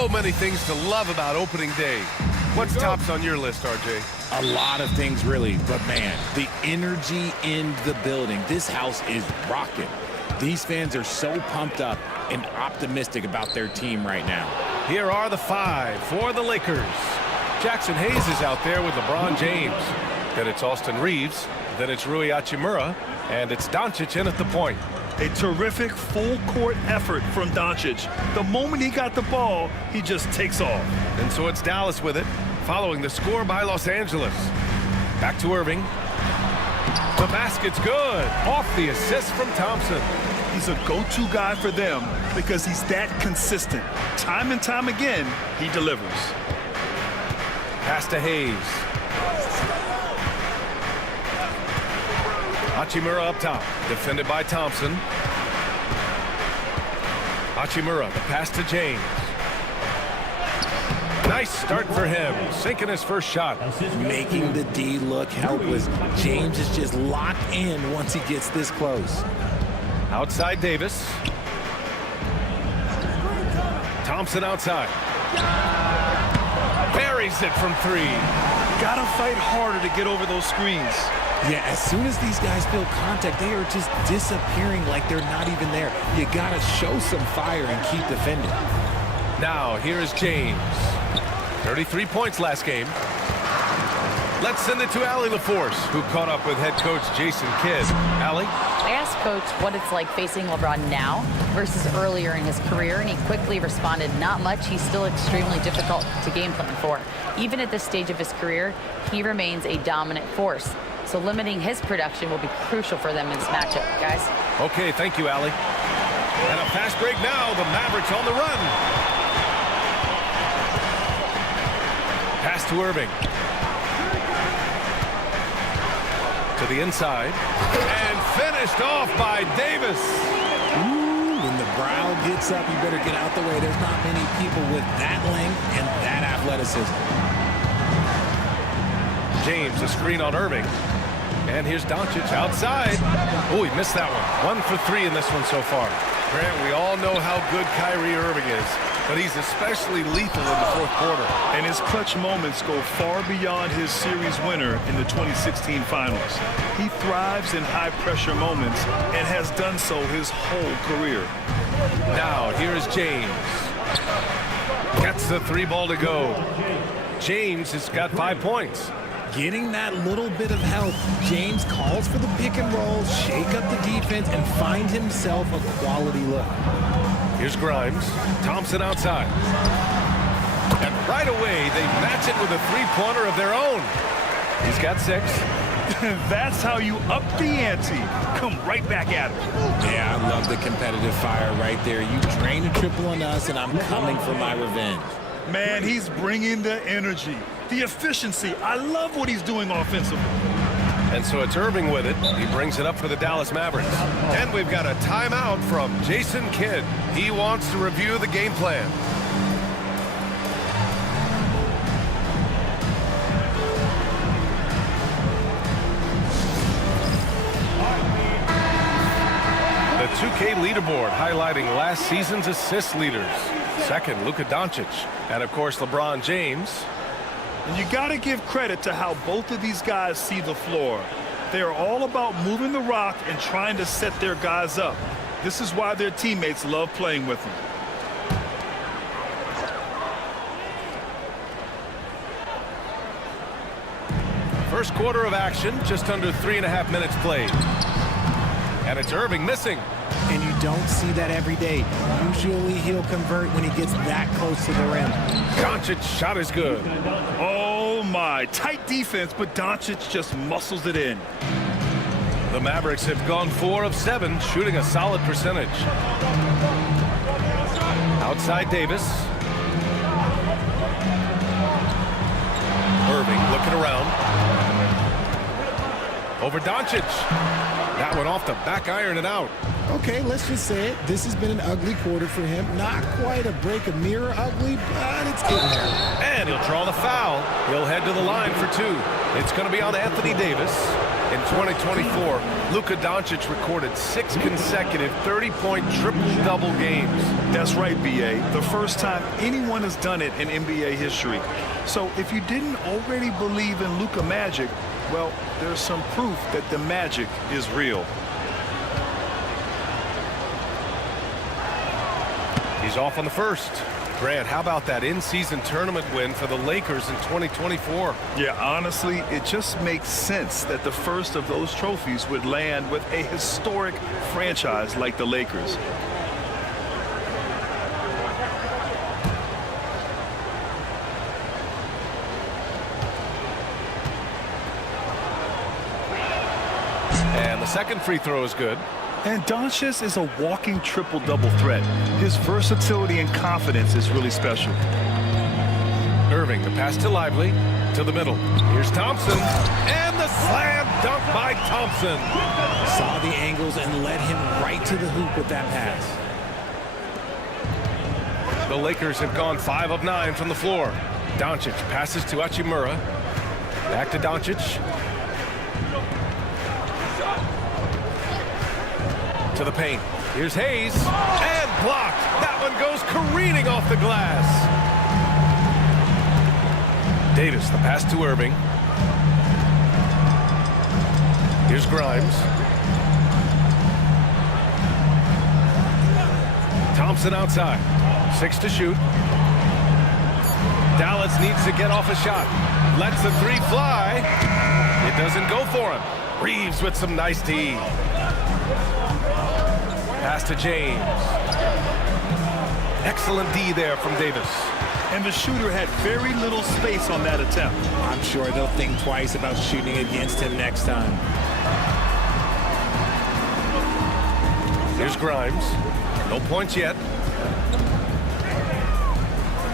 So many things to love about opening day. What's tops on your list, RJ? A lot of things, really. But, man, the energy in the building. This house is rocking. These fans are so pumped up and optimistic about their team right now. Here are the 5 for the Lakers. Jackson Hayes is out there with LeBron James. Then it's Austin Reeves. Then it's Rui Hachimura. And it's Doncic in at the point. A terrific full-court effort from Doncic. The moment he got the ball, he just takes off. And so it's Dallas with it, following the score by Los Angeles. Back to Irving. The basket's good. Off the assist from Thompson. He's a go-to guy for them because he's that consistent. Time and time again, he delivers. Pass to Hayes. Hachimura up top, defended by Thompson. Hachimura, the pass to James. Nice start for him, sinking his first shot. Making the D look helpless. James is just locked in once he gets this close. Outside Davis. Thompson outside. Buries it from 3. Gotta fight harder to get over those screens. Yeah, as soon as these guys feel contact, they are just disappearing like they're not even there. You gotta show some fire and keep defending. Now, here is James. 33 points last game. Let's send it to Allie LaForce, who caught up with head coach Jason Kidd. Allie? I asked Coach what it's like facing LeBron now versus earlier in his career, and he quickly responded, not much. He's still extremely difficult to game plan for. Even at this stage of his career, he remains a dominant force. So limiting his production will be crucial for them in this matchup, guys. Okay, thank you, Allie. And a fast break now. The Mavericks on the run. Pass to Irving. To the inside. And finished off by Davis. Ooh, when the brow gets up, you better get out the way. There's not many people with that length and that athleticism. James, a screen on Irving. And here's Doncic outside. Oh, he missed that one. 1 for 3 in this one so far. Grant, we all know how good Kyrie Irving is, but he's especially lethal in the fourth quarter. And his clutch moments go far beyond his series winner in the 2016 finals. He thrives in high-pressure moments and has done so his whole career. Now, here's James. Gets the 3 ball to go. James has got 5 points. Getting that little bit of help, James calls for the pick and roll, shake up the defense, and find himself a quality look. Here's Grimes. Thompson outside. And right away, they match it with a 3-pointer of their own. He's got 6. That's how you up the ante. Come right back at him. Yeah, I love the competitive fire right there. You drain a triple on us, and I'm coming for my revenge. Man, he's bringing the energy, the efficiency. I love what he's doing offensively. And so it's Irving with it. He brings it up for the Dallas Mavericks. And we've got a timeout from Jason Kidd. He wants to review the game plan. The 2K leaderboard highlighting last season's assist leaders. Second, Luka Doncic. And, of course, LeBron James. And you got to give credit to how both of these guys see the floor. They are all about moving the rock and trying to set their guys up. This is why their teammates love playing with them. First quarter of action, just under 3.5 minutes played. And it's Irving missing. And you don't see that every day. Usually he'll convert when he gets that close to the rim. Doncic's shot is good. Oh, my. Tight defense, but Doncic just muscles it in. The Mavericks have gone 4 of 7, shooting a solid percentage. Outside Davis. Irving looking around. Over Doncic. That one off the back iron and out. Okay, let's just say it. This has been an ugly quarter for him. Not quite a break a mirror ugly, but it's getting there. And he'll draw the foul. He'll head to the line for 2. It's going to be on Anthony Davis. In 2024, Luka Doncic recorded 6 consecutive 30-point triple-double games. That's right, B.A. The first time anyone has done it in NBA history. So if you didn't already believe in Luka magic, well, there's some proof that the magic is real. He's off on the first. Grant, how about that in-season tournament win for the Lakers in 2024? Yeah, honestly, it just makes sense that the first of those trophies would land with a historic franchise like the Lakers. And the second free throw is good. And Doncic is a walking triple-double threat. His versatility and confidence is really special. Irving, the pass to Lively, to the middle. Here's Thompson, and the slam dunk by Thompson. Saw the angles and led him right to the hoop with that pass. The Lakers have gone 5 of 9 from the floor. Doncic passes to Hachimura. Back to Doncic. To the paint. Here's Hayes. And blocked. That one goes careening off the glass. Davis, the pass to Irving. Here's Grimes. Thompson outside. 6 to shoot. Dallas needs to get off a shot. Lets the 3 fly. It doesn't go for him. Reeves with some nice D. Pass to James. Excellent D there from Davis. And the shooter had very little space on that attempt. I'm sure they'll think twice about shooting against him next time. Here's Grimes. No points yet.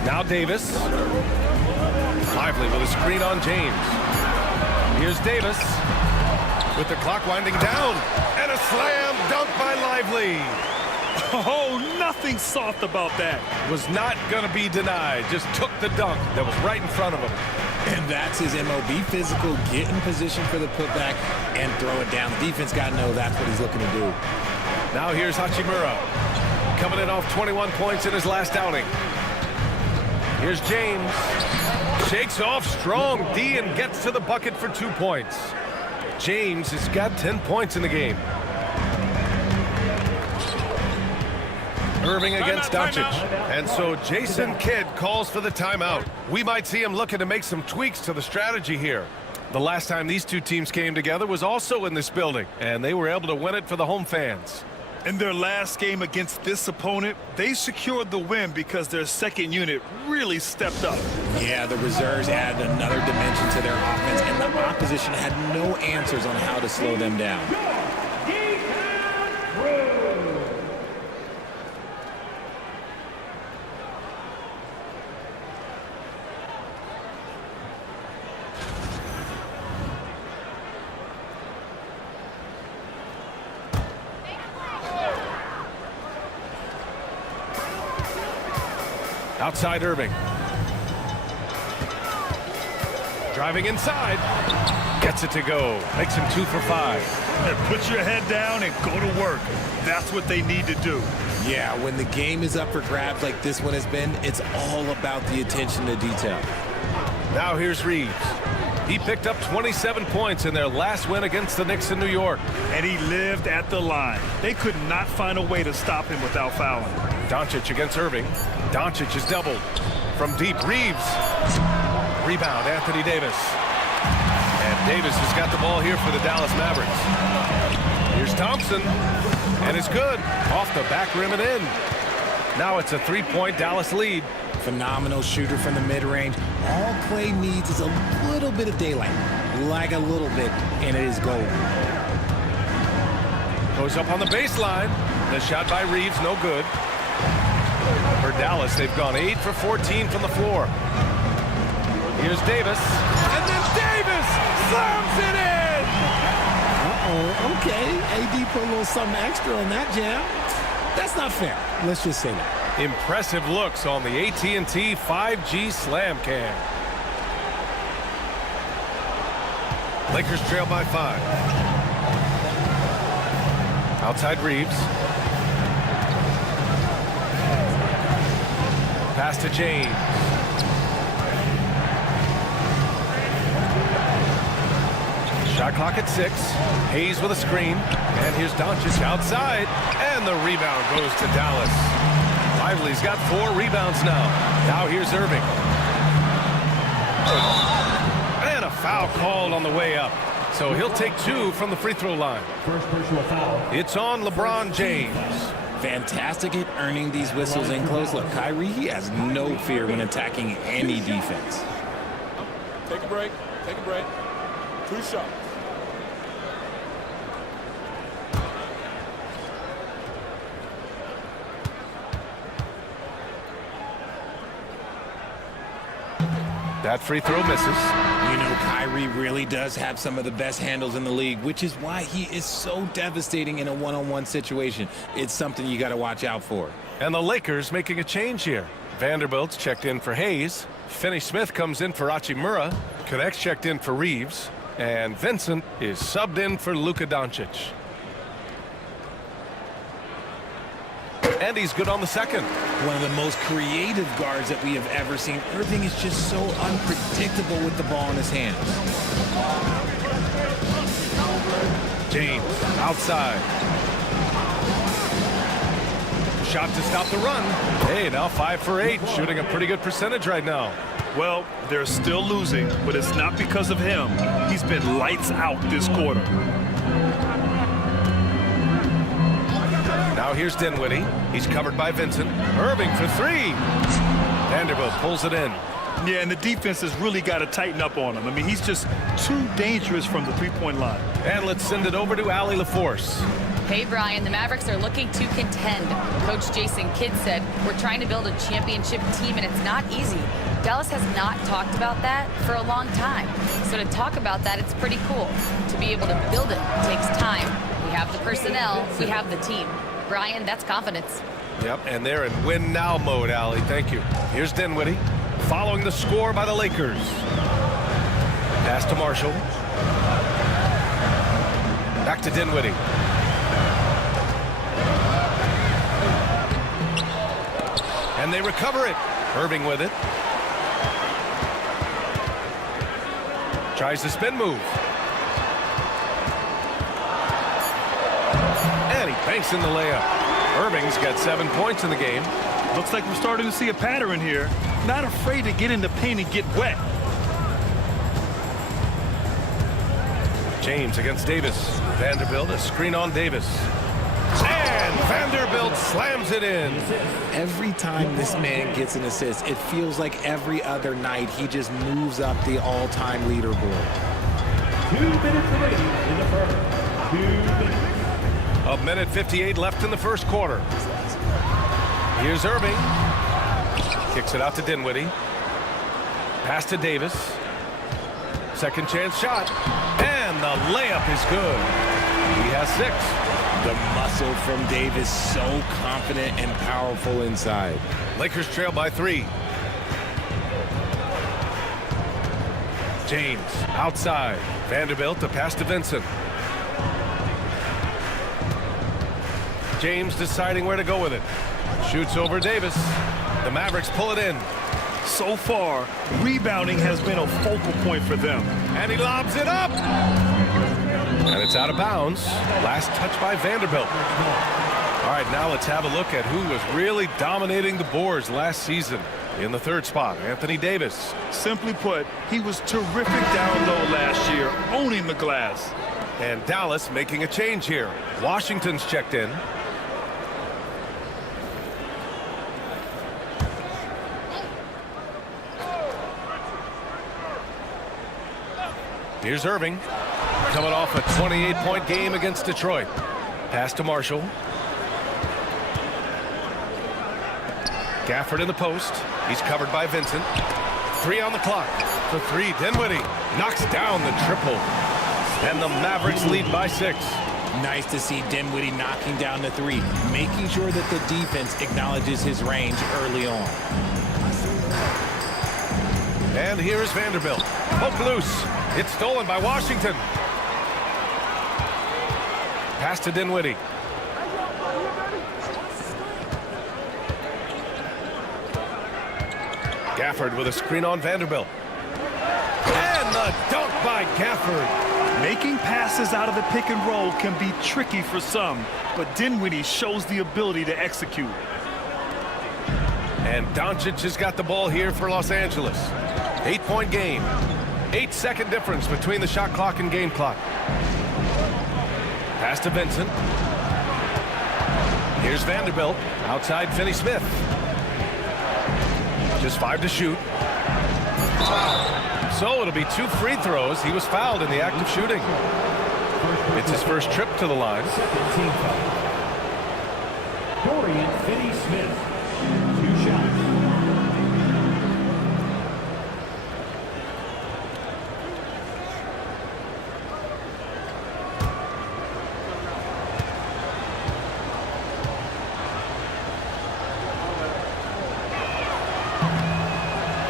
Now Davis. Lively with a screen on James. Here's Davis with the clock winding down. And a slam dunk by Lively. Oh, nothing soft about that. Was not going to be denied. Just took the dunk that was right in front of him. And that's his MO. Be physical, get in position for the putback, and throw it down. The defense got to know that's what he's looking to do. Now here's Hachimura. Coming in off 21 points in his last outing. Here's James. Shakes off strong D and gets to the bucket for 2 points. James has got 10 points in the game. Irving against Doncic. And so Jason Kidd calls for the timeout. We might see him looking to make some tweaks to the strategy here. The last time these two teams came together was also in this building, and they were able to win it for the home fans. In their last game against this opponent, they secured the win because their second unit really stepped up. Yeah, the reserves added another dimension to their offense, and the opposition had no answers on how to slow them down. Outside Irving. Driving inside. Gets it to go. Makes him 2 for 5. And put your head down and go to work. That's what they need to do. Yeah, when the game is up for grabs like this one has been, it's all about the attention to detail. Now here's Reeves. He picked up 27 points in their last win against the Knicks in New York. And he lived at the line. They could not find a way to stop him without fouling. Doncic against Irving. Doncic is doubled. From deep, Reeves. Rebound, Anthony Davis. And Davis has got the ball here for the Dallas Mavericks. Here's Thompson. And it's good. Off the back rim and in. Now it's a 3-point Dallas lead. Phenomenal shooter from the mid-range. All Clay needs is a little bit of daylight. Like a little bit, and it is gold. Goes up on the baseline. The shot by Reeves, no good. For Dallas, they've gone 8 for 14 from the floor. Here's Davis. And then Davis slams it in! Uh-oh, okay. AD put a little something extra on that jam. That's not fair. Let's just say that. Impressive looks on the AT&T 5G Slam Cam. Lakers trail by 5. Outside Reeves. Pass to James. Shot clock at 6. Hayes with a screen. And here's Doncic outside. And the rebound goes to Dallas. Lively's got 4 rebounds now. Now here's Irving. And a foul called on the way up. So he'll take 2 from the free throw line. First personal foul. It's on LeBron James. Fantastic at earning these whistles in close. Look, Kyrie, he has no fear when attacking any defense. Take a break. Take a break. 2 shots. That free throw misses. You know, Kyrie really does have some of the best handles in the league, which is why he is so devastating in a one-on-one situation. It's something you got to watch out for. And the Lakers making a change here. Vanderbilt's checked in for Hayes. Finney-Smith comes in for Hachimura. Connect's checked in for Reeves. And Vincent is subbed in for Luka Doncic. And he's good on the second. One of the most creative guards that we have ever seen. Irving is just so unpredictable with the ball in his hands. James outside. Shot to stop the run. Hey, now 5 for 8, shooting a pretty good percentage right now. Well, they're still losing, but it's not because of him. He's been lights out this quarter. Now here's Dinwiddie. He's covered by Vincent. Irving for 3. Vanderbilt pulls it in. Yeah, and the defense has really got to tighten up on him. I mean, he's just too dangerous from the three-point line. And let's send it over to Allie LaForce. Hey, Brian, the Mavericks are looking to contend. Coach Jason Kidd said, we're trying to build a championship team, and it's not easy. Dallas has not talked about that for a long time. So to talk about that, it's pretty cool. To be able to build it takes time. We have the personnel, we have the team. Brian, that's confidence. Yep, and they're in win-now mode, Allie. Thank you. Here's Dinwiddie, following the score by the Lakers. Pass to Marshall. Back to Dinwiddie. And they recover it. Irving with it. Tries the spin move. And he banks in the layup. Irving's got 7 points in the game. Looks like we're starting to see a pattern here. Not afraid to get in the paint and get wet. James against Davis. Vanderbilt, a screen on Davis. And Vanderbilt slams it in. Every time this man gets an assist, it feels like every other night he just moves up the all-time leaderboard. 2 minutes remaining in the first. 2 minutes. A minute 58 left in the first quarter. Here's Irving. Kicks it out to Dinwiddie. Pass to Davis. Second chance shot. And the layup is good. He has 6. The muscle from Davis, so confident and powerful inside. Lakers trail by 3. James outside. Vanderbilt, the pass to Vincent. James deciding where to go with it. Shoots over Davis. The Mavericks pull it in. So far, rebounding has been a focal point for them. And he lobs it up. And it's out of bounds. Last touch by Vanderbilt. All right, now let's have a look at who was really dominating the boards last season. In the third spot, Anthony Davis. Simply put, he was terrific down low last year, owning the glass. And Dallas making a change here. Washington's checked in. Here's Irving, coming off a 28-point game against Detroit. Pass to Marshall. Gafford in the post. He's covered by Vincent. 3 on the clock. For 3, Dinwiddie knocks down the triple. And the Mavericks lead by 6. Nice to see Dinwiddie knocking down the 3, making sure that the defense acknowledges his range early on. And here's Vanderbilt. Poke loose. It's stolen by Washington. Pass to Dinwiddie. Gafford with a screen on Vanderbilt. And the dunk by Gafford. Making passes out of the pick and roll can be tricky for some, but Dinwiddie shows the ability to execute. And Doncic has got the ball here for Los Angeles. 8-point game. 8-second difference between the shot clock and game clock. Pass to Vincent. Here's Vanderbilt. Outside Finney-Smith. Just 5 to shoot. So it'll be 2 free throws. He was fouled in the act of shooting. It's his first trip to the line. Dorian Finney-Smith, 2 shots.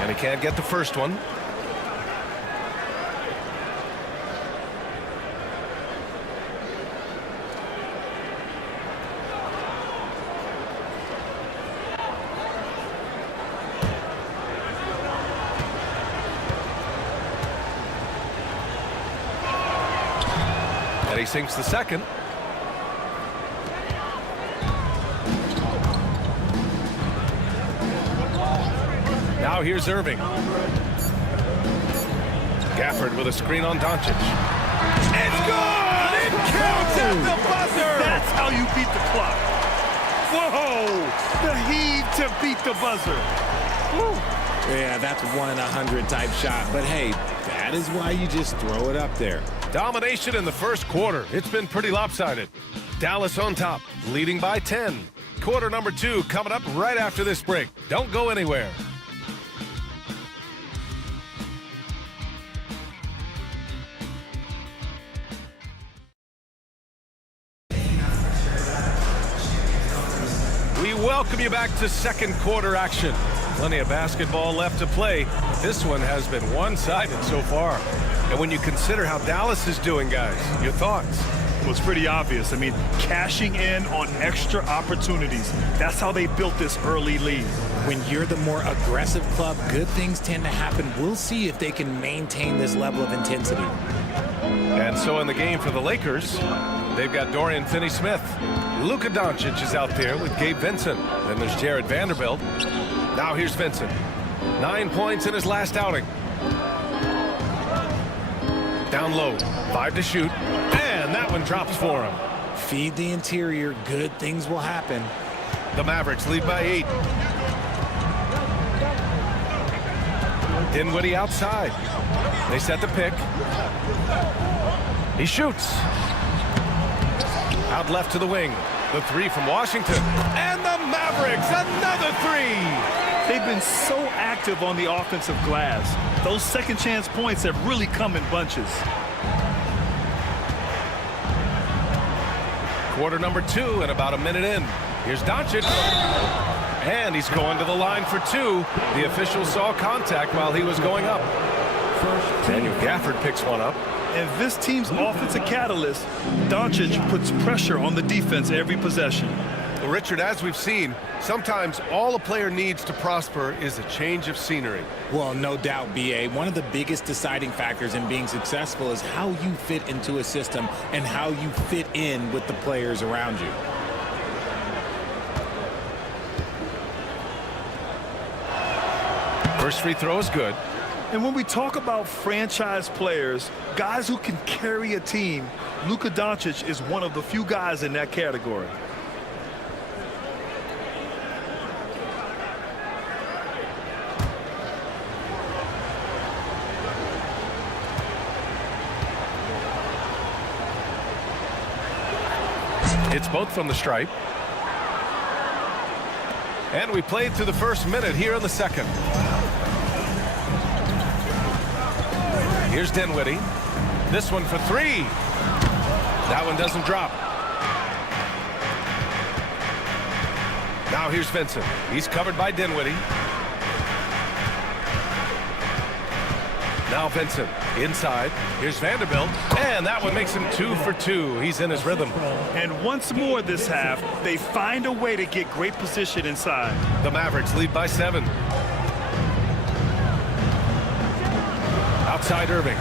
And he can't get the first one. And he sinks the second. Now here's Irving. Gafford with a screen on Doncic. It's good! It counts at the buzzer! That's how you beat the clock. Whoa! The heave to beat the buzzer. Woo. Yeah, that's 1 in 100 type shot. But hey, that is why you just throw it up there. Domination in the first quarter. It's been pretty lopsided. Dallas on top, leading by 10. Quarter number 2 coming up right after this break. Don't go anywhere. We welcome you back to second quarter action. Plenty of basketball left to play. This one has been one-sided so far. And when you consider how Dallas is doing, guys, your thoughts? Well, it's pretty obvious. I mean, cashing in on extra opportunities. That's how they built this early lead. When you're the more aggressive club, good things tend to happen. We'll see if they can maintain this level of intensity. And so in the game for the Lakers, they've got Dorian Finney-Smith. Luka Doncic is out there with Gabe Vincent. Then there's Jared Vanderbilt. Now here's Vincent. 9 points in his last outing. Down low, 5 to shoot. And that one drops for him. Feed the interior, good things will happen. The Mavericks lead by 8. Dinwiddie outside. They set the pick. He shoots. Out left to the wing. The 3 from Washington. And the Mavericks, another 3. They've been so active on the offensive glass. Those second chance points have really come in bunches. Quarter number 2 and about a minute in. Here's Doncic. And he's going to the line for 2. The official saw contact while he was going up. Daniel Gafford picks one up. And this team's offensive catalyst, Doncic puts pressure on the defense every possession. Well, Richard, as we've seen, sometimes all a player needs to prosper is a change of scenery. Well, no doubt, B.A. One of the biggest deciding factors in being successful is how you fit into a system and how you fit in with the players around you. First free throw is good. And when we talk about franchise players, guys who can carry a team, Luka Doncic is one of the few guys in that category. It's both from the stripe. And we played through the first minute here in the second. Here's Dinwiddie. This one for 3. That one doesn't drop. Now here's Vincent. He's covered by Dinwiddie. Now Vincent inside. Here's Vanderbilt. And that one makes him 2 for 2. He's in his rhythm. And once more this half, they find a way to get great position inside. The Mavericks lead by 7. Outside Irving.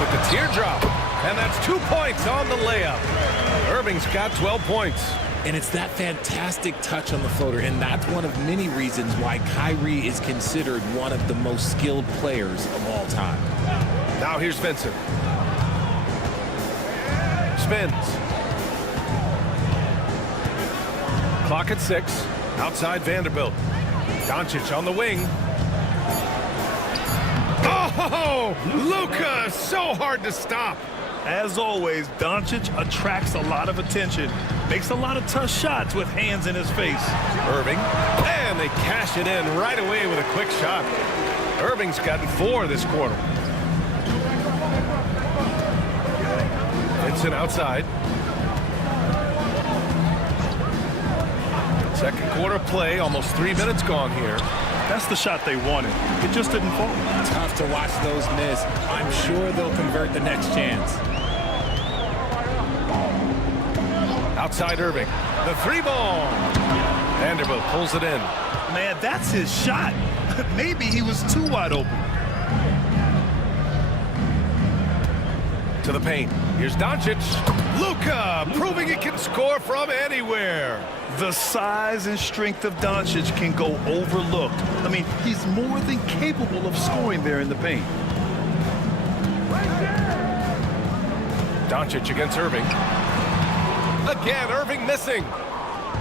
With the teardrop. And that's 2 points on the layup. Irving's got 12 points. And it's that fantastic touch on the floater, and that's one of many reasons why Kyrie is considered one of the most skilled players of all time. Now here's Vincent. Spins. Clock at 6. Outside Vanderbilt. Doncic on the wing. Oh, Luka, so hard to stop. As always, Doncic attracts a lot of attention. Makes a lot of tough shots with hands in his face. Irving, and they cash it in right away with a quick shot. Irving's gotten 4 this quarter. Vincent outside. Second quarter play, almost 3 minutes gone here. That's the shot they wanted. It just didn't fall. Tough to watch those miss. I'm sure they'll convert the next chance. Outside Irving. The 3-ball. Vanderbilt pulls it in. Man, that's his shot. Maybe he was too wide open. To the paint. Here's Doncic. Luka proving he can score from anywhere. The size and strength of Doncic can go overlooked. I mean, he's more than capable of scoring there in the paint. Doncic against Irving. Again, Irving missing.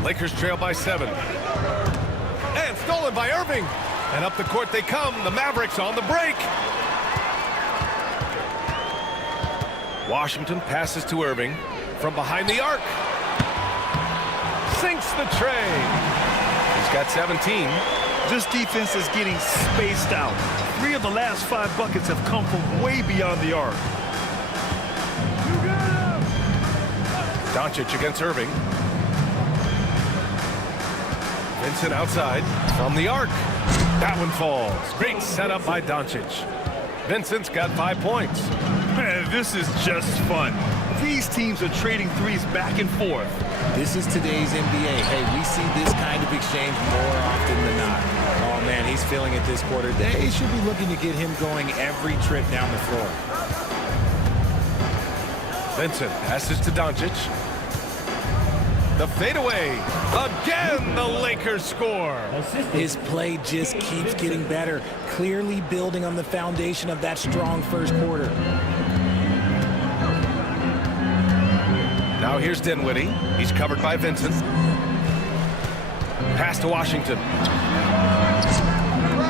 Lakers trail by 7. And stolen by Irving. And up the court they come. The Mavericks on the break. Washington passes to Irving from behind the arc. Sinks the tray. He's got 17. This defense is getting spaced out. 3 of the last 5 buckets have come from way beyond the arc. Doncic against Irving. Vincent outside from the arc. That one falls. Great setup by Doncic. Vincent's got 5 points. Man, this is just fun. These teams are trading threes back and forth. This is today's NBA. Hey, we see this kind of exchange more often than not. Oh, man, he's feeling it this quarter. They should be looking to get him going every trip down the floor. Vincent passes to Doncic. The fadeaway. Again, the Lakers score. His play just keeps getting better, clearly building on the foundation of that strong first quarter. Now here's Dinwiddie. He's covered by Vincent. Pass to Washington.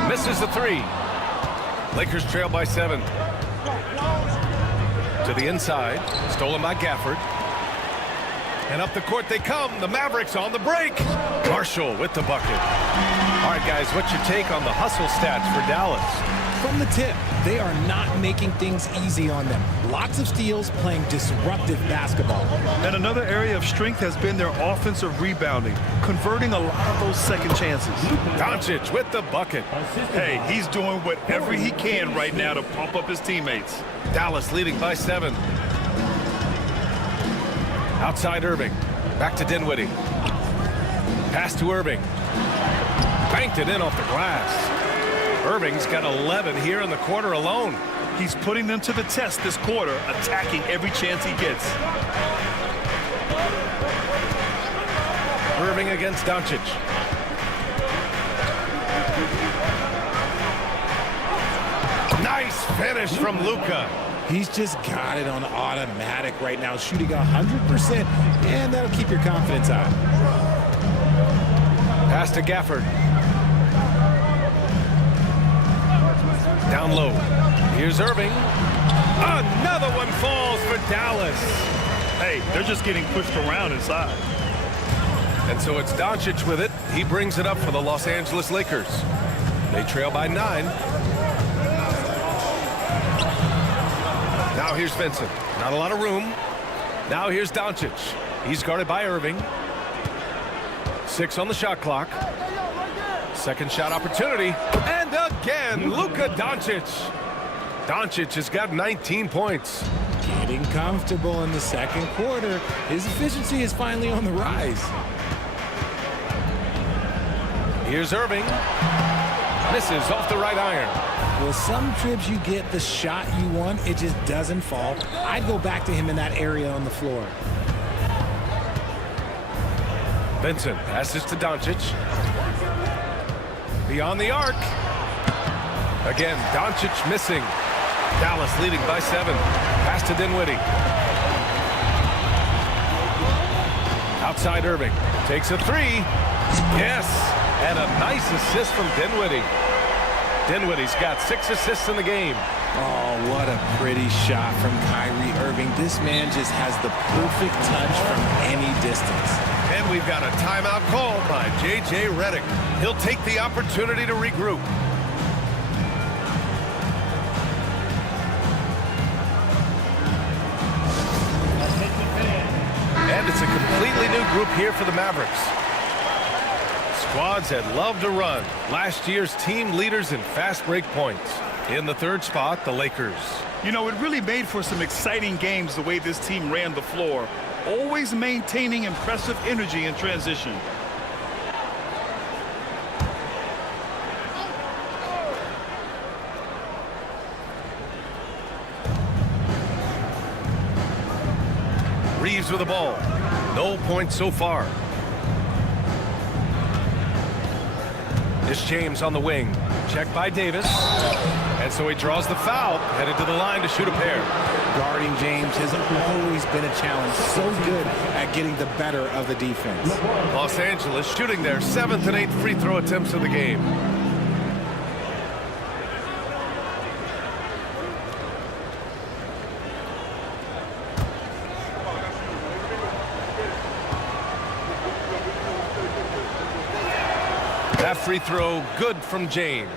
Misses the 3. Lakers trail by 7. To the inside. Stolen by Gafford. And up the court they come. The Mavericks on the break. Marshall with the bucket. All right, guys, what's your take on the hustle stats for Dallas? From the tip, they are not making things easy on them. Lots of steals, playing disruptive basketball. And another area of strength has been their offensive rebounding, converting a lot of those second chances. Doncic with the bucket. Hey, he's doing whatever he can right now to pump up his teammates. Dallas leading by 7. Outside Irving. Back to Dinwiddie. Pass to Irving. Banked it in off the glass. Irving's got 11 here in the quarter alone. He's putting them to the test this quarter, attacking every chance he gets. Irving against Doncic. Nice finish from Luka. He's just got it on automatic right now, shooting 100%, and that'll keep your confidence high. Pass to Gafford. Down low. Here's Irving. Another one falls for Dallas. Hey, they're just getting pushed around inside. And so it's Doncic with it. He brings it up for the Los Angeles Lakers. They trail by 9. Now here's Vincent. Not a lot of room. Now here's Doncic. He's guarded by Irving. 6 on the shot clock. Second shot opportunity. And again, Luka Doncic. Doncic has got 19 points. Getting comfortable in the second quarter. His efficiency is finally on the rise. Here's Irving. Misses off the right iron. Well, some trips you get the shot you want, it just doesn't fall. I'd go back to him in that area on the floor. Vincent passes to Doncic. Beyond the arc. Again, Doncic missing. Dallas leading by 7. Pass to Dinwiddie. Outside Irving. Takes a 3. Yes. And a nice assist from Dinwiddie. Dinwiddie's got 6 assists in the game. Oh, what a pretty shot from Kyrie Irving. This man just has the perfect touch from any distance. And we've got a timeout called by J.J. Redick. He'll take the opportunity to regroup. And it's a completely new group here for the Mavericks. Squads that love to run. Last year's team leaders in fast break points. In the third spot, the Lakers. You know, it really made for some exciting games the way this team ran the floor, always maintaining impressive energy in transition. Reeves with the ball. No points so far. It's James on the wing. Checked by Davis. And so he draws the foul. Headed to the line to shoot a pair. Guarding James has always been a challenge. So good at getting the better of the defense. Los Angeles shooting their 7th and 8th free throw attempts of the game. That free throw good from James.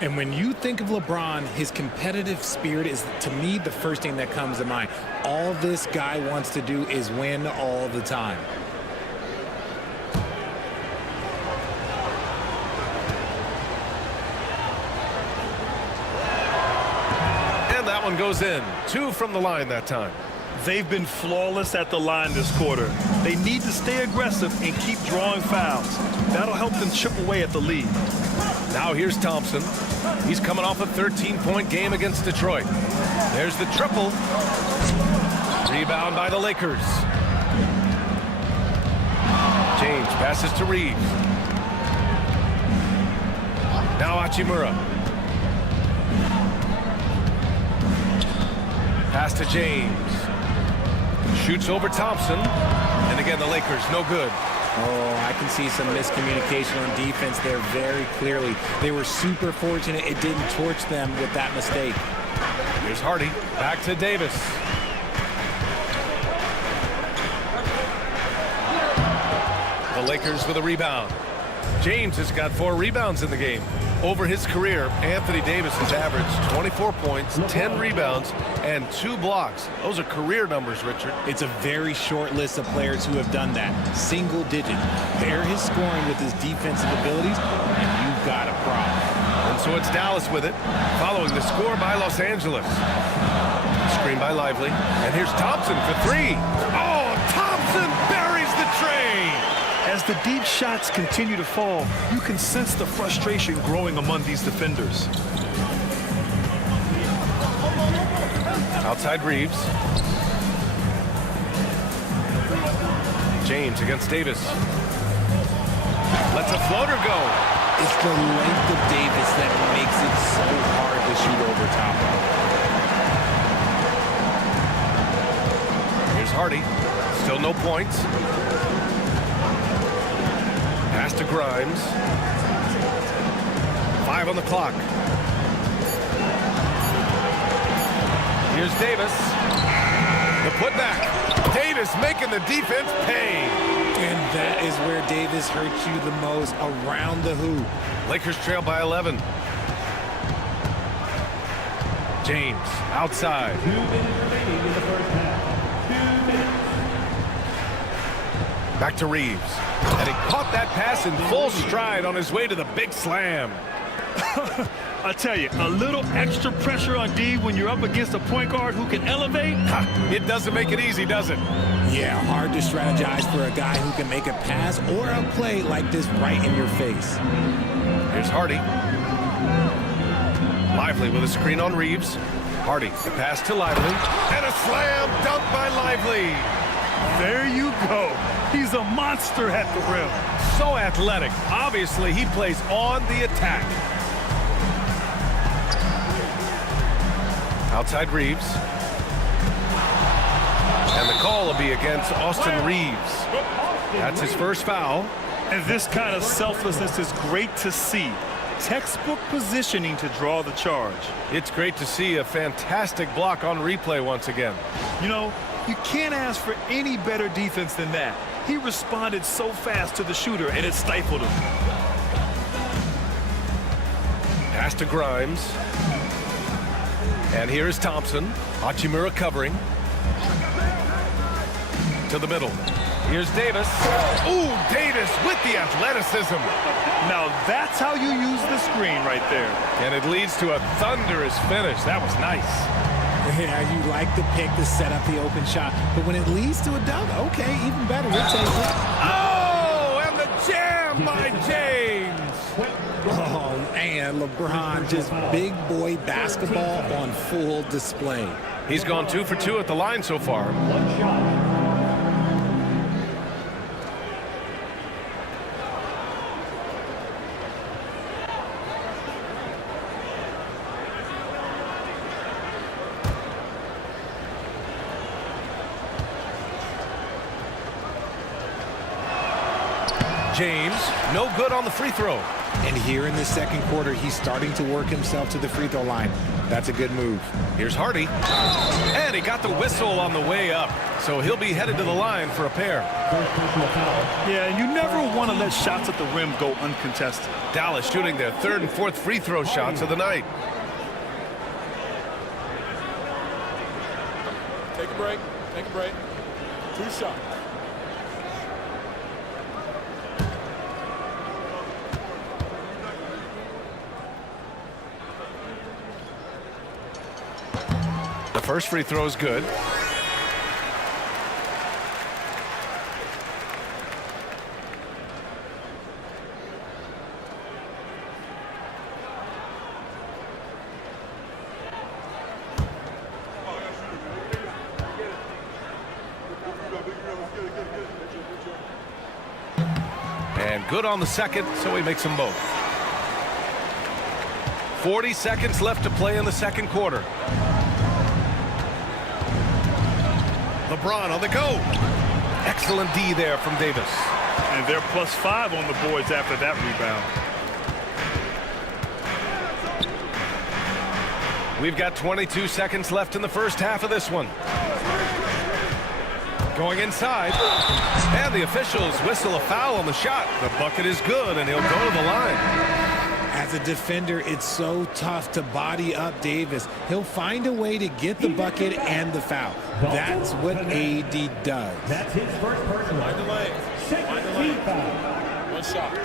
And when you think of LeBron, his competitive spirit is, to me, the first thing that comes to mind. All this guy wants to do is win all the time. And that one goes in. 2 from the line that time. They've been flawless at the line this quarter. They need to stay aggressive and keep drawing fouls. That'll help them chip away at the lead. Now here's Thompson. He's coming off a 13-point game against Detroit. There's the triple. Rebound by the Lakers. James passes to Reeves. Now Hachimura. Pass to James. Shoots over Thompson. And again, the Lakers, no good. Oh, I can see some miscommunication on defense there very clearly. They were super fortunate it didn't torch them with that mistake. Here's Hardy. Back to Davis. The Lakers with a rebound. James has got 4 rebounds in the game. Over his career, Anthony Davis has averaged 24 points, 10 rebounds, and 2 blocks. Those are career numbers, Richard. It's a very short list of players who have done that. Single digit. Pair his scoring with his defensive abilities, and you've got a problem. And so it's Dallas with it, following the score by Los Angeles. Screen by Lively. And here's Thompson for 3. Oh, Thompson buries the tray. As the deep shots continue to fall, you can sense the frustration growing among these defenders. Outside Reeves. James against Davis. Lets a floater go. It's the length of Davis that makes it so hard to shoot over top of. Here's Hardy. Still no points. Pass to Grimes. 5 on the clock. Here's Davis. The putback. Davis making the defense pay. And that is where Davis hurts you the most, around the hoop. Lakers trail by 11. James outside. 2 minutes remaining in the first half. 2 minutes. Back to Reeves. And he caught that pass in full stride on his way to the big slam. I tell you, a little extra pressure on D when you're up against a point guard who can elevate. It doesn't make it easy, does it? Yeah, hard to strategize for a guy who can make a pass or a play like this right in your face. Here's Hardy. Lively with a screen on Reeves. Hardy, the pass to Lively. And a slam dunk by Lively. There you go. He's a monster at the rim. So athletic. Obviously, he plays on the attack. Outside Reeves. And the call will be against Austin Reeves. That's his first foul. And this kind of selflessness is great to see. Textbook positioning to draw the charge. It's great to see a fantastic block on replay once again. You know, you can't ask for any better defense than that. He responded so fast to the shooter, and it stifled him. Pass to Grimes. And here is Thompson. Hachimura covering. To the middle. Here's Davis. Ooh, Davis with the athleticism. Now that's how you use the screen right there. And it leads to a thunderous finish. That was nice. Yeah, you like the pick to set up the open shot, but when it leads to a dunk, okay, even better. We'll take it. Oh, and the jam by James. Oh, man, LeBron, just big boy basketball on full display. He's gone 2 for 2 at the line so far. One shot. James, no good on the free throw. And here in the second quarter, he's starting to work himself to the free throw line. That's a good move. Here's Hardy. And he got the whistle on the way up. So he'll be headed to the line for a pair. Yeah, you never want to let shots at the rim go uncontested. Dallas shooting their third and fourth free throw shots of the night. Take a break. Take a break. 2 shots. The first free throw is good. And good on the second, so he makes them both. 40 seconds left to play in the second quarter. LeBron on the go. Excellent D there from Davis. And they're +5 on the boards after that rebound. We've got 22 seconds left in the first half of this one. Going inside. And the officials whistle a foul on the shot. The bucket is good, and he'll go to the line. As a defender, it's so tough to body up Davis. He'll find a way to get the bucket and the foul. That's what AD does. That's his first personal. Mind the lane. Second team foul. 1 shot.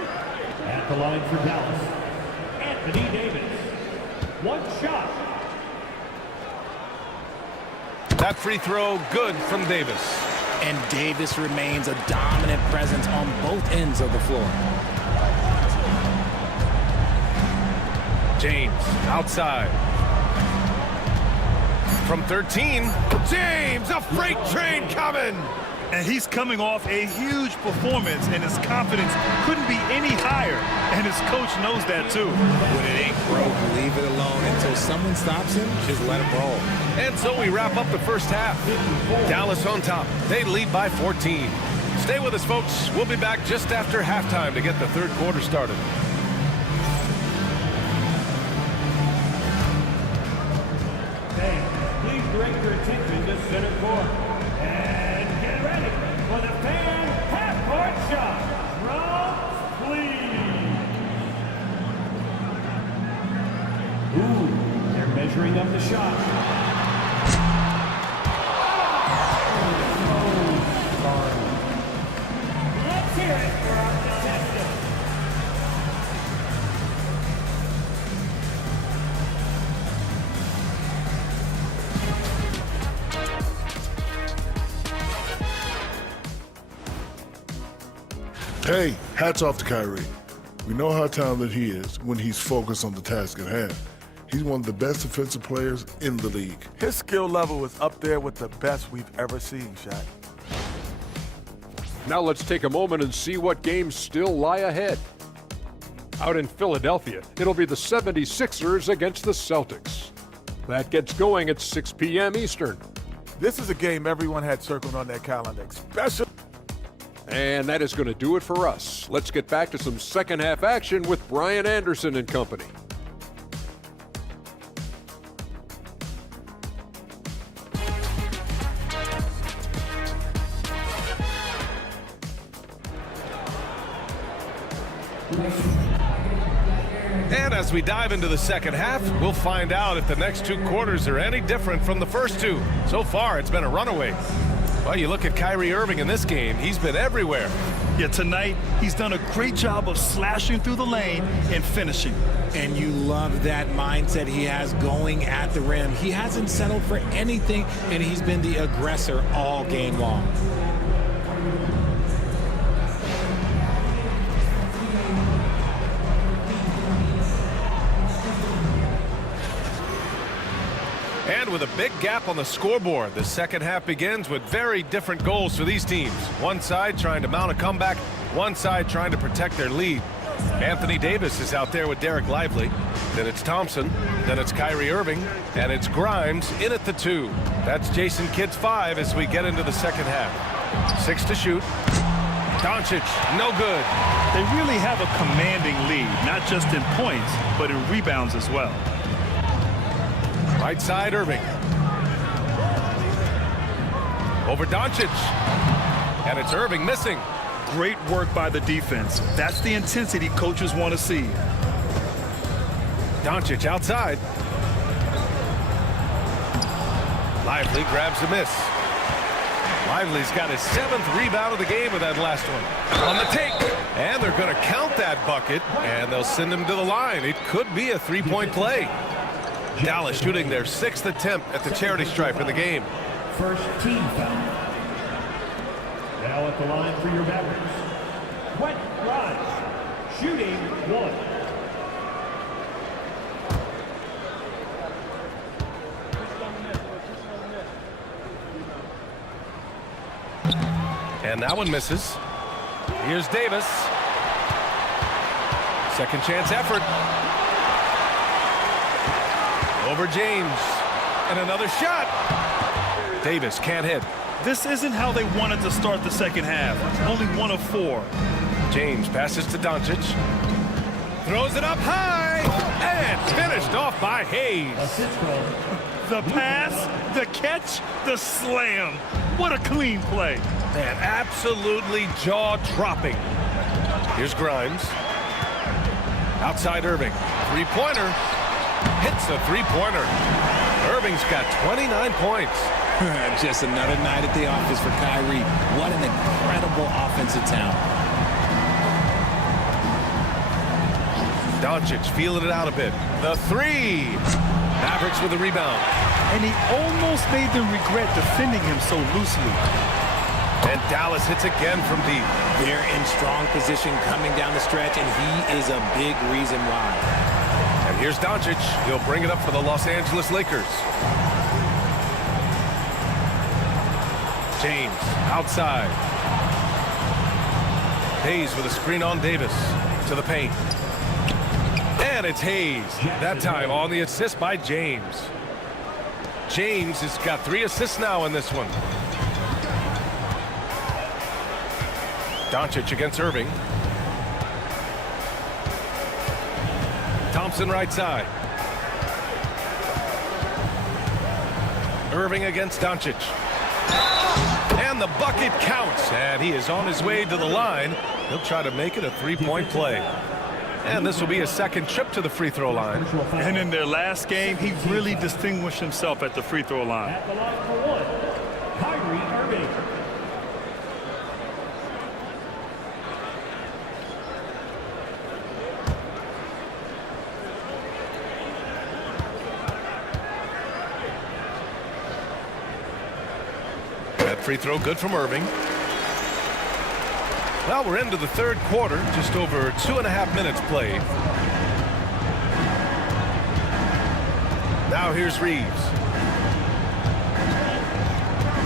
At the line for Dallas, Anthony Davis. 1 shot. That free throw good from Davis. And Davis remains a dominant presence on both ends of the floor. James outside. From 13, James, a freight train coming. And he's coming off a huge performance, and his confidence couldn't be any higher. And his coach knows that too. When it ain't broke, leave it alone until someone stops him. Just let him roll. And so we wrap up the first half. Dallas on top. They lead by 14. Stay with us, folks. We'll be back just after halftime to get the third quarter started. Please direct your attention to center court. And get ready for the fan half-court shot. Drums, please. Ooh, they're measuring up the shot. Hey, hats off to Kyrie. We know how talented he is when he's focused on the task at hand. He's one of the best defensive players in the league. His skill level is up there with the best we've ever seen, Shaq. Now let's take a moment and see what games still lie ahead. Out in Philadelphia, it'll be the 76ers against the Celtics. That gets going at 6 p.m. Eastern. This is a game everyone had circled on their calendar, especially. And that is going to do it for us. Let's get back to some second half action with Brian Anderson and company. And as we dive into the second half, we'll find out if the next two quarters are any different from the first two. So far, it's been a runaway. Well, you look at Kyrie Irving in this game, he's been everywhere. Yeah, tonight, he's done a great job of slashing through the lane and finishing. And you love that mindset he has going at the rim. He hasn't settled for anything, and he's been the aggressor all game long. And with a big gap on the scoreboard, the second half begins with very different goals for these teams. One side trying to mount a comeback, one side trying to protect their lead. Anthony Davis is out there with Derek Lively. Then it's Thompson. Then it's Kyrie Irving. And it's Grimes in at the 2. That's Jason Kidd's 5 as we get into the second half. 6 to shoot. Doncic, no good. They really have a commanding lead, not just in points, but in rebounds as well. Right side, Irving. Over Doncic. And it's Irving missing. Great work by the defense. That's the intensity coaches want to see. Doncic outside. Lively grabs the miss. Lively's got his 7th rebound of the game with that last one. On the take. And they're going to count that bucket, and they'll send him to the line. It could be a three-point play. Dallas shooting their 6th attempt at the charity stripe in the game. First team foul. Now at the line for your Mavericks, Grimes, shooting 1. And that one misses. Here's Davis. Second chance effort. Over James. And another shot. Davis can't hit. This isn't how they wanted to start the second half. Only 1 of 4. James passes to Doncic. Throws it up high. And finished off by Hayes. The pass, the catch, the slam. What a clean play. Man, absolutely jaw-dropping. Here's Grimes. Outside Irving. Three-pointer. Hits the three-pointer. Irving's got 29 points. Just another night at the office for Kyrie. What an incredible offensive talent. Doncic feeling it out a bit. The 3. Mavericks with the rebound. And he almost made them regret defending him so loosely. And Dallas hits again from deep. They're in strong position coming down the stretch, and he is a big reason why. And here's Doncic. He'll bring it up for the Los Angeles Lakers. James outside. Hayes with a screen on Davis to the paint. And it's Hayes. That time on the assist by James. James has got 3 assists now in this one. Doncic against Irving. Thompson right side. Irving against Doncic. And the bucket counts. And he is on his way to the line. He'll try to make it a three-point play. And this will be his second trip to the free throw line. And in their last game, he really distinguished himself at the free throw line. At the line for 1, Kyrie Irving. That free throw good from Irving. Well, we're into the third quarter, just over 2.5 minutes played. Now here's Reeves.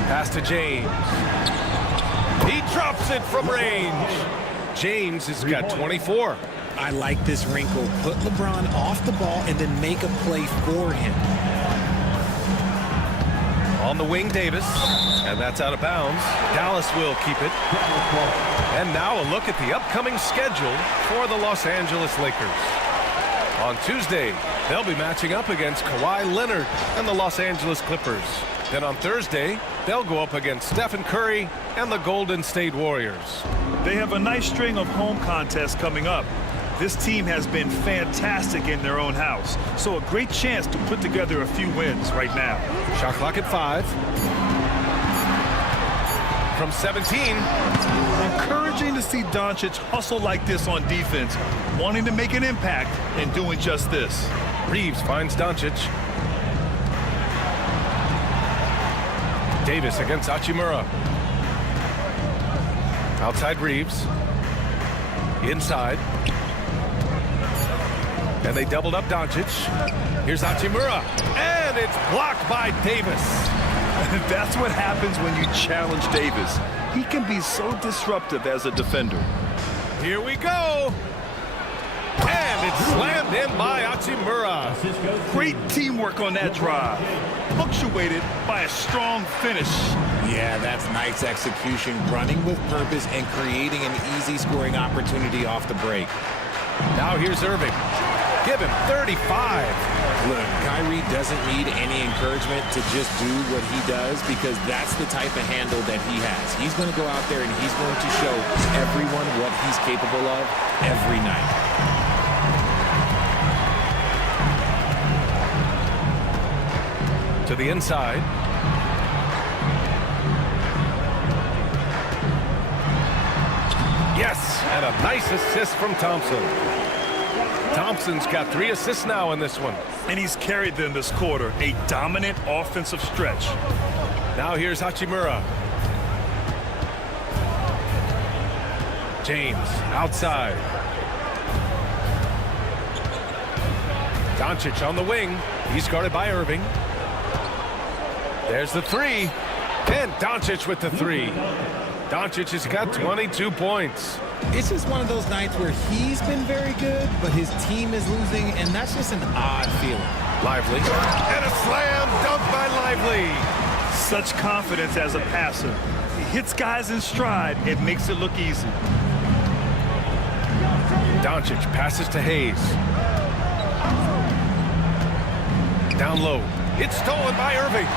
Pass to James. He drops it from range. James has got 24. I like this wrinkle. Put LeBron off the ball and then make a play for him. On the wing, Davis, and that's out of bounds. Dallas will keep it. And now a look at the upcoming schedule for the Los Angeles Lakers. On Tuesday, they'll be matching up against Kawhi Leonard and the Los Angeles Clippers. Then on Thursday, they'll go up against Stephen Curry and the Golden State Warriors. They have a nice string of home contests coming up. This team has been fantastic in their own house, so a great chance to put together a few wins right now. Shot clock at 5. From 17. Encouraging to see Doncic hustle like this on defense, wanting to make an impact and doing just this. Reeves finds Doncic. Davis against Hachimura. Outside Reeves. Inside. And they doubled up Doncic. Here's Hachimura. And it's blocked by Davis. That's what happens when you challenge Davis. He can be so disruptive as a defender. Here we go. And it's slammed in by Hachimura. Great teamwork on that drive. Punctuated by a strong finish. Yeah, that's nice execution. Running with purpose and creating an easy scoring opportunity off the break. Now here's Irving. Give him 35. Look, Kyrie doesn't need any encouragement to just do what he does because that's the type of handle that he has. He's going to go out there and he's going to show everyone what he's capable of every night. To the inside. Yes, and a nice assist from Thompson. Thompson's got 3 assists now in this one. And he's carried them this quarter, a dominant offensive stretch. Now here's Hachimura. James outside. Doncic on the wing. He's guarded by Irving. There's the 3. And Doncic with the 3. Doncic has got 22 points. It's just one of those nights where he's been very good, but his team is losing, and that's just an odd feeling. Lively. And a slam dunk by Lively. Such confidence as a passer. He hits guys in stride. It makes it look easy. Doncic passes to Hayes. Down low. It's stolen by Irving.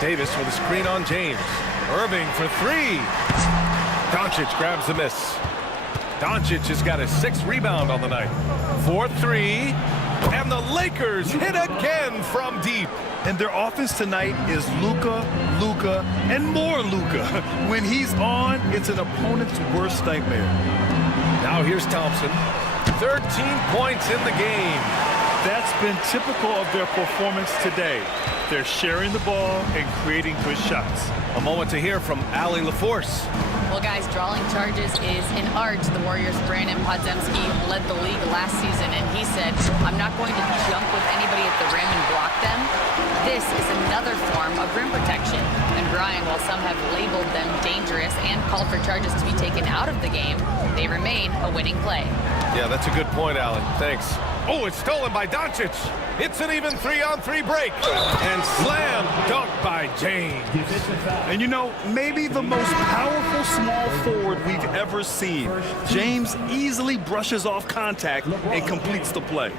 Davis with a screen on James. Irving for 3. Doncic grabs the miss. Doncic has got his 6th rebound on the night. 4-3. And the Lakers hit again from deep. And their offense tonight is Luka, and more Luka. When he's on, it's an opponent's worst nightmare. Now here's Thompson. 13 points in the game. That's been typical of their performance today. They're sharing the ball and creating good shots. A moment to hear from Allie LaForce. Well, guys, drawing charges is an art. The Warriors' Brandon Podziemski led the league last season, and he said, I'm not going to jump with anybody at the rim and block them. This is another form of rim protection. And Brian, while some have labeled them dangerous and called for charges to be taken out of the game, they remain a winning play. Yeah, that's a good point, Allie. Thanks. Oh, it's stolen by Doncic. It's an even 3-on-3 break. And slam dunk by James. And you know, maybe the most powerful small forward we've ever seen. James easily brushes off contact and completes the play.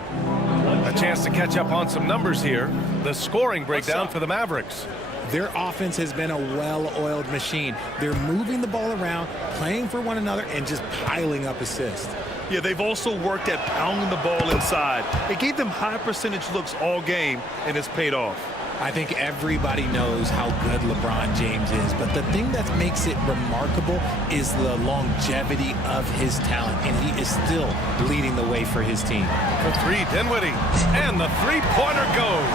A chance to catch up on some numbers here. The scoring breakdown for the Mavericks. Their offense has been a well-oiled machine. They're moving the ball around, playing for one another, and just piling up assists. Yeah, they've also worked at pounding the ball inside. It gave them high percentage looks all game, and it's paid off. I think everybody knows how good LeBron James is, but the thing that makes it remarkable is the longevity of his talent, and he is still leading the way for his team. For three, Dinwiddie, and the three-pointer goes.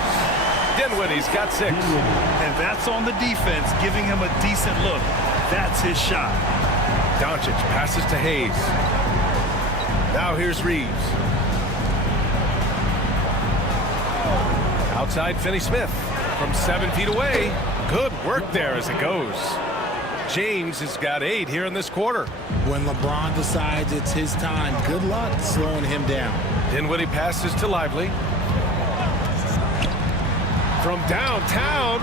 Dinwiddie's got 6. And that's on the defense, giving him a decent look. That's his shot. Doncic passes to Hayes. Now here's Reeves. Outside Finney-Smith from 7 feet away. Good work there as it goes. James has got 8 here in this quarter. When LeBron decides it's his time, good luck slowing him down. Dinwiddie passes to Lively. From downtown.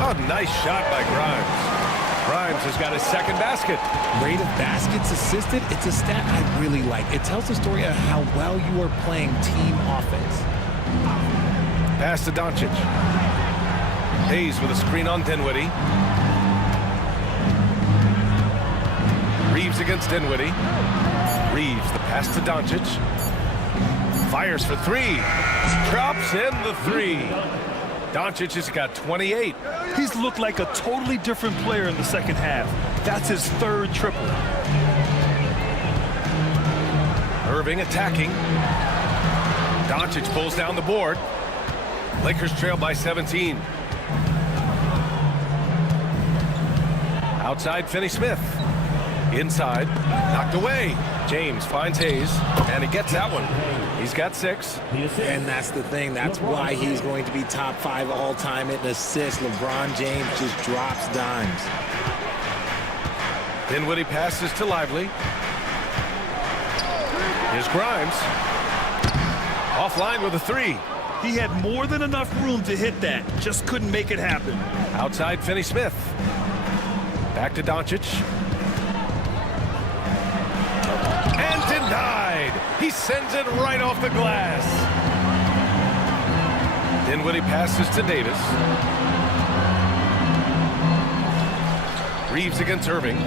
A nice shot by Grimes. Grimes has got his second basket. Rate of baskets assisted, it's a stat I really like. It tells the story of how well you are playing team offense. Pass to Doncic. Hayes with a screen on Dinwiddie. Reeves against Dinwiddie. Reeves, the pass to Doncic. Fires for 3. Drops in the 3. Doncic has got 28. He's looked like a totally different player in the second half. That's his 3rd triple. Irving attacking. Doncic pulls down the board. Lakers trail by 17. Outside Finney-Smith. Inside. Knocked away. James finds Hayes. And he gets that one. He's got 6. And that's the thing. That's why he's going to be top 5 all-time in assists. LeBron James just drops dimes. Dinwiddie passes to Lively. Here's Grimes. Offline with a 3. He had more than enough room to hit that. Just couldn't make it happen. Outside Finney-Smith. Back to Doncic. And denied. He sends it right off the glass. Dinwiddie passes to Davis. Reeves against Irving.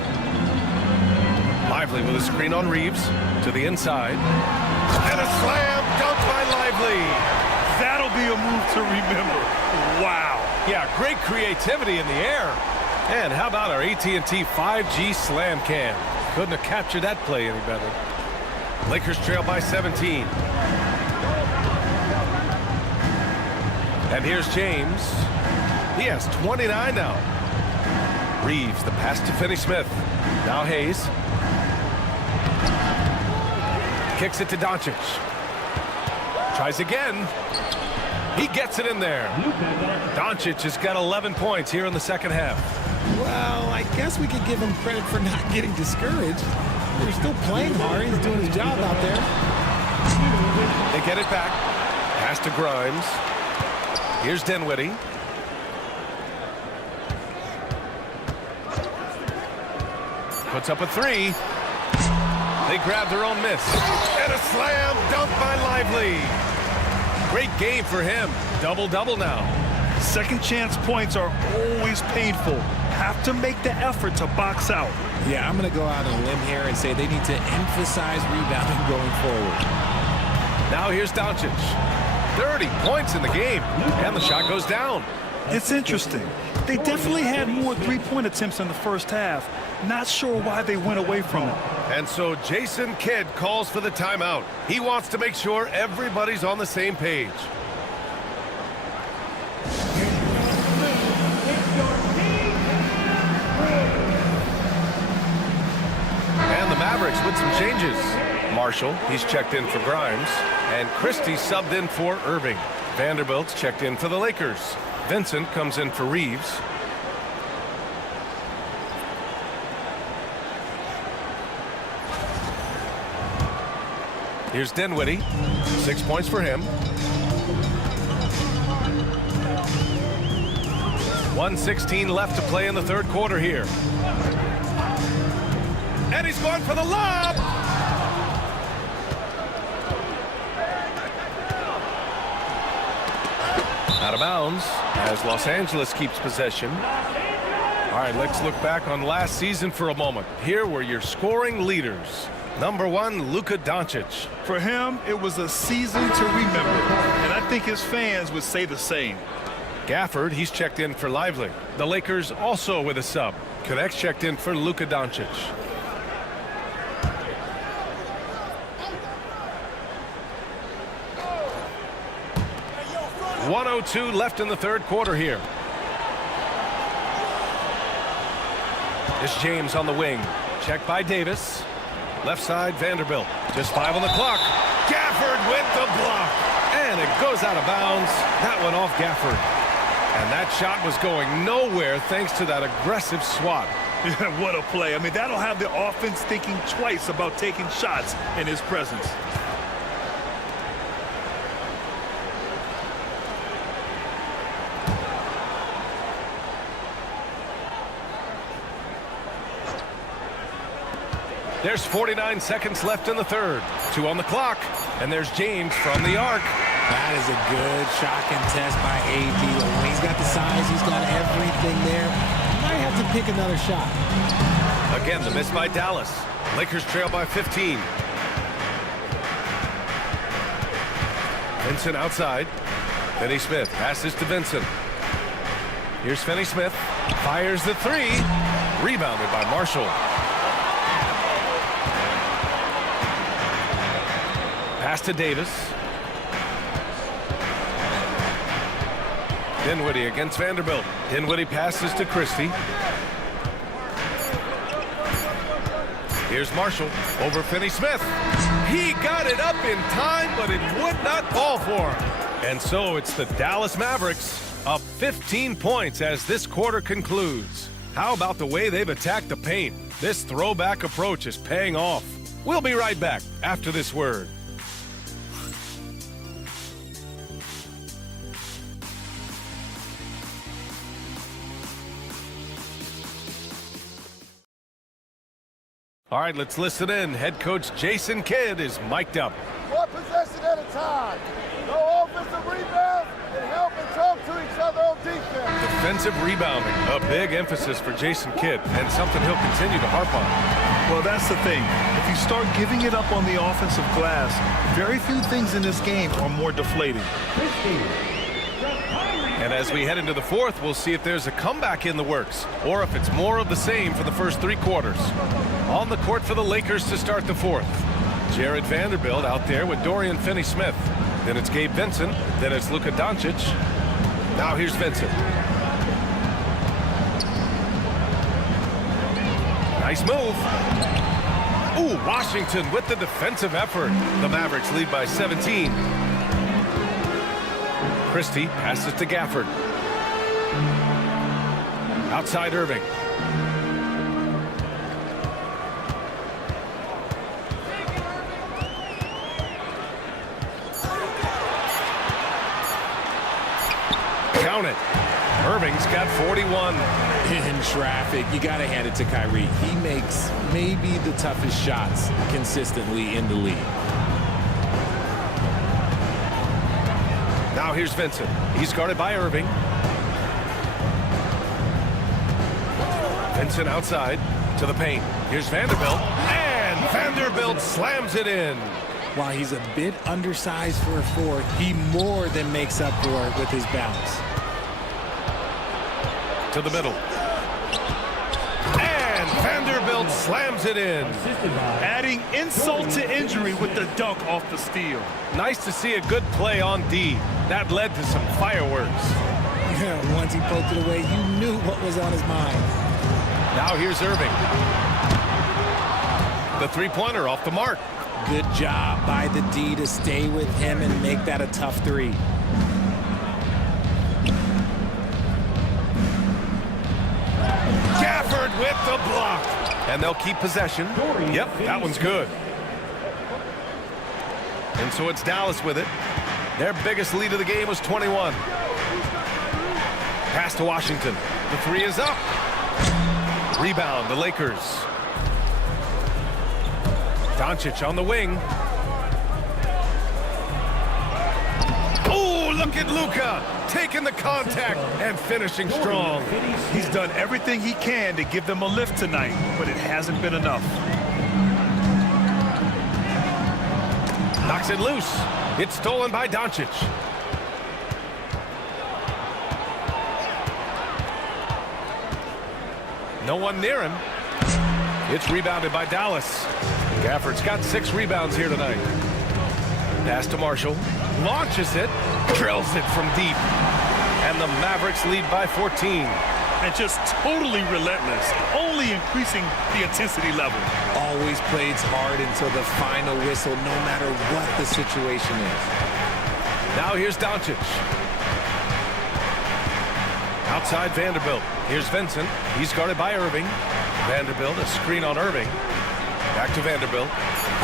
Lively with a screen on Reeves. To the inside. And a slam dunk by Lively. That'll be a move to remember. Wow. Yeah, great creativity in the air. And how about our AT&T 5G slam cam? Couldn't have captured that play any better. Lakers trail by 17. And here's James. He has 29 now. Reeves, the pass to Finney-Smith. Now Hayes. Kicks it to Doncic. Tries again. He gets it in there. Doncic has got 11 points here in the second half. Well, I guess we could give him credit for not getting discouraged. They're still playing hard. He's doing his job out there. They get it back. Pass to Grimes. Here's Dinwiddie. Puts up a 3. They grab their own miss. And a slam dunk by Lively. Great game for him. Double-double now. Second chance points are always painful. Have to make the effort to box out. Yeah, I'm going to go out on a limb here and say they need to emphasize rebounding going forward. Now here's Doncic. 30 points in the game. And the shot goes down. It's interesting. They definitely had more three-point attempts in the first half. Not sure why they went away from it. And so Jason Kidd calls for the timeout. He wants to make sure everybody's on the same page. And the Mavericks with some changes. Marshall, he's checked in for Grimes. And Christie subbed in for Irving. Vanderbilt's checked in for the Lakers. Vincent comes in for Reeves. Here's Dinwiddie. 6 points for him. 1:16 left to play in the third quarter here. And he's going for the lob. Out of bounds as Los Angeles keeps possession. All right, let's look back on last season for a moment. Here were your scoring leaders. Number 1, Luka Doncic. For him, it was a season to remember, and I think his fans would say the same. Gafford, he's checked in for Lively. The Lakers also with a sub. Connects checked in for Luka Doncic. .102 left in the third quarter here. It's James on the wing. Checked by Davis. Left side, Vanderbilt. Just 5 on the clock. Gafford with the block. And it goes out of bounds. That one off Gafford. And that shot was going nowhere thanks to that aggressive swat. What a play. I mean, that'll have the offense thinking twice about taking shots in his presence. There's 49 seconds left in the third. 2 on the clock. And there's James from the arc. That is a good shot contest by AD. When he's got the size, he's got everything there. He might have to pick another shot. Again, the miss by Dallas. Lakers trail by 15. Vincent outside. Finney Smith passes to Vincent. Here's Finney Smith. Fires the 3. Rebounded by Marshall. Pass to Davis. Dinwiddie against Vanderbilt. Dinwiddie passes to Christie. Here's Marshall over Finney Smith. He got it up in time, but it would not fall for him. And so it's the Dallas Mavericks up 15 points as this quarter concludes. How about the way they've attacked the paint? This throwback approach is paying off. We'll be right back after this word. All right, let's listen in. Head coach Jason Kidd is mic'd up. 1 possession at a time. No offensive rebounds and help and talk to each other on defense. Defensive rebounding, a big emphasis for Jason Kidd, and something he'll continue to harp on. Well, that's the thing. If you start giving it up on the offensive glass, very few things in this game are more deflating. And as we head into the fourth, we'll see if there's a comeback in the works, or if it's more of the same for the first 3 quarters. On the court for the Lakers to start the fourth. Jared Vanderbilt out there with Dorian Finney-Smith. Then it's Gabe Vincent. Then it's Luka Doncic. Now here's Vincent. Nice move. Ooh, Washington with the defensive effort. The Mavericks lead by 17. Christie passes to Gafford. Outside Irving. Count it. Irving's got 41. In traffic, you got to hand it to Kyrie. He makes maybe the toughest shots consistently in the league. Now here's Vincent. He's guarded by Irving. Vincent outside to the paint. Here's Vanderbilt. And Vanderbilt slams it in. While he's a bit undersized for a 4, he more than makes up for it with his bounce. To the middle. And Vanderbilt slams it in. Adding insult to injury with the dunk off the steal. Nice to see a good play on D. That led to some fireworks. Yeah, once he poked it away, you knew what was on his mind. Now here's Irving. The three-pointer off the mark. Good job by the D to stay with him and make that a tough 3. Gafford with the block. And they'll keep possession. Yep, that one's good. And so it's Dallas with it. Their biggest lead of the game was 21. Pass to Washington. The 3 is up. Rebound, the Lakers. Doncic on the wing. Oh, look at Luka taking the contact and finishing strong. He's done everything he can to give them a lift tonight, but it hasn't been enough. Knocks it loose. It's stolen by Doncic. No one near him. It's rebounded by Dallas. Gafford's got 6 rebounds here tonight. Pass to Marshall. Launches it. Drills it from deep. And the Mavericks lead by 14. And just totally relentless, only increasing the intensity level. Always plays hard until the final whistle, no matter what the situation is. Now here's Doncic. Outside Vanderbilt. Here's Vincent. He's guarded by Irving. Vanderbilt, a screen on Irving. Back to Vanderbilt.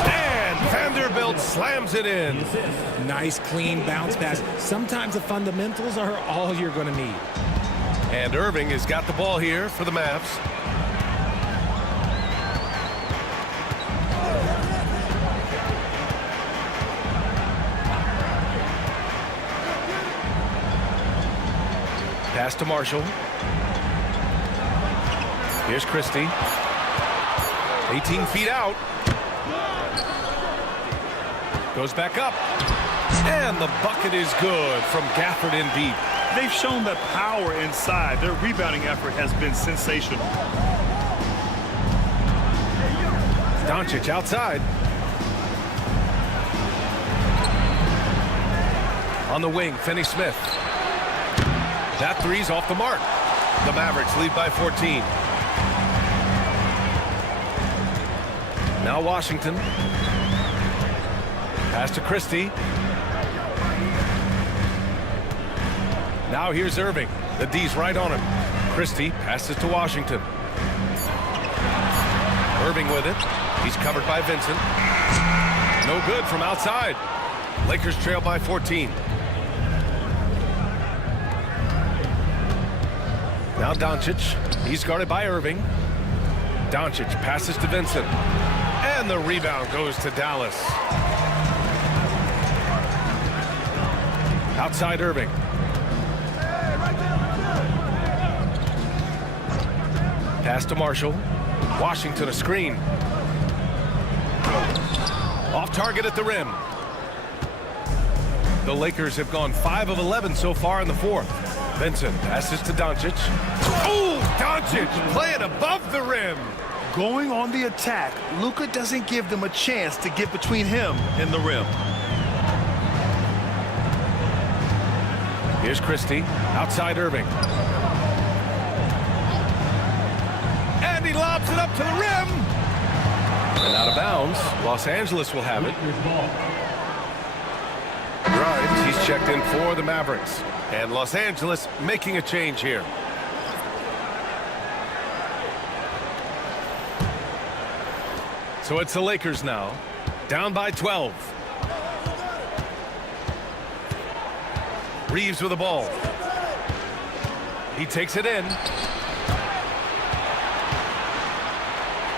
And Vanderbilt slams it in. Nice, clean bounce pass. Sometimes the fundamentals are all you're going to need. And Irving has got the ball here for the Mavs. Pass to Marshall. Here's Christie. 18 feet out. Goes back up. And the bucket is good from Gafford in deep. They've shown that power inside. Their rebounding effort has been sensational. Doncic outside. On the wing, Finney-Smith. That three's off the mark. The Mavericks lead by 14. Now Washington. Pass to Christie. Now here's Irving. The D's right on him. Christie passes to Washington. Irving with it. He's covered by Vincent. No good from outside. Lakers trail by 14. Now Doncic. He's guarded by Irving. Doncic passes to Vincent. And the rebound goes to Dallas. Outside Irving. Pass to Marshall. Washington a screen. Off target at the rim. The Lakers have gone 5 of 11 so far in the fourth. Vincent passes to Doncic. Oh, Doncic playing above the rim. Going on the attack, Luka doesn't give them a chance to get between him and the rim. Here's Christie. Outside Irving. And he lobs it up to the rim. And out of bounds. Los Angeles will have it. Grimes, he's checked in for the Mavericks. And Los Angeles making a change here. So it's the Lakers now. Down by 12. Reeves with the ball. He takes it in.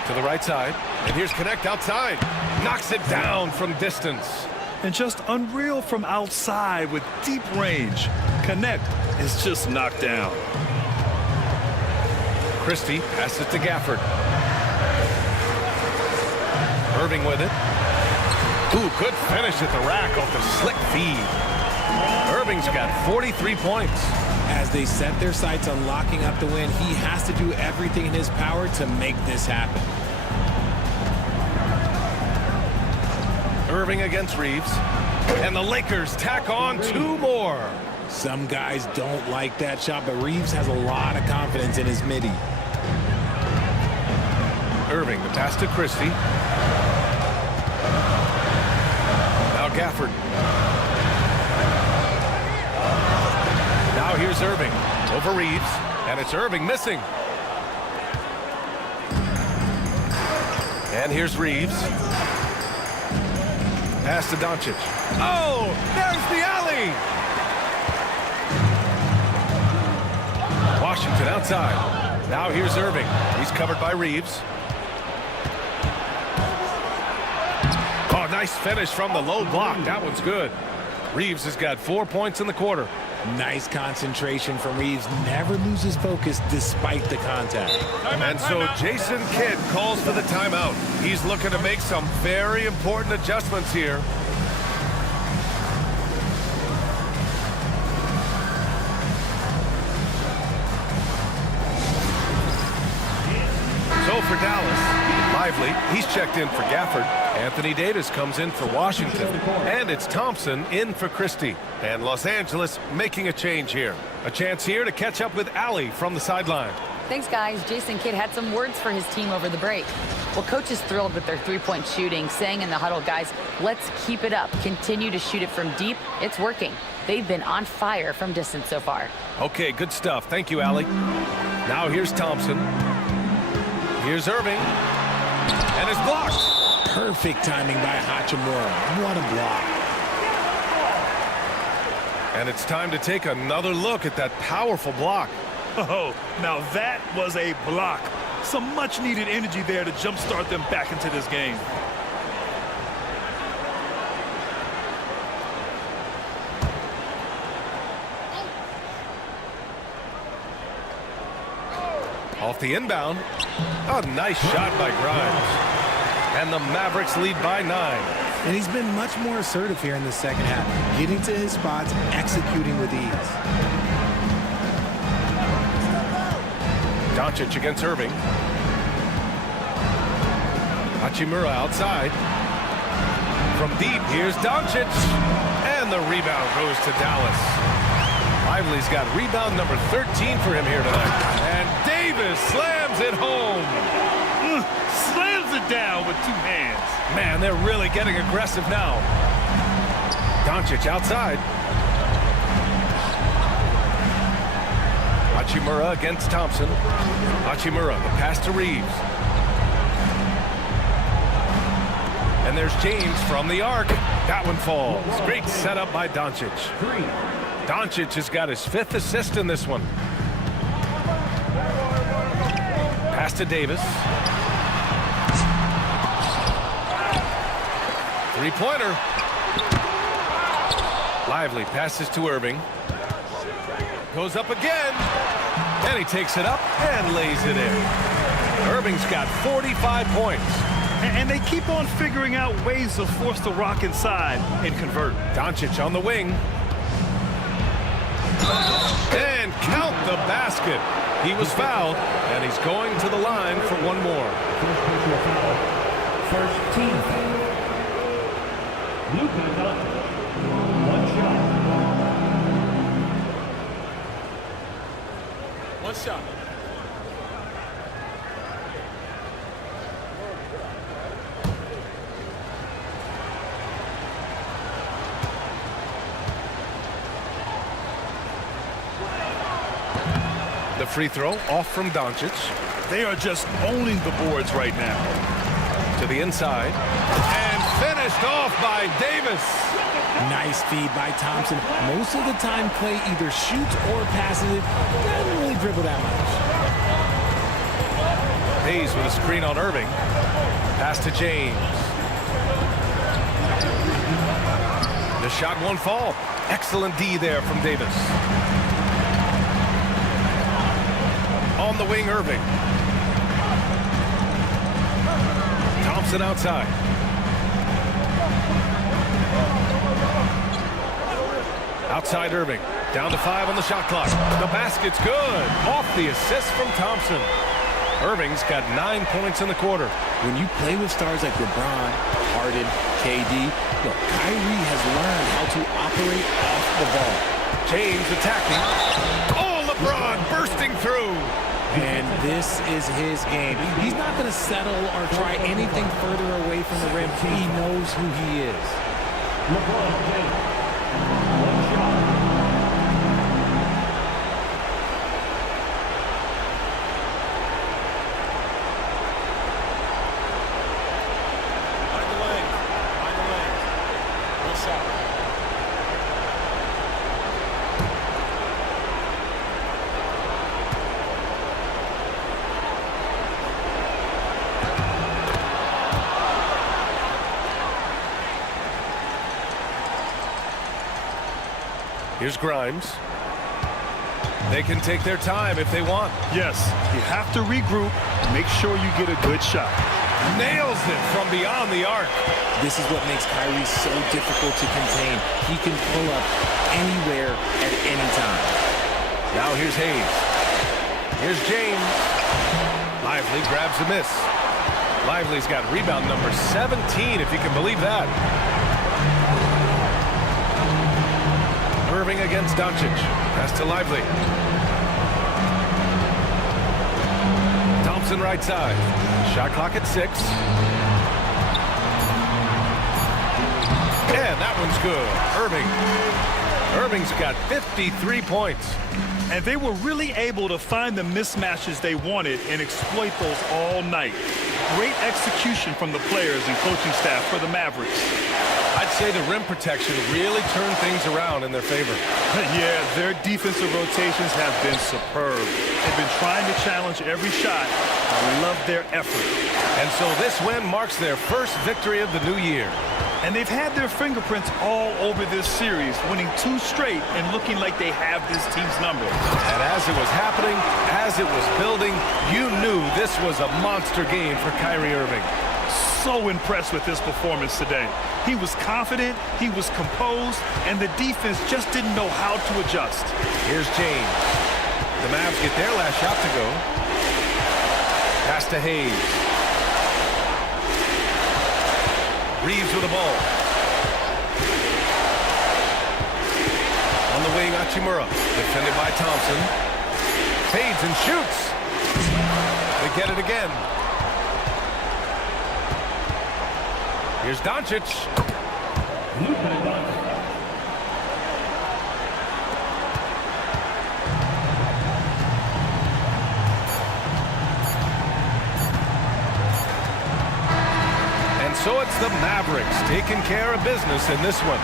To the right side. And here's Connect outside. Knocks it down from distance. And just unreal from outside with deep range. Connect is just knocked down. Christie passes to Gafford. Irving with it. Ooh, good finish at the rack off the slick feed. Irving's got 43 points. As they set their sights on locking up the win, he has to do everything in his power to make this happen. Irving against Reeves. And the Lakers tack on 2 more. Some guys don't like that shot, but Reeves has a lot of confidence in his midi. Irving, the pass to Christie. Now Gafford. Now here's Irving over Reeves, and it's Irving missing. And here's Reeves. Pass to Doncic. Oh, there's the alley. Washington outside. Now here's Irving. He's covered by Reeves. Oh, nice finish from the low block. That one's good. Reeves has got 4 points in the quarter. Nice concentration from Reeves. Never loses focus despite the contact. And so Jason Kidd calls for the timeout. He's looking to make some very important adjustments here. So for Dallas, Lively, he's checked in for Gafford. Anthony Davis comes in for Washington. And it's Thompson in for Christie. And Los Angeles making a change here. A chance here to catch up with Allie from the sideline. Thanks, guys. Jason Kidd had some words for his team over the break. Well, coach is thrilled with their three-point shooting, saying in the huddle, guys, let's keep it up. Continue to shoot it from deep. It's working. They've been on fire from distance so far. Okay, good stuff. Thank you, Allie. Now here's Thompson. Here's Irving. And it's blocked. Perfect timing by Hachimura. What a block. And it's time to take another look at that powerful block. Oh, now that was a block. Some much-needed energy there to jumpstart them back into this game. Off the inbound. A nice shot by Grimes. And the Mavericks lead by 9. And he's been much more assertive here in the second half, getting to his spots, executing with ease. Doncic against Irving. Hachimura outside. From deep, here's Doncic. And the rebound goes to Dallas. Lively's got rebound number 13 for him here tonight. And Davis slams it home. Slams it down with 2 hands. Man, they're really getting aggressive now. Doncic outside. Hachimura against Thompson. Hachimura, the pass to Reeves. And there's James from the arc. That one falls. Great setup by Doncic. Doncic has got his 5th assist in this one. Pass to Davis. 3-pointer. Lively passes to Irving. Goes up again. And he takes it up and lays it in. Irving's got 45 points. And they keep on figuring out ways to force the rock inside and convert. Doncic on the wing. And count the basket. He was fouled, and he's going to the line for one more. First team foul. Luka Doncic. 1 shot. 1 shot. The free throw off from Doncic. They are just owning the boards right now. To the inside. And finished off by Davis. Nice feed by Thompson. Most of the time, Clay either shoots or passes it. Doesn't really dribble that much. Hayes with a screen on Irving. Pass to James. The shot won't fall. Excellent D there from Davis. On the wing, Irving. Thompson outside. Outside Irving. Down to 5 on the shot clock. The basket's good. Off the assist from Thompson. Irving's got 9 points in the quarter. When you play with stars like LeBron, Harden, KD, look, Kyrie has learned how to operate off the ball. James attacking. Oh, LeBron bursting through. And this is his game. He's not going to settle or try anything further away from the rim. He knows who he is. LeBron James. 1 shot. Mind the lane. Mind the lane. 1 shot. Here's Grimes. They can take their time if they want. Yes, you have to regroup. Make sure you get a good shot. Nails it from beyond the arc. This is what makes Kyrie so difficult to contain. He can pull up anywhere at any time. Now here's Hayes. Here's James. Lively grabs a miss. Lively's got rebound number 17, if you can believe that. Irving against Doncic. Pass to Lively. Thompson right side. Shot clock at 6. And that one's good. Irving's got 53 points. And they were really able to find the mismatches they wanted and exploit those all night. Great execution from the players and coaching staff for the Mavericks. I'd say the rim protection really turned things around in their favor. Yeah, their defensive rotations have been superb. They've been trying to challenge every shot. I love their effort. And so this win marks their first victory of the new year. And they've had their fingerprints all over this series, winning 2 straight and looking like they have this team's number. And as it was happening, as it was building, you knew this was a monster game for Kyrie Irving. So impressed with his performance today. He was confident, he was composed, and the defense just didn't know how to adjust. Here's James. The Mavs get their last shot to go. Pass to Hayes. Reeves with the ball. On the wing, Hachimura. Defended by Thompson. Fades and shoots. They get it again. Here's Doncic. So it's the Mavericks taking care of business in this one.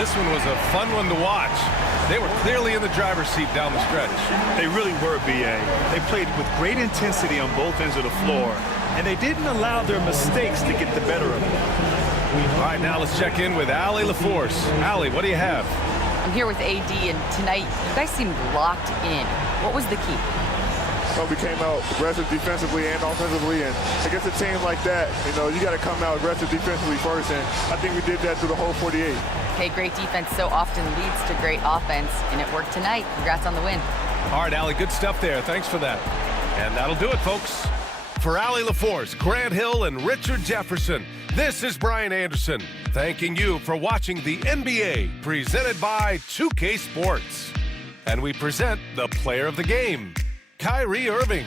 This one was a fun one to watch. They were clearly in the driver's seat down the stretch. They really were, B.A. They played with great intensity on both ends of the floor, and they didn't allow their mistakes to get the better of them. All right, now let's check in with Allie LaForce. Allie, what do you have? I'm here with AD, and tonight you guys seemed locked in. What was the key? So we came out aggressive defensively and offensively, and against a team like that, you got to come out aggressive defensively first, and I think we did that through the whole 48. Okay, great defense so often leads to great offense, and it worked tonight. Congrats on the win. All right, Allie, good stuff there. Thanks for that. And that'll do it, folks. For Allie LaForce, Grant Hill, and Richard Jefferson, this is Brian Anderson, thanking you for watching the NBA presented by 2K Sports. And we present the player of the game, Kyrie Irving.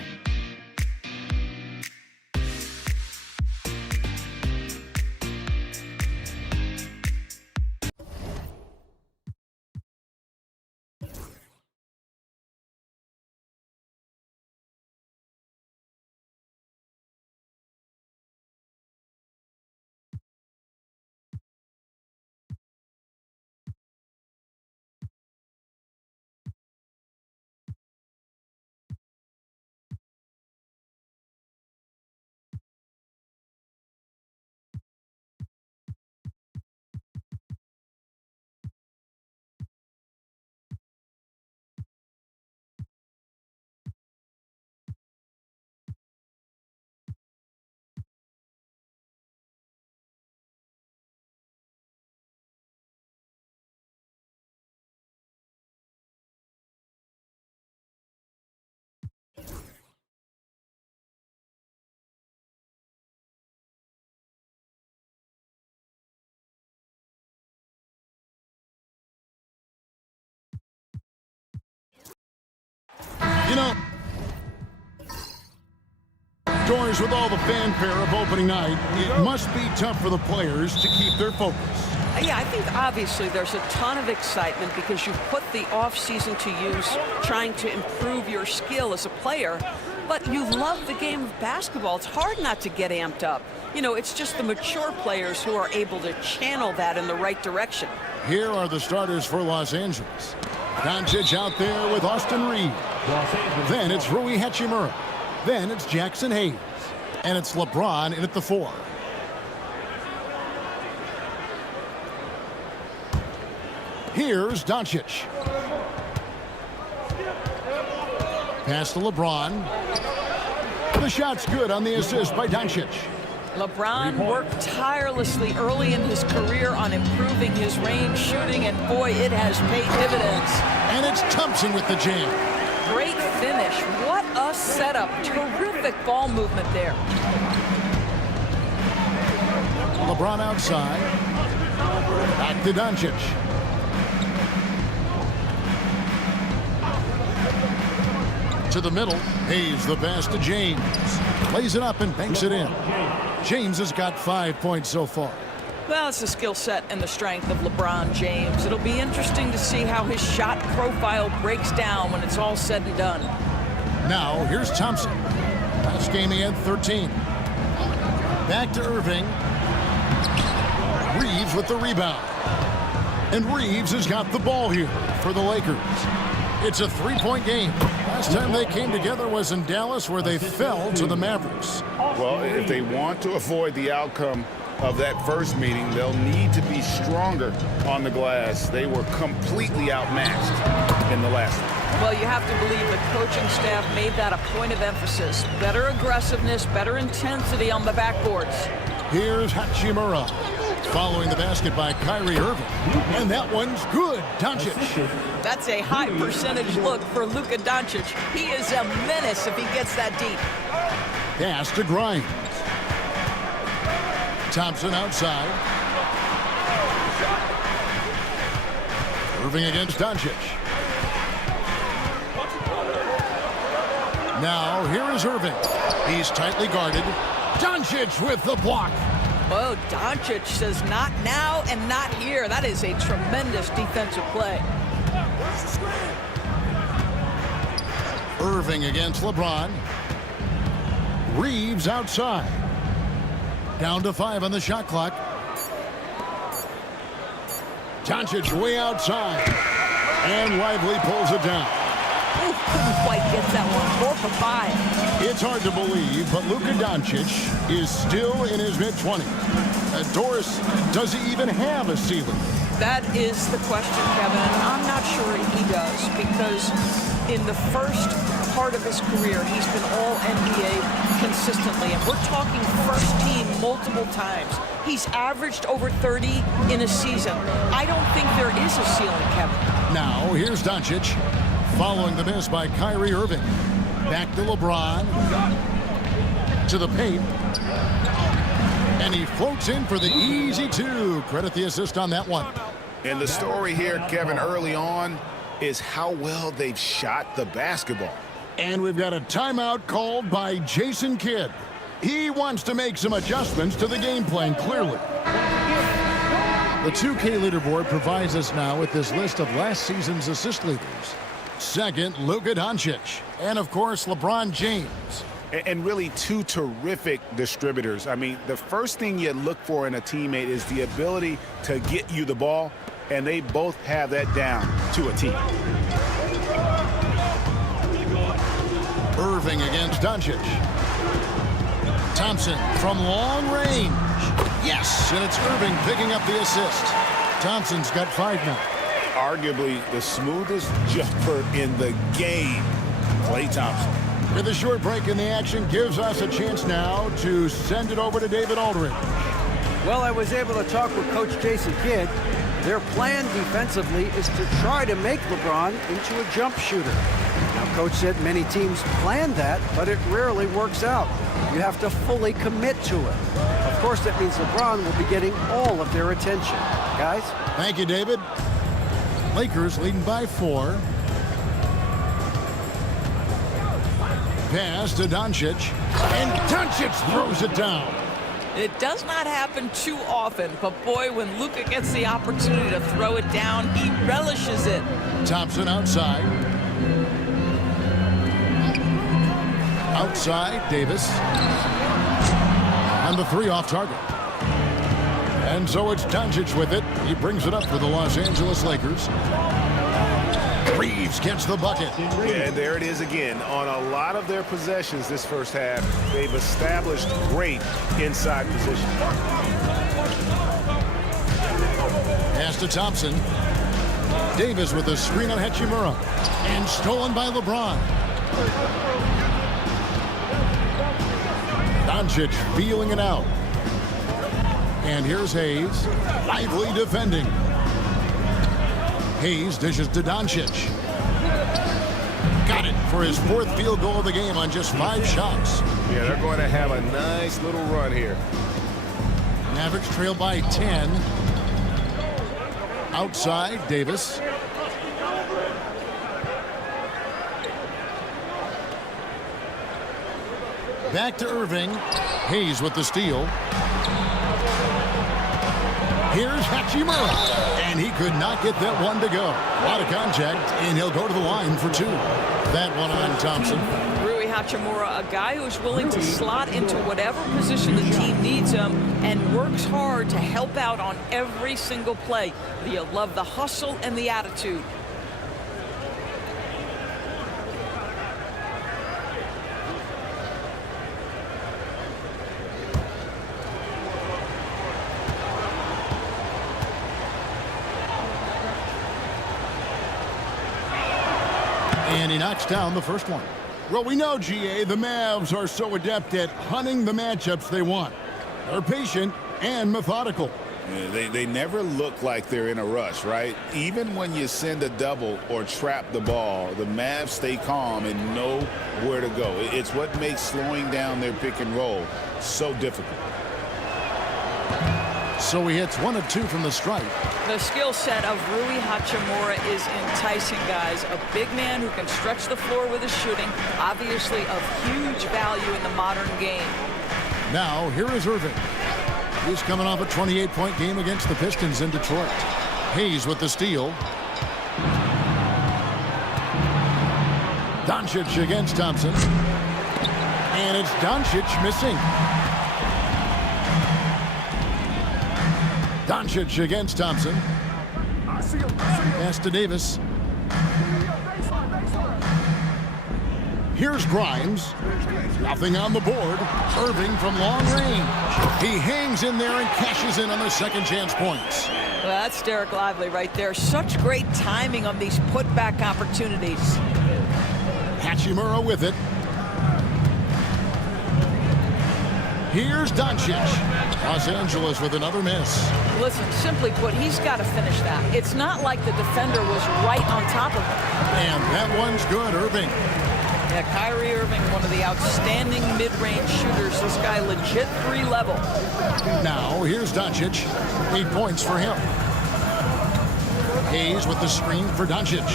Doors with all the fanfare of opening night, it must be tough for the players to keep their focus. Yeah, I think obviously there's a ton of excitement because you've put the offseason to use trying to improve your skill as a player, but you love the game of basketball. It's hard not to get amped up. It's just the mature players who are able to channel that in the right direction. Here are the starters for Los Angeles. Doncic out there with Austin Reeves. Then it's Rui Hachimura. Then it's Jackson Hayes. And it's LeBron in at the 4. Here's Doncic. Pass to LeBron. The shot's good on the assist by Doncic. LeBron worked tirelessly early in his career on improving his range shooting, and boy, it has paid dividends. And it's Thompson with the jam. Great finish. What a setup. Terrific ball movement there. LeBron outside. Back to Doncic. To the middle. Hayes the pass to James. Lays it up and banks it in. James has got 5 points so far. Well, it's the skill set and the strength of LeBron James. It'll be interesting to see how his shot profile breaks down when it's all said and done. Now, here's Thompson. Last game he had 13. Back to Irving. Reeves with the rebound. And Reeves has got the ball here for the Lakers. It's a 3-point game. Last time they came together was in Dallas, where they fell to the Mavericks. Well, if they want to avoid the outcome of that first meeting, they'll need to be stronger on the glass. They were completely outmatched in the last one. Well, you have to believe the coaching staff made that a point of emphasis. Better aggressiveness, better intensity on the backboards. Here's Hachimura. Following the basket by Kyrie Irving. And that one's good. Doncic. That's a high percentage look for Luka Doncic. He is a menace if he gets that deep. Pass to Grimes. Thompson outside. Irving against Doncic. Now, here is Irving. He's tightly guarded. Doncic with the block. Oh, Doncic says not now and not here. That is a tremendous defensive play. Irving against LeBron. Reeves outside. Down to 5 on the shot clock. Doncic way outside. And Lively pulls it down. Ooh, couldn't quite get that one. 4 for 5. It's hard to believe, but Luka Doncic is still in his mid-20s. Doris, does he even have a ceiling? That is the question, Kevin, and I'm not sure he does, because in the first part of his career, he's been all-NBA consistently, and we're talking first team multiple times. He's averaged over 30 in a season. I don't think there is a ceiling, Kevin. Now, here's Doncic, following the miss by Kyrie Irving. Back to LeBron. To the paint. And he floats in for the easy 2. Credit the assist on that one. And the story here, Kevin, early on is how well they've shot the basketball. And we've got a timeout called by Jason Kidd. He wants to make some adjustments to the game plan, clearly. The 2K leaderboard provides us now with this list of last season's assist leaders. Second, Luka Doncic. And, of course, LeBron James. And really 2 terrific distributors. I mean, the first thing you look for in a teammate is the ability to get you the ball, and they both have that down to a T. Irving against Doncic. Thompson from long range. Yes, and it's Irving picking up the assist. Thompson's got 5 now. Arguably the smoothest jumper in the game, Klay Thompson. With a short break in the action, gives us a chance now to send it over to David Aldridge. Well, I was able to talk with Coach Jason Kidd. Their plan defensively is to try to make LeBron into a jump shooter. Now, Coach said many teams plan that, but it rarely works out. You have to fully commit to it. Of course, that means LeBron will be getting all of their attention. Guys? Thank you, David. Lakers leading by 4. Pass to Doncic. And Doncic throws it down. It does not happen too often, but boy, when Luka gets the opportunity to throw it down, he relishes it. Thompson outside. Outside, Davis. And the 3 off target. And so it's Doncic with it. He brings it up for the Los Angeles Lakers. Reeves gets the bucket. Yeah, and there it is again. On a lot of their possessions this first half, they've established great inside position. Pass to Thompson. Davis with a screen on Hachimura. And stolen by LeBron. Doncic feeling it out. And here's Hayes. Lively defending. Hayes dishes to Doncic. Got it. for his 4th field goal of the game on just 5 shots. Yeah, they're going to have a nice little run here. Mavericks trail by 10. Outside, Davis. Back to Irving. Hayes with the steal. Here's Hachimura. And he could not get that one to go. A lot of contact, and he'll go to the line for 2. That one on Thompson. Rui Hachimura, a guy who's willing to slot into whatever position the team needs him and works hard to help out on every single play. You love the hustle and the attitude. And he knocks down the first one. Well, we know, GA, the Mavs are so adept at hunting the matchups they want. They're patient and methodical. Yeah, they never look like they're in a rush, right? Even when you send a double or trap the ball, the Mavs stay calm and know where to go. It's what makes slowing down their pick and roll so difficult. So he hits 1 of 2 from the stripe. The skill set of Rui Hachimura is enticing, guys. A big man who can stretch the floor with his shooting, obviously of huge value in the modern game. Now, here is Irving. He's coming off a 28-point game against the Pistons in Detroit. Hayes with the steal. Doncic against Thompson. And it's Doncic missing. Doncic against Thompson. Pass to Davis. Here's Grimes. Nothing on the board. Irving from long range. He hangs in there and cashes in on the second chance points. Well, that's Derek Lively right there. Such great timing on these putback opportunities. Hachimura with it. Here's Doncic. Los Angeles with another miss. Listen, simply put, he's got to finish that. It's not like the defender was right on top of him. And that one's good, Irving. Yeah, Kyrie Irving, one of the outstanding mid-range shooters. This guy legit 3 level. Now, here's Doncic. 8 points for him. Hayes with the screen for Doncic.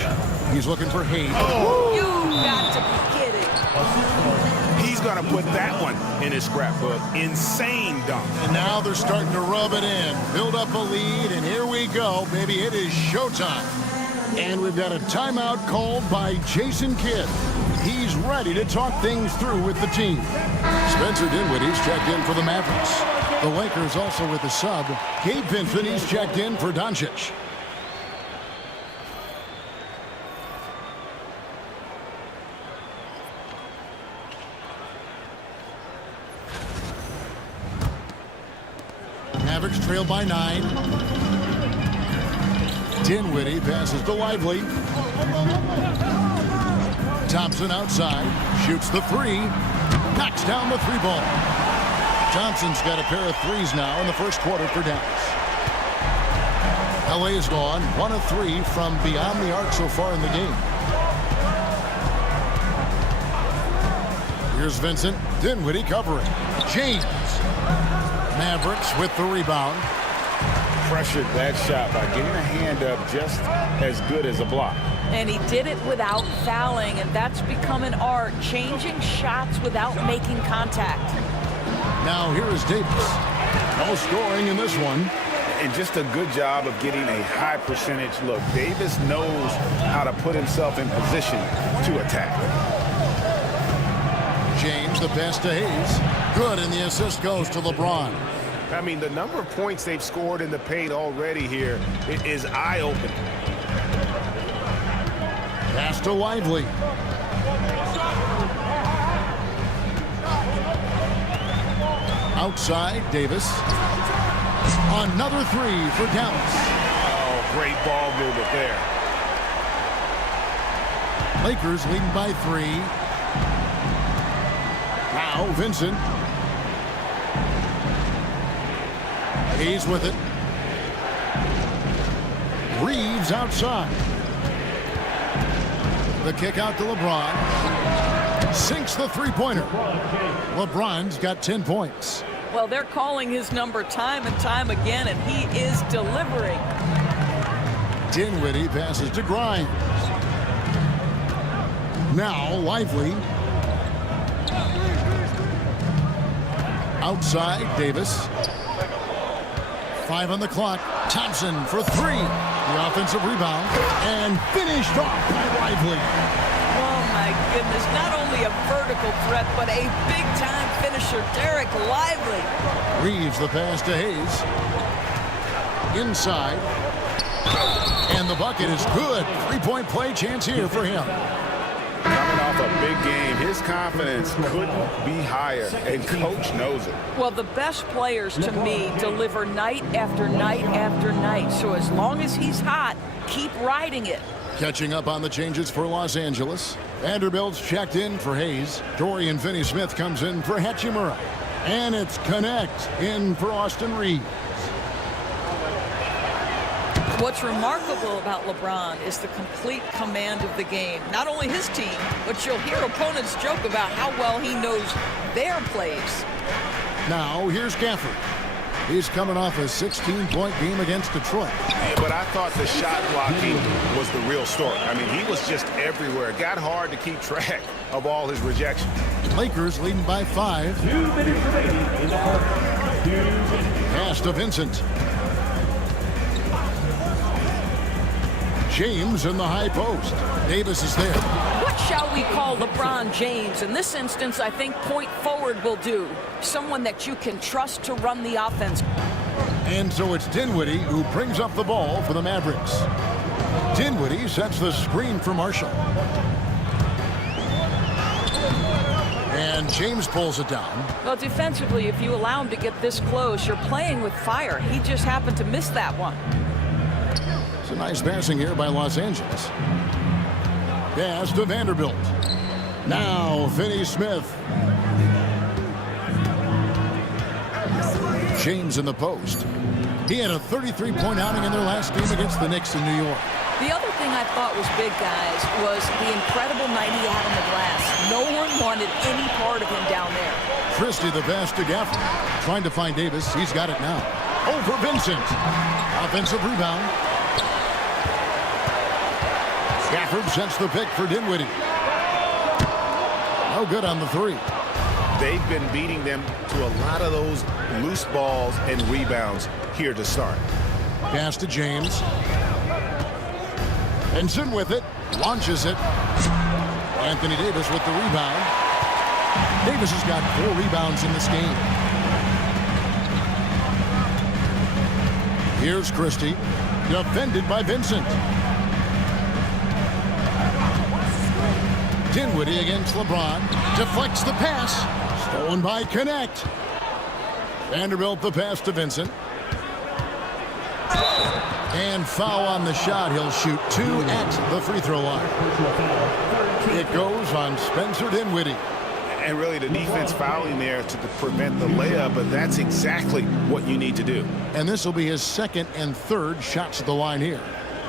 He's looking for Hayes. Oh. You got to be kidding. He's going to put that one in his scrapbook. Insane dunk. And now they're starting to rub it in. Build up a lead, and here we go, baby. It is showtime. And we've got a timeout called by Jason Kidd. He's ready to talk things through with the team. Spencer Dinwiddie's checked in for the Mavericks. The Lakers also with a sub. Gabe Vincent, he's checked in for Doncic. Mavericks trail by 9. Dinwiddie passes to Lively. Thompson outside, shoots the 3, knocks down the 3 ball. Thompson's got a pair of 3s now in the first quarter for Dallas. LA is gone 1 of 3 from beyond the arc so far in the game. Here's Vincent. Dinwiddie covering. James. Mavericks with the rebound. Pressured that shot by getting a hand up just as good as a block. And he did it without fouling, and that's become an art, changing shots without making contact. Now here is Davis. No scoring in this one. And just a good job of getting a high percentage look. Davis knows how to put himself in position to attack. James, the pass to Hayes. Good, and the assist goes to LeBron. I mean, the number of points they've scored in the paint already here is eye-opening. Pass to Lively. Outside, Davis. Another 3 for Dallas. Oh, great ball movement there. Lakers leading by 3. Now Vincent. He's with it. Reeves outside. The kick out to LeBron. Sinks the three-pointer. LeBron's got 10 points. Well, they're calling his number time and time again, and he is delivering. Dinwiddie passes to Grimes. Now Lively. Outside, Davis. 5 on the clock. Thompson for 3. The offensive rebound. And finished off by Lively. Oh, my goodness. Not only a vertical threat, but a big-time finisher. Derek Lively. Reeves the pass to Hayes. Inside. And the bucket is good. 3-point play chance here for him. Coming off a big game, his confidence couldn't be higher, and coach knows it. Well, the best players, to me, deliver night after night after night. So as long as he's hot, keep riding it. Catching up on the changes for Los Angeles. Vanderbilt's checked in for Hayes. Dorian Finney-Smith comes in for Hachimura. And it's Connect in for Austin Reeves. What's remarkable about LeBron is the complete command of the game. Not only his team, but you'll hear opponents joke about how well he knows their plays. Now, here's Gafford. He's coming off a 16-point game against Detroit. But I thought the shot blocking was the real story. I mean, he was just everywhere. It got hard to keep track of all his rejection. Lakers leading by 5. 2 minutes remaining in the first. 2 minutes. Pass to Vincent. James in the high post. Davis is there. What shall we call LeBron James? In this instance, I think point forward will do. Someone that you can trust to run the offense. And so it's Dinwiddie who brings up the ball for the Mavericks. Dinwiddie sets the screen for Marshall. And James pulls it down. Well, defensively, if you allow him to get this close, you're playing with fire. He just happened to miss that one. It's a nice passing here by Los Angeles. Pass to Vanderbilt. Now Finney-Smith. James in the post. He had a 33-point outing in their last game against the Knicks in New York. The other thing I thought was big, guys, was the incredible night he had on the glass. No one wanted any part of him down there. Christie the pass to Gafford. Trying to find Davis. He's got it now. Over Vincent. Offensive rebound. Gafford sets the pick for Dinwiddie. No good on the 3. They've been beating them to a lot of those loose balls and rebounds here to start. Pass to James. Benson with it. Launches it. Anthony Davis with the rebound. Davis has got 4 rebounds in this game. Here's Christie. Defended by Vincent. Dinwiddie against LeBron. Deflects the pass. Stolen by Connect. Vanderbilt the pass to Vincent. And foul on the shot. He'll shoot 2 at the free throw line. It goes on Spencer Dinwiddie. And really the defense fouling there to prevent the layup, but that's exactly what you need to do. And this will be his 2nd and 3rd shots at the line here.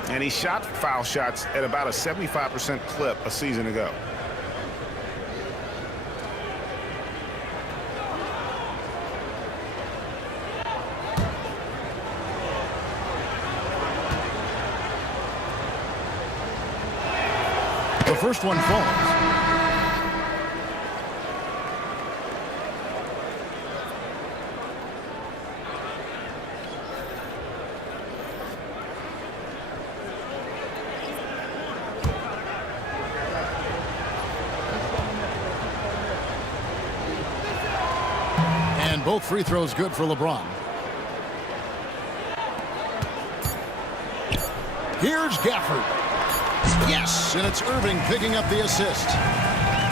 And he shot foul shots at about a 75% clip a season ago. The first one falls. And both free throws good for LeBron. Here's Gafford. Yes, and it's Irving picking up the assist.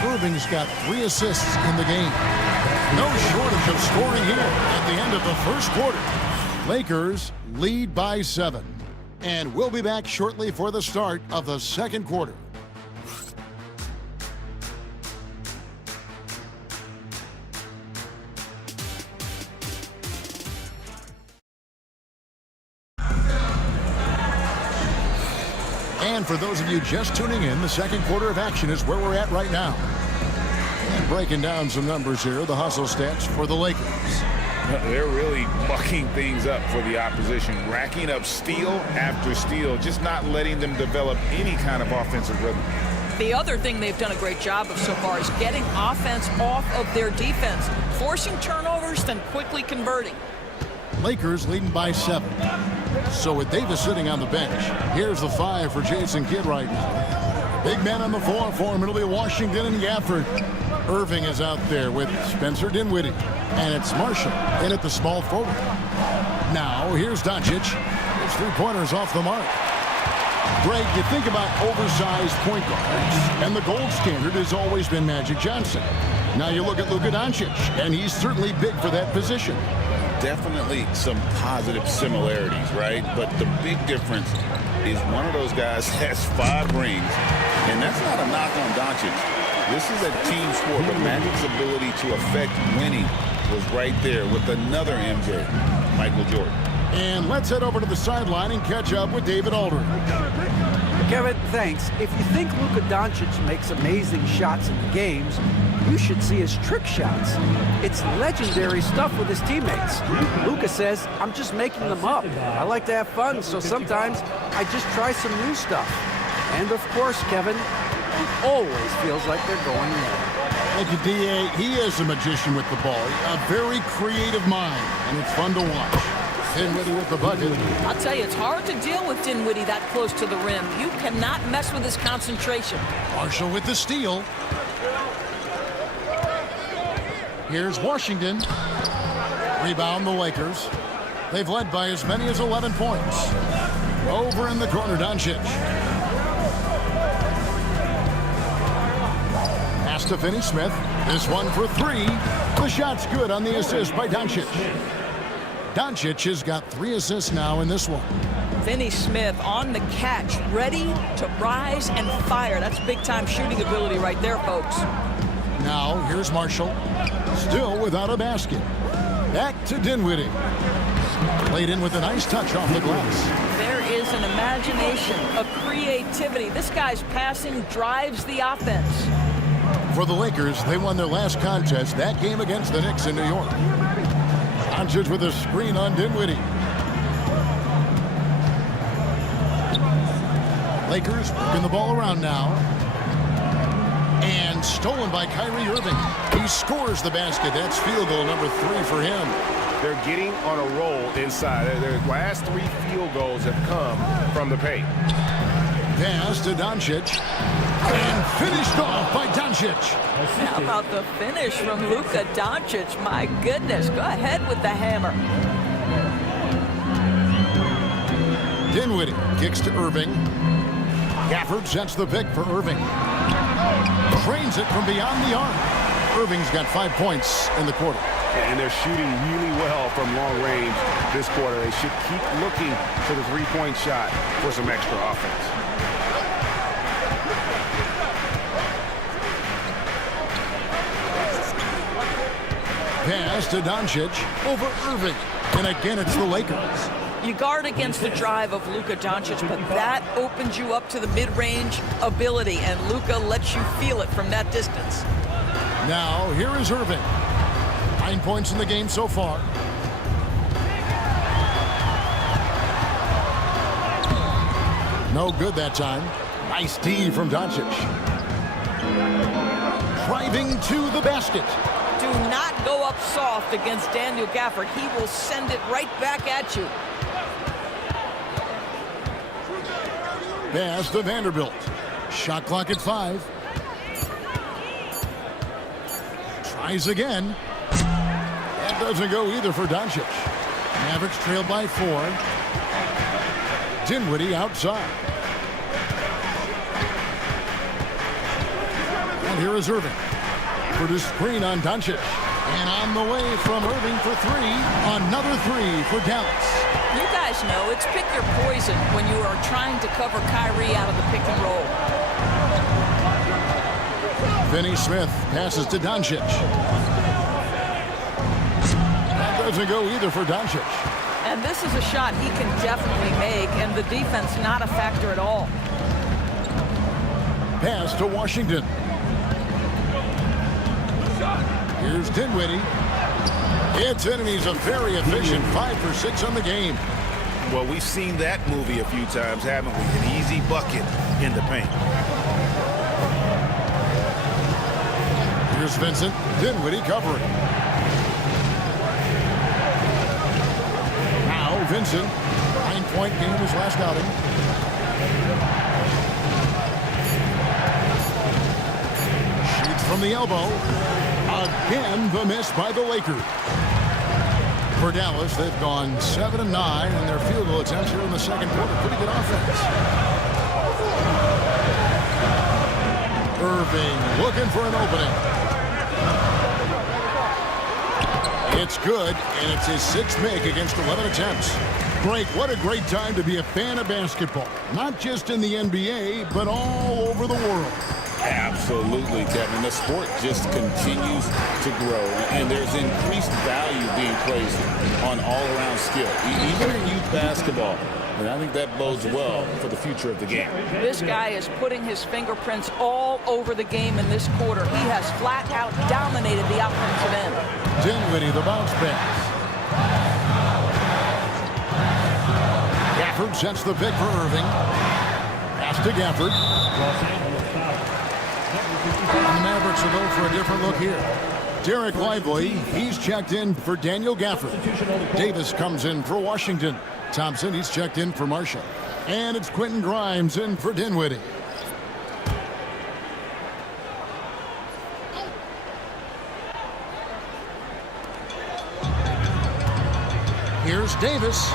Irving's got 3 assists in the game. No shortage of scoring here at the end of the first quarter. Lakers lead by 7. And we'll be back shortly for the start of the second quarter. And for those of you just tuning in, the second quarter of action is where we're at right now. Breaking down some numbers here, the hustle stats for the Lakers. They're really mucking things up for the opposition, racking up steal after steal, just not letting them develop any kind of offensive rhythm. The other thing they've done a great job of so far is getting offense off of their defense, forcing turnovers, then quickly converting. Lakers leading by 7. So with Davis sitting on the bench, here's the 5 for Jason Kidd right now. Big man on the floor for him. It'll be Washington and Gafford. Irving is out there with Spencer Dinwiddie. And it's Marshall in at the small forward. Now here's Doncic. His 3-pointers off the mark. Greg, you think about oversized point guards, and the gold standard has always been Magic Johnson. Now you look at Luka Doncic, and he's certainly big for that position. Definitely some positive similarities, right? But the big difference is one of those guys has 5 rings, and that's not a knock on Doncic. This is a team sport, but Magic's ability to affect winning was right there with another MJ, Michael Jordan. And let's head over to the sideline and catch up with David Aldridge. Kevin, thanks. If you think Luka Doncic makes amazing shots in the games, you should see his trick shots. It's legendary stuff with his teammates. Luka says, I'm just making them up. I like to have fun, so sometimes I just try some new stuff. And of course, Kevin, it always feels like they're going in. Thank you, D.A. He is a magician with the ball. A very creative mind, and it's fun to watch. Dinwiddie with the bucket. I'll tell you, it's hard to deal with Dinwiddie that close to the rim. You cannot mess with his concentration. Marshall with the steal. Here's Washington. Rebound the Lakers. They've led by as many as 11 points. Over in the corner, Doncic. Pass to Finney-Smith. This one for 3. The shot's good on the assist by Doncic. Doncic has got 3 assists now in this one. Finney-Smith on the catch, ready to rise and fire. That's big-time shooting ability right there, folks. Now, here's Marshall. Still without a basket. Back to Dinwiddie. Played in with a nice touch off the glass. There is an imagination, a creativity. This guy's passing drives the offense. For the Lakers, they won their last contest, that game against the Knicks in New York. Doncic with a screen on Dinwiddie. Lakers working the ball around now. And stolen by Kyrie Irving. He scores the basket. That's field goal number 3 for him. They're getting on a roll inside. Their last 3 field goals have come from the paint. Pass to Doncic. And finished off by Doncic. How about the finish from Luka Doncic? My goodness, go ahead with the hammer. Dinwiddie kicks to Irving. Gafford sets the pick for Irving. Trains it from beyond the arc. Irving's got 5 points in the quarter. And they're shooting really well from long range this quarter. They should keep looking to the 3-point shot for some extra offense. Pass to Doncic over Irving. And again, it's the Lakers. You guard against the drive of Luka Doncic, but that opens you up to the mid-range ability, and Luka lets you feel it from that distance. Now, here is Irving. 9 points in the game so far. No good that time. Nice D from Doncic. Driving to the basket. Do not go up soft against Daniel Gafford. He will send it right back at you. Pass to Vanderbilt. Shot clock at 5. Tries again. That doesn't go either for Doncic. Mavericks trail by 4. Dinwiddie outside. And here is Irving. For the screen on Doncic. And on the way from Irving for 3. Another 3 for Dallas. You guys know it's pick your poison when you are trying to cover Kyrie out of the pick and roll. Finney-Smith passes to Doncic. That doesn't go either for Doncic. And this is a shot he can definitely make, and the defense not a factor at all. Pass to Washington. Here's Dinwiddie. It's in, and he's a very efficient 5 for 6 on the game. Well, we've seen that movie a few times, haven't we? An easy bucket in the paint. Here's Vincent. Dinwiddie covering. Now Vincent. 9-point game his last outing. Shoots from the elbow. Again, the miss by the Lakers. For Dallas, they've gone 7-9 in their field goal attempts here in the second quarter. Pretty good offense. Irving looking for an opening. It's good, and it's his 6th make against 11 attempts. Greg, what a great time to be a fan of basketball. Not just in the NBA, but all over the world. Absolutely, Kevin. The sport just continues to grow, and there's increased value being placed on all-around skill, even in youth basketball. And I think that bodes well for the future of the game. This guy is putting his fingerprints all over the game in this quarter. He has flat out dominated the offensive end. Dinwiddie, the bounce pass. Gafford sets the pick for Irving. Pass to Gafford. And the Mavericks will go for a different look here. Derek Lively, he's checked in for Daniel Gafford. Davis comes in for Washington. Thompson, he's checked in for Marshall. And it's Quentin Grimes in for Dinwiddie. Here's Davis.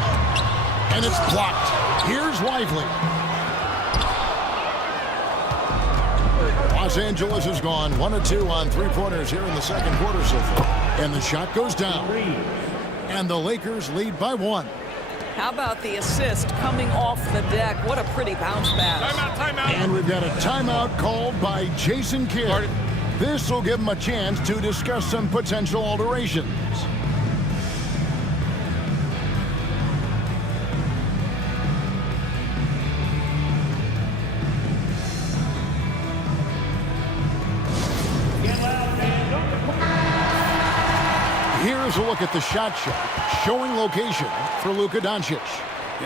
And it's blocked. Here's Lively. Los Angeles has gone 1 of 2 on 3-pointers here in the second quarter so far. And the shot goes down. And the Lakers lead by 1. How about the assist coming off the deck? What a pretty bounce pass. Timeout. And we've got a timeout called by Jason Kidd. This will give him a chance to discuss some potential alterations. Here's a look at the shot showing location for Luka Doncic.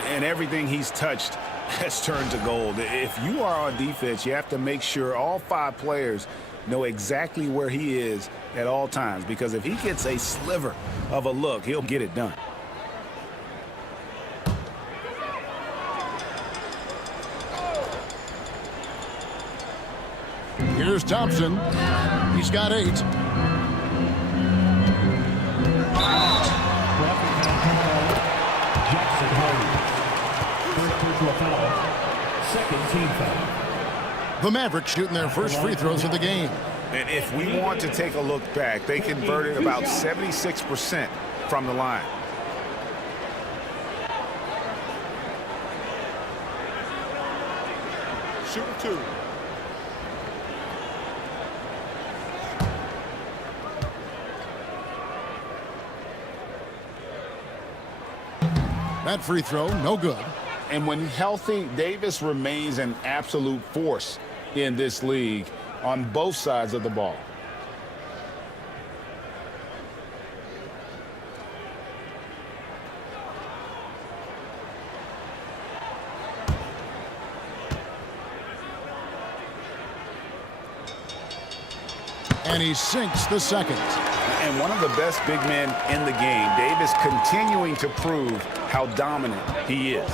And everything he's touched has turned to gold. If you are on defense, you have to make sure all 5 players know exactly where he is at all times, because if he gets a sliver of a look, he'll get it done. Here's Thompson. He's got 8. The Mavericks shooting their first free throws of the game. And if we want to take a look back, they converted about 76% from the line. Shoot 2. That free throw, no good. And when healthy, Davis remains an absolute force in this league on both sides of the ball. And he sinks the second. And one of the best big men in the game, Davis continuing to prove how dominant he is.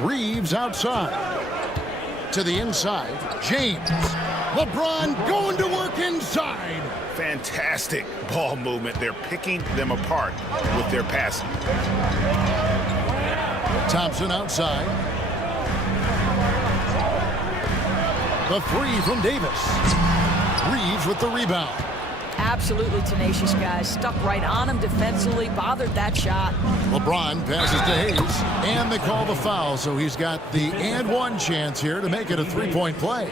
Reeves outside. To the inside. James. LeBron going to work inside. Fantastic ball movement. They're picking them apart with their passing. Thompson outside. The 3 from Davis. Reeves with the rebound. Absolutely tenacious guys. Stuck right on him defensively. Bothered that shot. LeBron passes to Hayes. And they call the foul, so he's got the and 1 chance here to make it a 3-point play.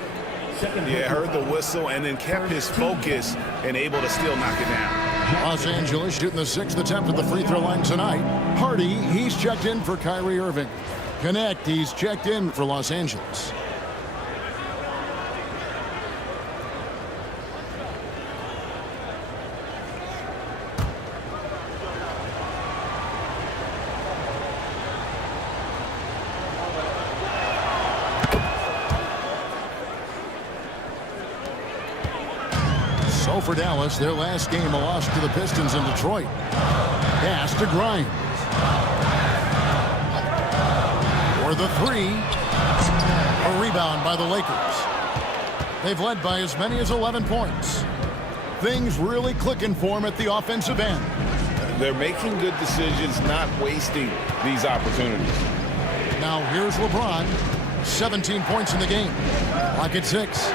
Yeah, heard the whistle and then kept his focus and able to still knock it down. Los Angeles shooting the 6th attempt at the free throw line tonight. Hardy, he's checked in for Kyrie Irving. Connect, he's checked in for Los Angeles. 0 for Dallas. Their last game, a loss to the Pistons in Detroit. Pass to Grimes. For the three. A rebound by the Lakers. They've led by as many as 11 points. Things really clicking for them at the offensive end. They're making good decisions, not wasting these opportunities. Now here's LeBron. 17 points in the game. Clock at 6.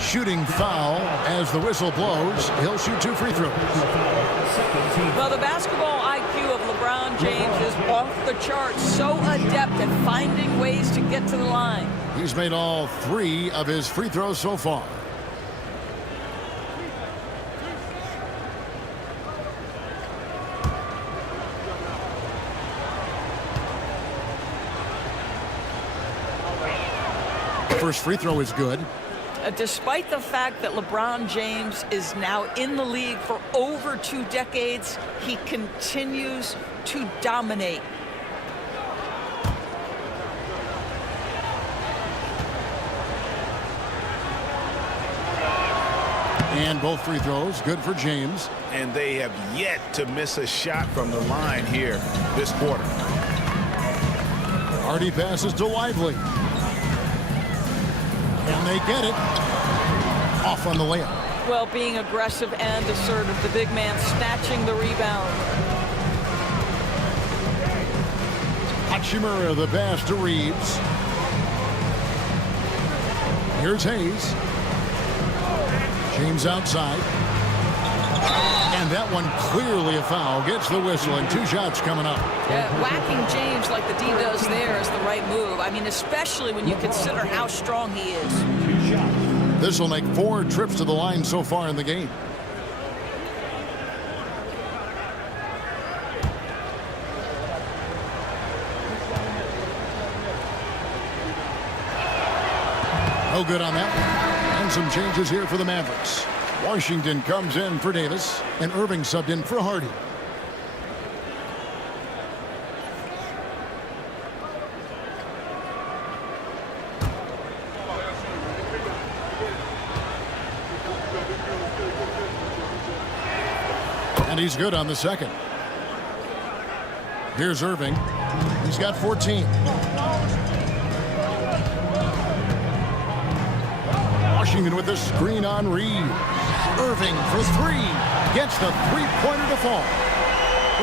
Shooting foul as the whistle blows. He'll shoot 2 free throws. Well, the basketball IQ of LeBron James is off the charts. So adept at finding ways to get to the line. He's made all 3 of his free throws so far. First free throw is good. Despite the fact that LeBron James is now in the league for over 2 decades, he continues to dominate. And both free throws good for James. And they have yet to miss a shot from the line here this quarter. Hardy passes to Lively. And they get it. Off on the layup. Well, being aggressive and assertive, the big man snatching the rebound. Hachimura the pass to Reeves. Here's Hayes. James outside. And that one clearly a foul. Gets the whistle and 2 shots coming up. Yeah, whacking James like the D does there is the right move. I mean, especially when you consider how strong he is. This will make 4 trips to the line so far in the game. No good on that one. And some changes here for the Mavericks. Washington comes in for Davis, and Irving subbed in for Hardy. And he's good on the second. Here's Irving. He's got 14. Washington with the screen on Reed. Irving for 3. Gets the three-pointer to fall.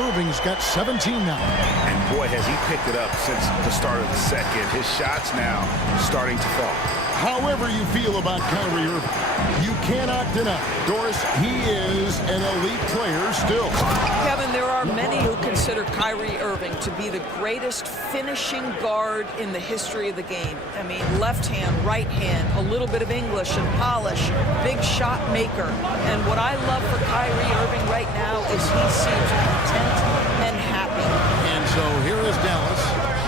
Irving's got 17 now. And boy, has he picked it up since the start of the second. His shots now starting to fall. However you feel about Kyrie Irving, you cannot deny, Doris, he is an elite player still. Kevin, there are many who consider Kyrie Irving to be the greatest finishing guard in the history of the game. I mean, left hand, right hand, a little bit of English and polish, big shot maker. And what I love for Kyrie Irving right now is he seems content and happy. And so here is Dallas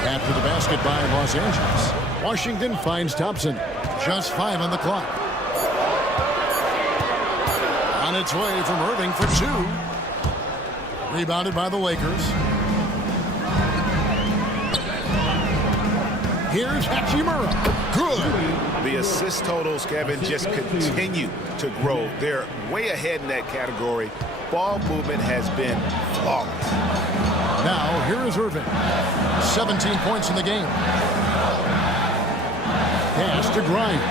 after the basket by Los Angeles. Washington finds Thompson. Just 5 on the clock. On its way from Irving for 2. Rebounded by the Lakers. Here's Hachimura. Good. The assist totals, Kevin, just continue to grow. They're way ahead in that category. Ball movement has been flawless. Now, here is Irving. 17 points in the game. Pass to Grimes.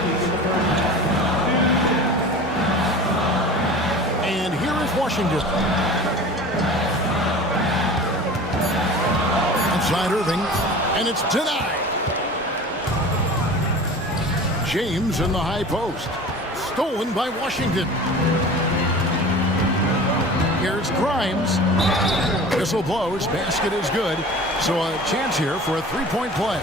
And here is Washington. Inside Irving, and it's denied. James in the high post. Stolen by Washington. Here's Grimes. Whistle blows. Basket is good. So a chance here for a three-point play.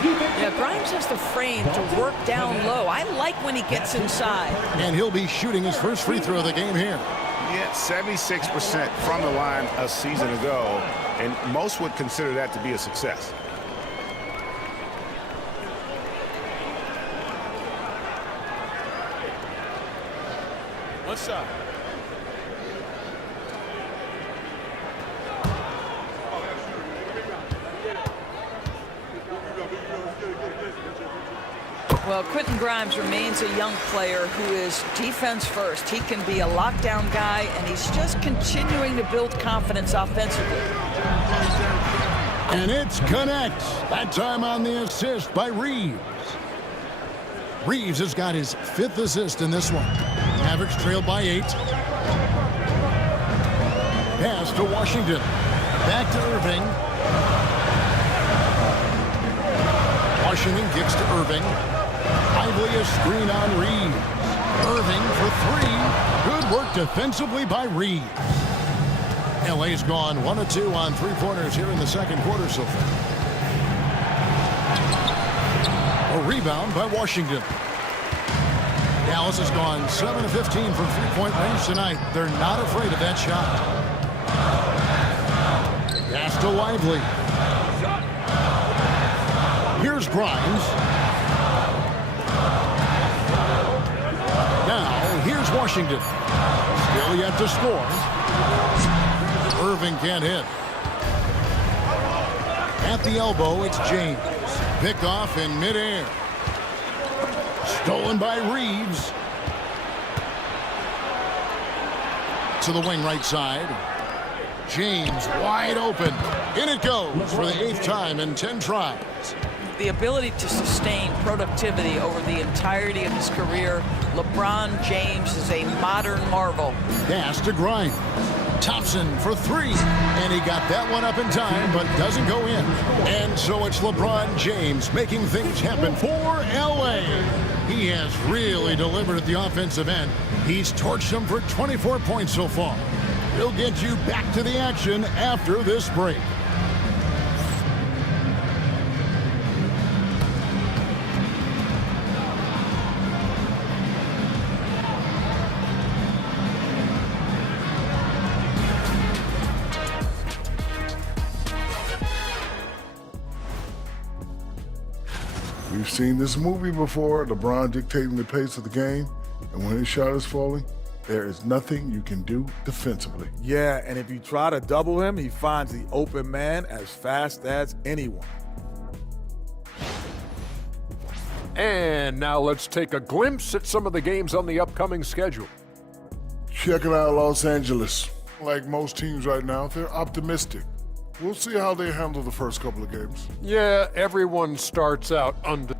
Yeah, Grimes has the frame to work down low. I like when he gets inside. And he'll be shooting his first free throw of the game here. Yeah, 76% from the line a season ago, and most would consider that to be a success. What's up? Well, Quentin Grimes remains a young player who is defense first. He can be a lockdown guy, and he's just continuing to build confidence offensively. And it's connect. That time on the assist by Reeves. Reeves has got his 5th assist in this one. Mavericks trailed by 8. Pass to Washington. Back to Irving. Washington kicks to Irving. Lively a screen on Reeves. Irving for 3. Good work defensively by Reeves. LA's gone 1 of 2 on 3-pointers here in the second quarter so far. A rebound by Washington. Dallas has gone 7 of 15 from 3-point range tonight. They're not afraid of that shot. Pass to Lively. Here's Grimes. Now, here's Washington. Still yet to score. Irving can't hit. At the elbow, it's James. Picked off in midair. Stolen by Reeves. To the wing right side. James wide open. In it goes for the 8th time in 10 tries. The ability to sustain productivity over the entirety of his career, LeBron James is a modern marvel. Pass to Grimes. Thompson for 3. And he got that one up in time, but doesn't go in. And so it's LeBron James making things happen for LA. He has really delivered at the offensive end. He's torched them for 24 points so far. He'll get you back to the action after this break. We've seen this movie before, LeBron dictating the pace of the game, and when his shot is falling, there is nothing you can do defensively. Yeah, and if you try to double him, he finds the open man as fast as anyone. And now let's take a glimpse at some of the games on the upcoming schedule. Checking out Los Angeles. Like most teams right now, they're optimistic. We'll see how they handle the first couple of games. Yeah, everyone starts out under.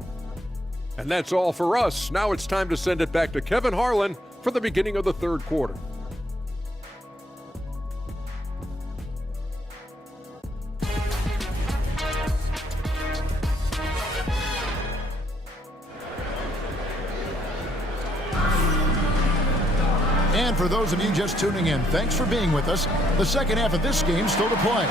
And that's all for us. Now it's time to send it back to Kevin Harlan for the beginning of the third quarter. And for those of you just tuning in, thanks for being with us. The second half of this game still to play.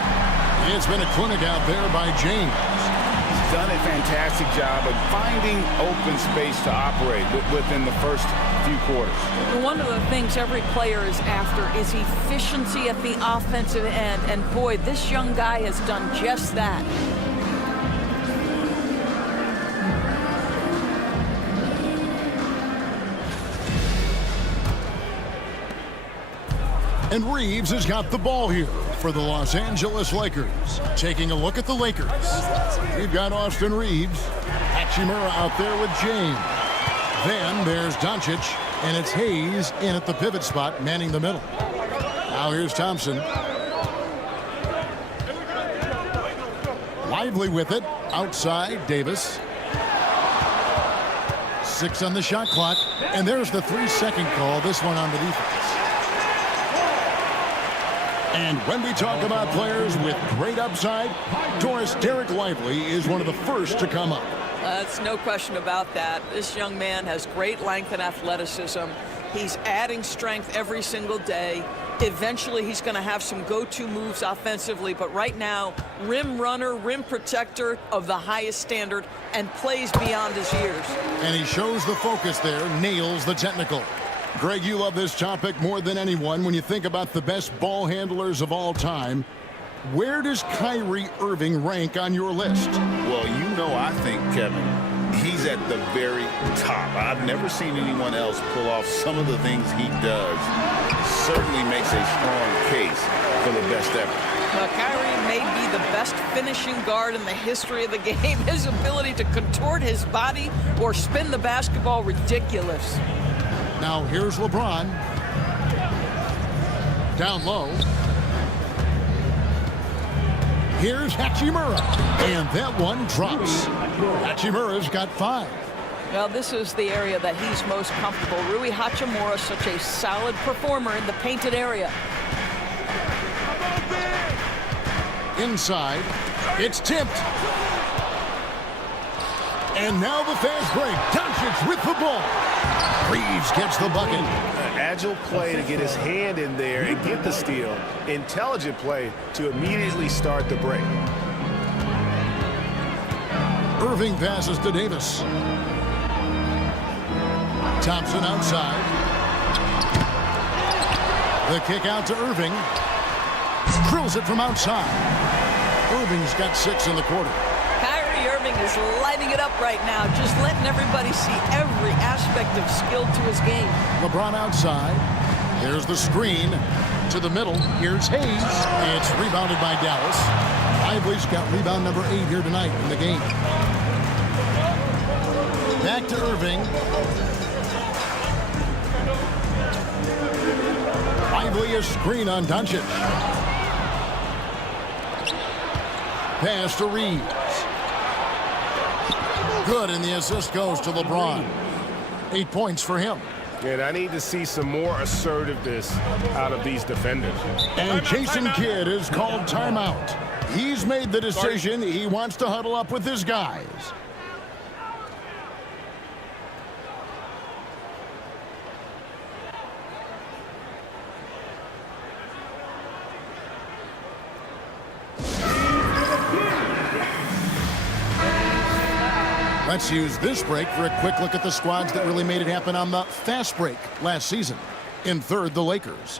It's been a clinic out there by James. He's done a fantastic job of finding open space to operate within the first few quarters. One of the things every player is after is efficiency at the offensive end. And boy, this young guy has done just that. And Reeves has got the ball here for the Los Angeles Lakers. Taking a look at the Lakers. We've got Austin Reeves. Hachimura out there with James. Then there's Doncic, and it's Hayes in at the pivot spot, manning the middle. Now here's Thompson. Lively with it. Outside, Davis. 6 on the shot clock. And there's the 3-second call. This one on the defense. And when we talk about players with great upside, Doris, Derek Lively is one of the first to come up. That's no question about that. This young man has great length and athleticism. He's adding strength every single day. Eventually, he's going to have some go-to moves offensively, but right now, rim runner, rim protector of the highest standard, and plays beyond his years. And he shows the focus there, nails the technical. Greg, you love this topic more than anyone. When you think about the best ball handlers of all time, where does Kyrie Irving rank on your list? Well, you know, I think, Kevin, he's at the very top. I've never seen anyone else pull off some of the things he does. Certainly makes a strong case for the best ever. Kyrie may be the best finishing guard in the history of the game. His ability to contort his body or spin the basketball, ridiculous. Now here's LeBron. Down low. Here's Hachimura. And that one drops. Hachimura's got 5. Well, this is the area that he's most comfortable. Rui Hachimura, such a solid performer in the painted area. Inside, it's tipped. And now the fast break. Doncic with the ball. Reeves gets the bucket. Agile play to get his hand in there and get the steal. Intelligent play to immediately start the break. Irving passes to Davis. Thompson outside. The kick out to Irving. Drills it from outside. Irving's got 6 in the quarter. Kyrie Irving is lighting it up right now, just letting everybody see every aspect of skill to his game. LeBron outside. There's the screen to the middle. Here's Hayes. It's rebounded by Dallas. Lively's got rebound number 8 here tonight in the game. Back to Irving. Lively a screen on Doncic. Pass to Reeves. Good, and the assist goes to LeBron. 8 points for him. And I need to see some more assertiveness out of these defenders. And Jason Kidd is called timeout. He's made the decision. He wants to huddle up with his guys. Let's use this break for a quick look at the squads that really made it happen on the fast break last season. In third, the Lakers.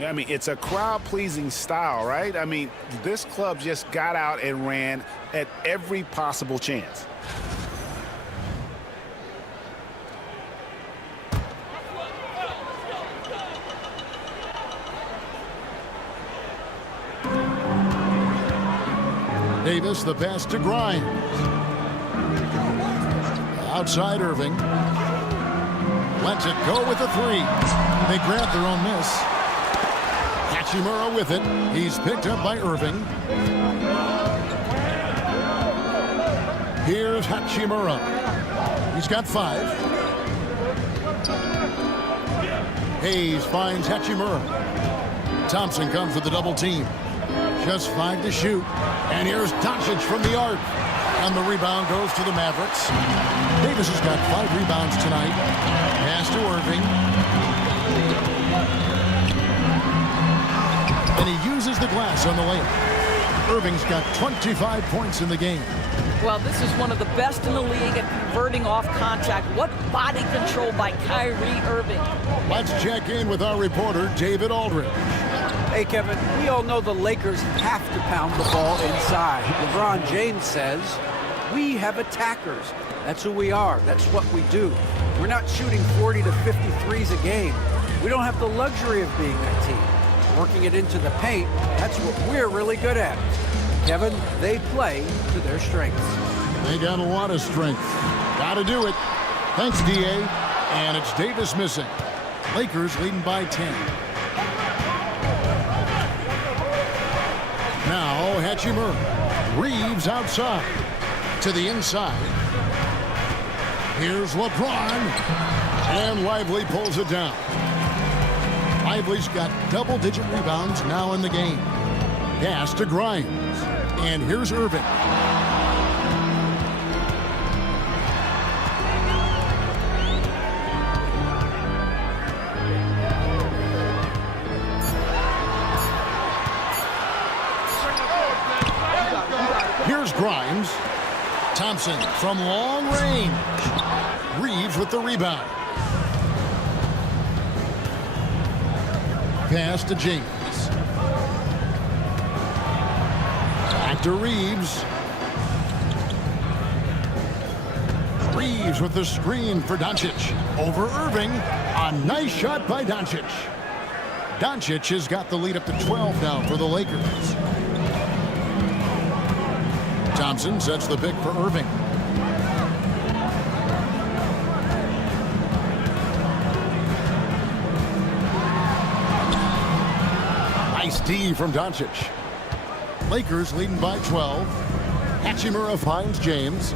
Yeah, I mean, it's a crowd-pleasing style, right? I mean, this club just got out and ran at every possible chance. Davis, the pass to Grimes. Outside Irving. Lets it go with a 3. They grab their own miss. Hachimura with it. He's picked up by Irving. Here's Hachimura. He's got 5. Hayes finds Hachimura. Thompson comes with the double team. Just 5 to shoot. And here's Doncic from the arc. And the rebound goes to the Mavericks. Davis has got 5 rebounds tonight. Pass to Irving. And he uses the glass on the layup. Irving's got 25 points in the game. Well, this is one of the best in the league at converting off contact. What body control by Kyrie Irving. Let's check in with our reporter, David Aldridge. Hey, Kevin, we all know the Lakers have to pound the ball inside. LeBron James says, we have attackers. That's who we are. That's what we do. We're not shooting 40 to 53s a game. We don't have the luxury of being that team. Working it into the paint, that's what we're really good at. Kevin, they play to their strengths. They got a lot of strength. Got to do it. Thanks, D.A. And it's Davis missing. Lakers leading by 10. Now Hachimura. Reeves outside. To the inside. Here's LeBron. And Lively pulls it down. Lively's got double-digit rebounds now in the game. Pass to Grimes. And here's Irving. Here's Grimes. Thompson from long range. Reeves with the rebound. Pass to James. Back to Reeves. Reeves with the screen for Doncic. Over Irving. A nice shot by Doncic. Doncic has got the lead up to 12 now for the Lakers. Thompson sets the pick for Irving. Nice D from Doncic. Lakers leading by 12. Hachimura finds James.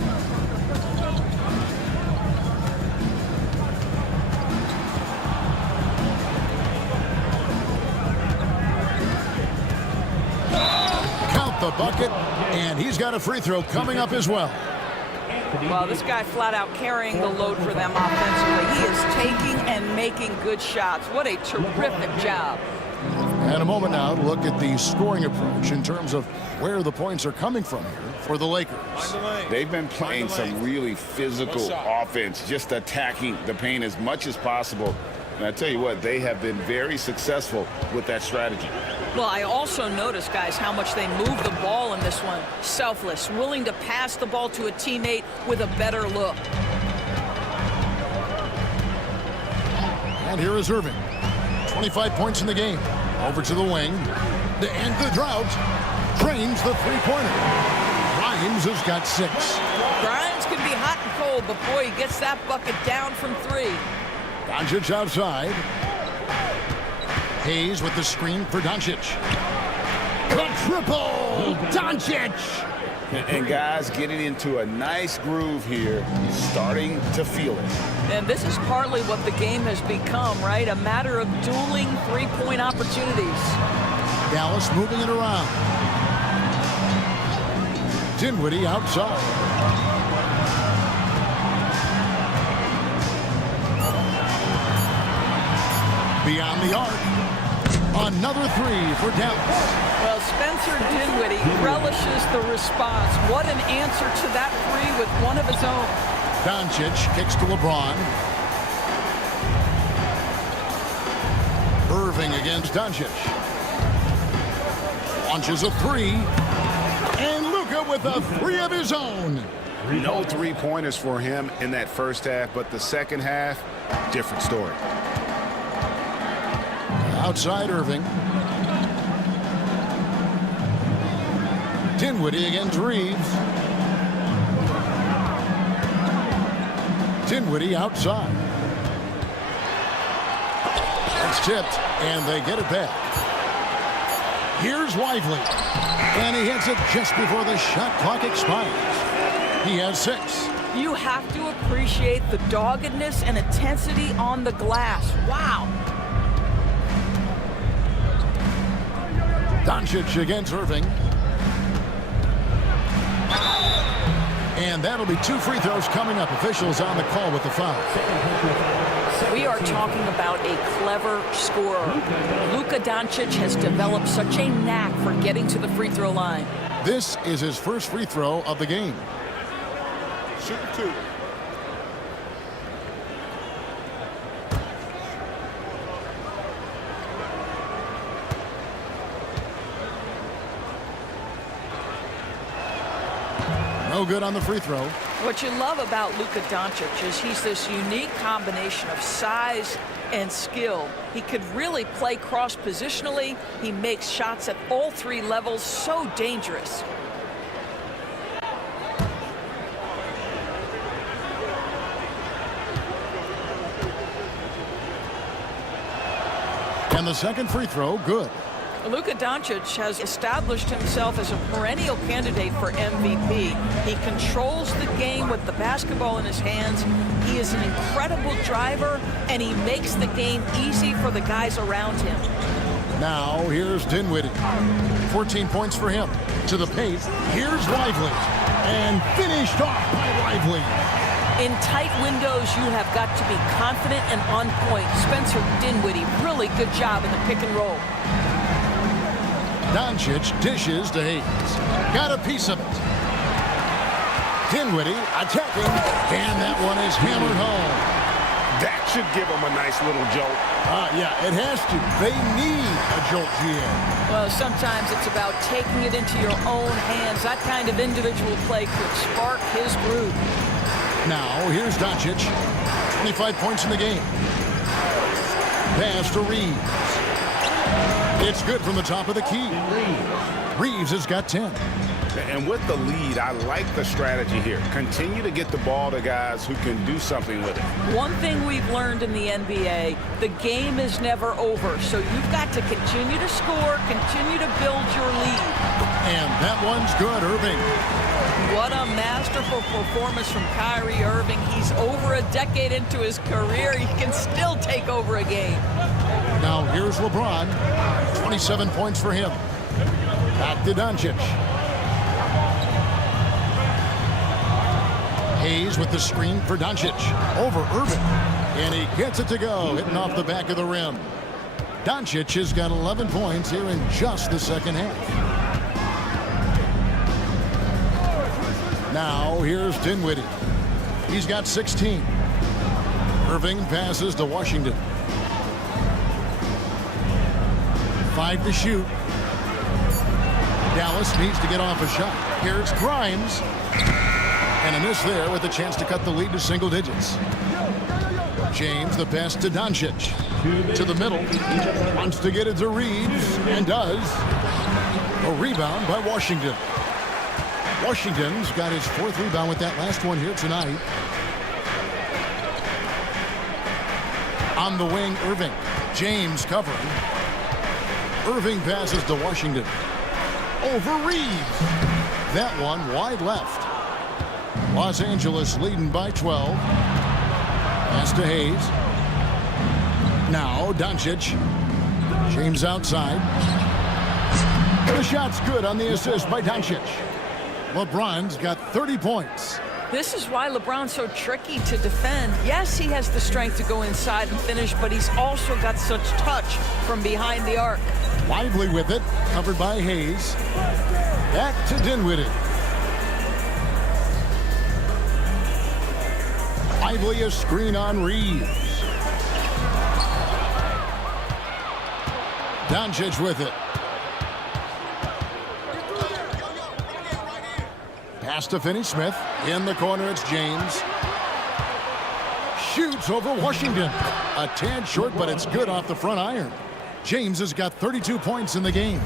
Count the bucket, and he's got a free throw coming up as well. Well, this guy flat out carrying the load for them offensively. He is taking and making good shots. What a terrific job. And a moment now to look at the scoring approach in terms of where the points are coming from here for the Lakers. They've been playing some really physical offense, just attacking the paint as much as possible. And I tell you what, they have been very successful with that strategy. Well, I also noticed, guys, how much they move the ball in this one. Selfless, willing to pass the ball to a teammate with a better look. And here is Irving. 25 points in the game. Over to the wing. To end the drought. Drains the three-pointer. Grimes has got 6. Grimes can be hot and cold, but boy, he gets that bucket down from 3. Doncic outside. Hayes with the screen for Doncic. The triple! Doncic! And guys getting into a nice groove here, starting to feel it. And this is partly what the game has become, right? A matter of dueling three-point opportunities. Dallas moving it around. Dinwiddie outside. Beyond the arc. Another 3 for Dallas. Well, Spencer Dinwiddie relishes the response. What an answer to that 3 with one of his own. Doncic kicks to LeBron. Irving against Doncic. Launches a 3. And Luka with a 3 of his own. No three-pointers for him in that first half, but the second half, different story. Outside Irving. Dinwiddie against Reeves. Dinwiddie outside. It's tipped, and they get it back. Here's Lively. And he hits it just before the shot clock expires. He has 6. You have to appreciate the doggedness and intensity on the glass. Wow. Doncic against Irving. And that'll be 2 free throws coming up. Officials on the call with the foul. We are talking about a clever scorer. Luka Doncic has developed such a knack for getting to the free throw line. This is his first free throw of the game. Shoot 2. No good on the free throw. What you love about Luka Doncic is he's this unique combination of size and skill. He could really play cross-positionally. He makes shots at all 3 levels, so dangerous. And the second free throw, good. Luka Doncic has established himself as a perennial candidate for MVP. He controls the game with the basketball in his hands. He is an incredible driver, and he makes the game easy for the guys around him. Now, here's Dinwiddie. 14 points for him. To the paint, here's Lively. And finished off by Lively. In tight windows, you have got to be confident and on point. Spencer Dinwiddie, really good job in the pick and roll. Doncic dishes to Hayes. Got a piece of it. Dinwiddie attacking, and that one is hammered home. That should give him a nice little jolt. Yeah, it has to. They need a jolt here. Well, sometimes it's about taking it into your own hands. That kind of individual play could spark his groove. Now, here's Doncic. 25 points in the game. Pass to Reeves. It's good from the top of the key. Reeves has got 10. And with the lead, I like the strategy here. Continue to get the ball to guys who can do something with it. One thing we've learned in the NBA, the game is never over. So you've got to continue to score, continue to build your lead. And that one's good, Irving. What a masterful performance from Kyrie Irving. He's over a decade into his career. He can still take over a game. Now here's LeBron. 27 points for him. Back to Doncic. Hayes with the screen for Doncic. Over Irving. And he gets it to go, hitting off the back of the rim. Doncic has got 11 points here in just the second half. Now here's Dinwiddie. He's got 16. Irving passes to Washington. 5 to shoot. Dallas needs to get off a shot. Here's Grimes. And a miss there with a chance to cut the lead to single digits. James, the pass to Doncic. To the middle. Wants to get it to Reeves. And does. A rebound by Washington. Washington's got his 4th rebound with that last one here tonight. On the wing, Irving. James covering. Irving passes to Washington. Over Reeves. That one wide left. Los Angeles leading by 12. Pass to Hayes. Now Doncic. James outside. The shot's good on the assist by Doncic. LeBron's got 30 points. This is why LeBron's so tricky to defend. Yes, he has the strength to go inside and finish, but he's also got such touch from behind the arc. Lively with it, covered by Hayes. Back to Dinwiddie. Lively a screen on Reeves. Doncic with it. Pass to Finney-Smith. In the corner, it's James. Shoots over Washington. A tad short, but it's good off the front iron. James has got 32 points in the game.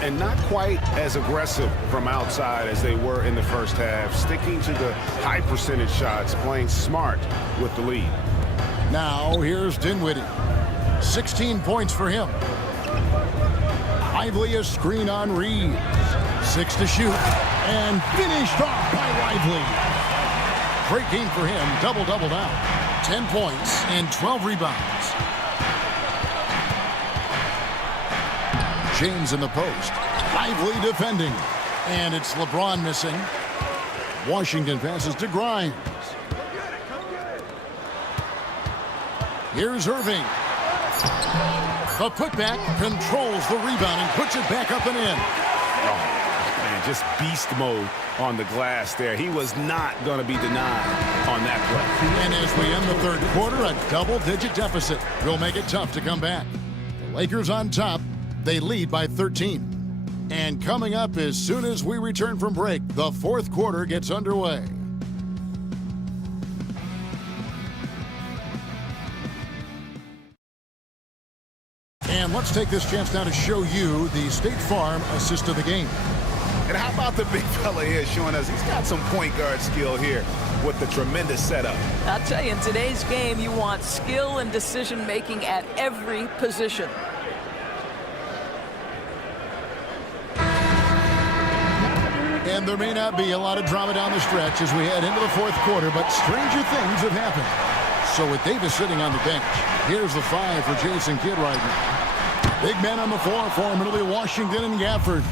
And not quite as aggressive from outside as they were in the first half. Sticking to the high percentage shots, playing smart with the lead. Now here's Dinwiddie. 16 points for him. Lively a screen on Reeves. 6 to shoot. And finished off by Lively. Great game for him. Double-double now. 10 points and 12 rebounds. James in the post. Lively defending. And it's LeBron missing. Washington passes to Grimes. Here's Irving. The putback controls the rebound and puts it back up and in. Oh, man, just beast mode on the glass there. He was not going to be denied on that play. And as we end the third quarter, a double-digit deficit will make it tough to come back. The Lakers on top. They lead by 13. And coming up as soon as we return from break, the fourth quarter gets underway. And let's take this chance now to show you the State Farm assist of the game. And how about the big fella here showing us he's got some point guard skill here with the tremendous setup. I'll tell you, in today's game, you want skill and decision-making at every position. And there may not be a lot of drama down the stretch as we head into the fourth quarter, but stranger things have happened. So with Davis sitting on the bench, here's the 5 for Jason Kidd right now. Big men on the floor for Italy, Washington and Gafford.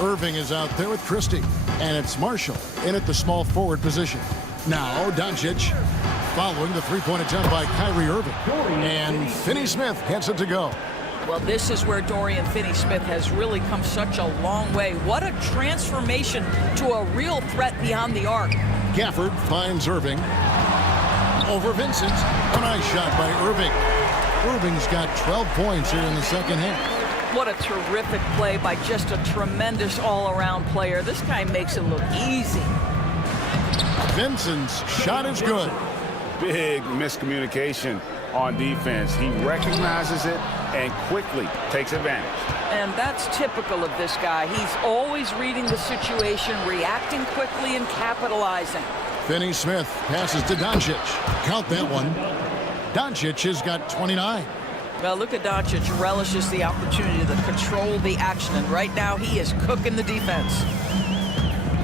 Irving is out there with Christie, and it's Marshall in at the small forward position. Now Doncic following the three-point attempt by Kyrie Irving. And Finney-Smith gets it to go. Well, this is where Dorian Finney-Smith has really come such a long way. What a transformation to a real threat beyond the arc. Gafford finds Irving. Over Vincent. A nice shot by Irving. Irving's got 12 points here in the second half. What a terrific play by just a tremendous all-around player. This guy makes it look easy. Vincent's shot is good. Big miscommunication on defense. He recognizes it, and quickly takes advantage. And that's typical of this guy. He's always reading the situation, reacting quickly, and capitalizing. Finney Smith passes to Doncic. Count that one. Doncic has got 29. Well, look at Doncic relishes the opportunity to control the action, and right now he is cooking the defense.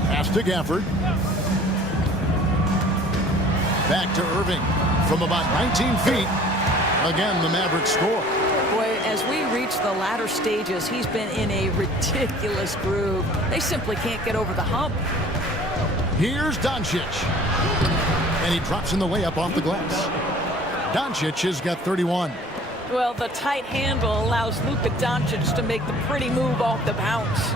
Pass to Gafford. Back to Irving from about 19 feet. Again, the Mavericks score. Boy, as we reach the latter stages, he's been in a ridiculous groove. They simply can't get over the hump. Here's Doncic. And he drops in the layup off the glass. Doncic has got 31. Well, the tight handle allows Luka Doncic to make the pretty move off the bounce.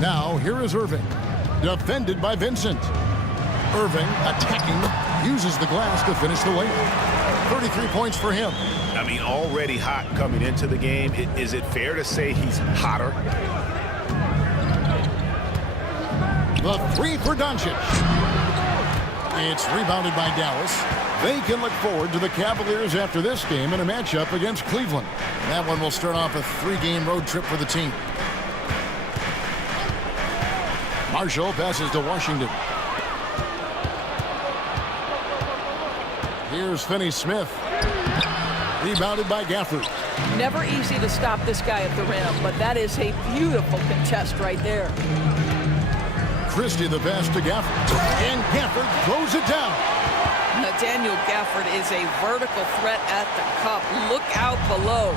Now, here is Irving. Defended by Vincent. Irving attacking, uses the glass to finish the layup. 33 points for him. I mean, already hot coming into the game. Is it fair to say he's hotter? The three for Doncic. It's rebounded by Dallas. They can look forward to the Cavaliers after this game in a matchup against Cleveland. And that one will start off a 3-game road trip for the team. Marshall passes to Washington. Here's Finney Smith. Rebounded by Gafford. Never easy to stop this guy at the rim, but that is a beautiful contest right there. Christie the pass to Gafford. And Gafford throws it down. Daniel Gafford is a vertical threat at the cup. Look out below.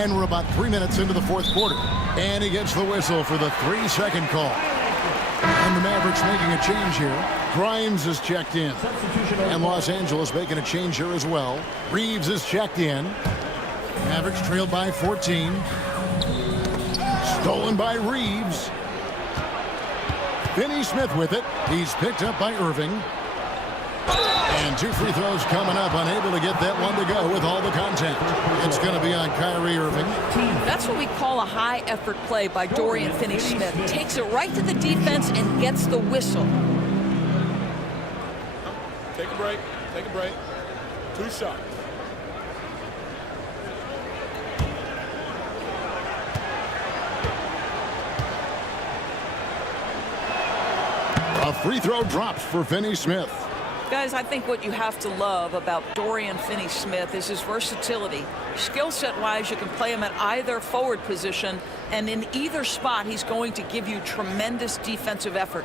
And we're about 3 minutes into the fourth quarter. And he gets the whistle for the 3-second call. And the Mavericks making a change here. Grimes is checked in. And Los Angeles making a change here as well. Reeves is checked in. Mavericks trailed by 14. Stolen by Reeves. Finney Smith with it. He's picked up by Irving. And 2 free throws coming up. Unable to get that one to go with all the contact. It's going to be on Kyrie Irving. That's what we call a high-effort play by Dorian Finney-Smith. Takes it right to the defense and gets the whistle. Take a break. Take a break. 2 shots. A free throw drops for Finney Smith. Guys, I think what you have to love about Dorian Finney-Smith is his versatility. Skill set-wise, you can play him at either forward position, and in either spot, he's going to give you tremendous defensive effort.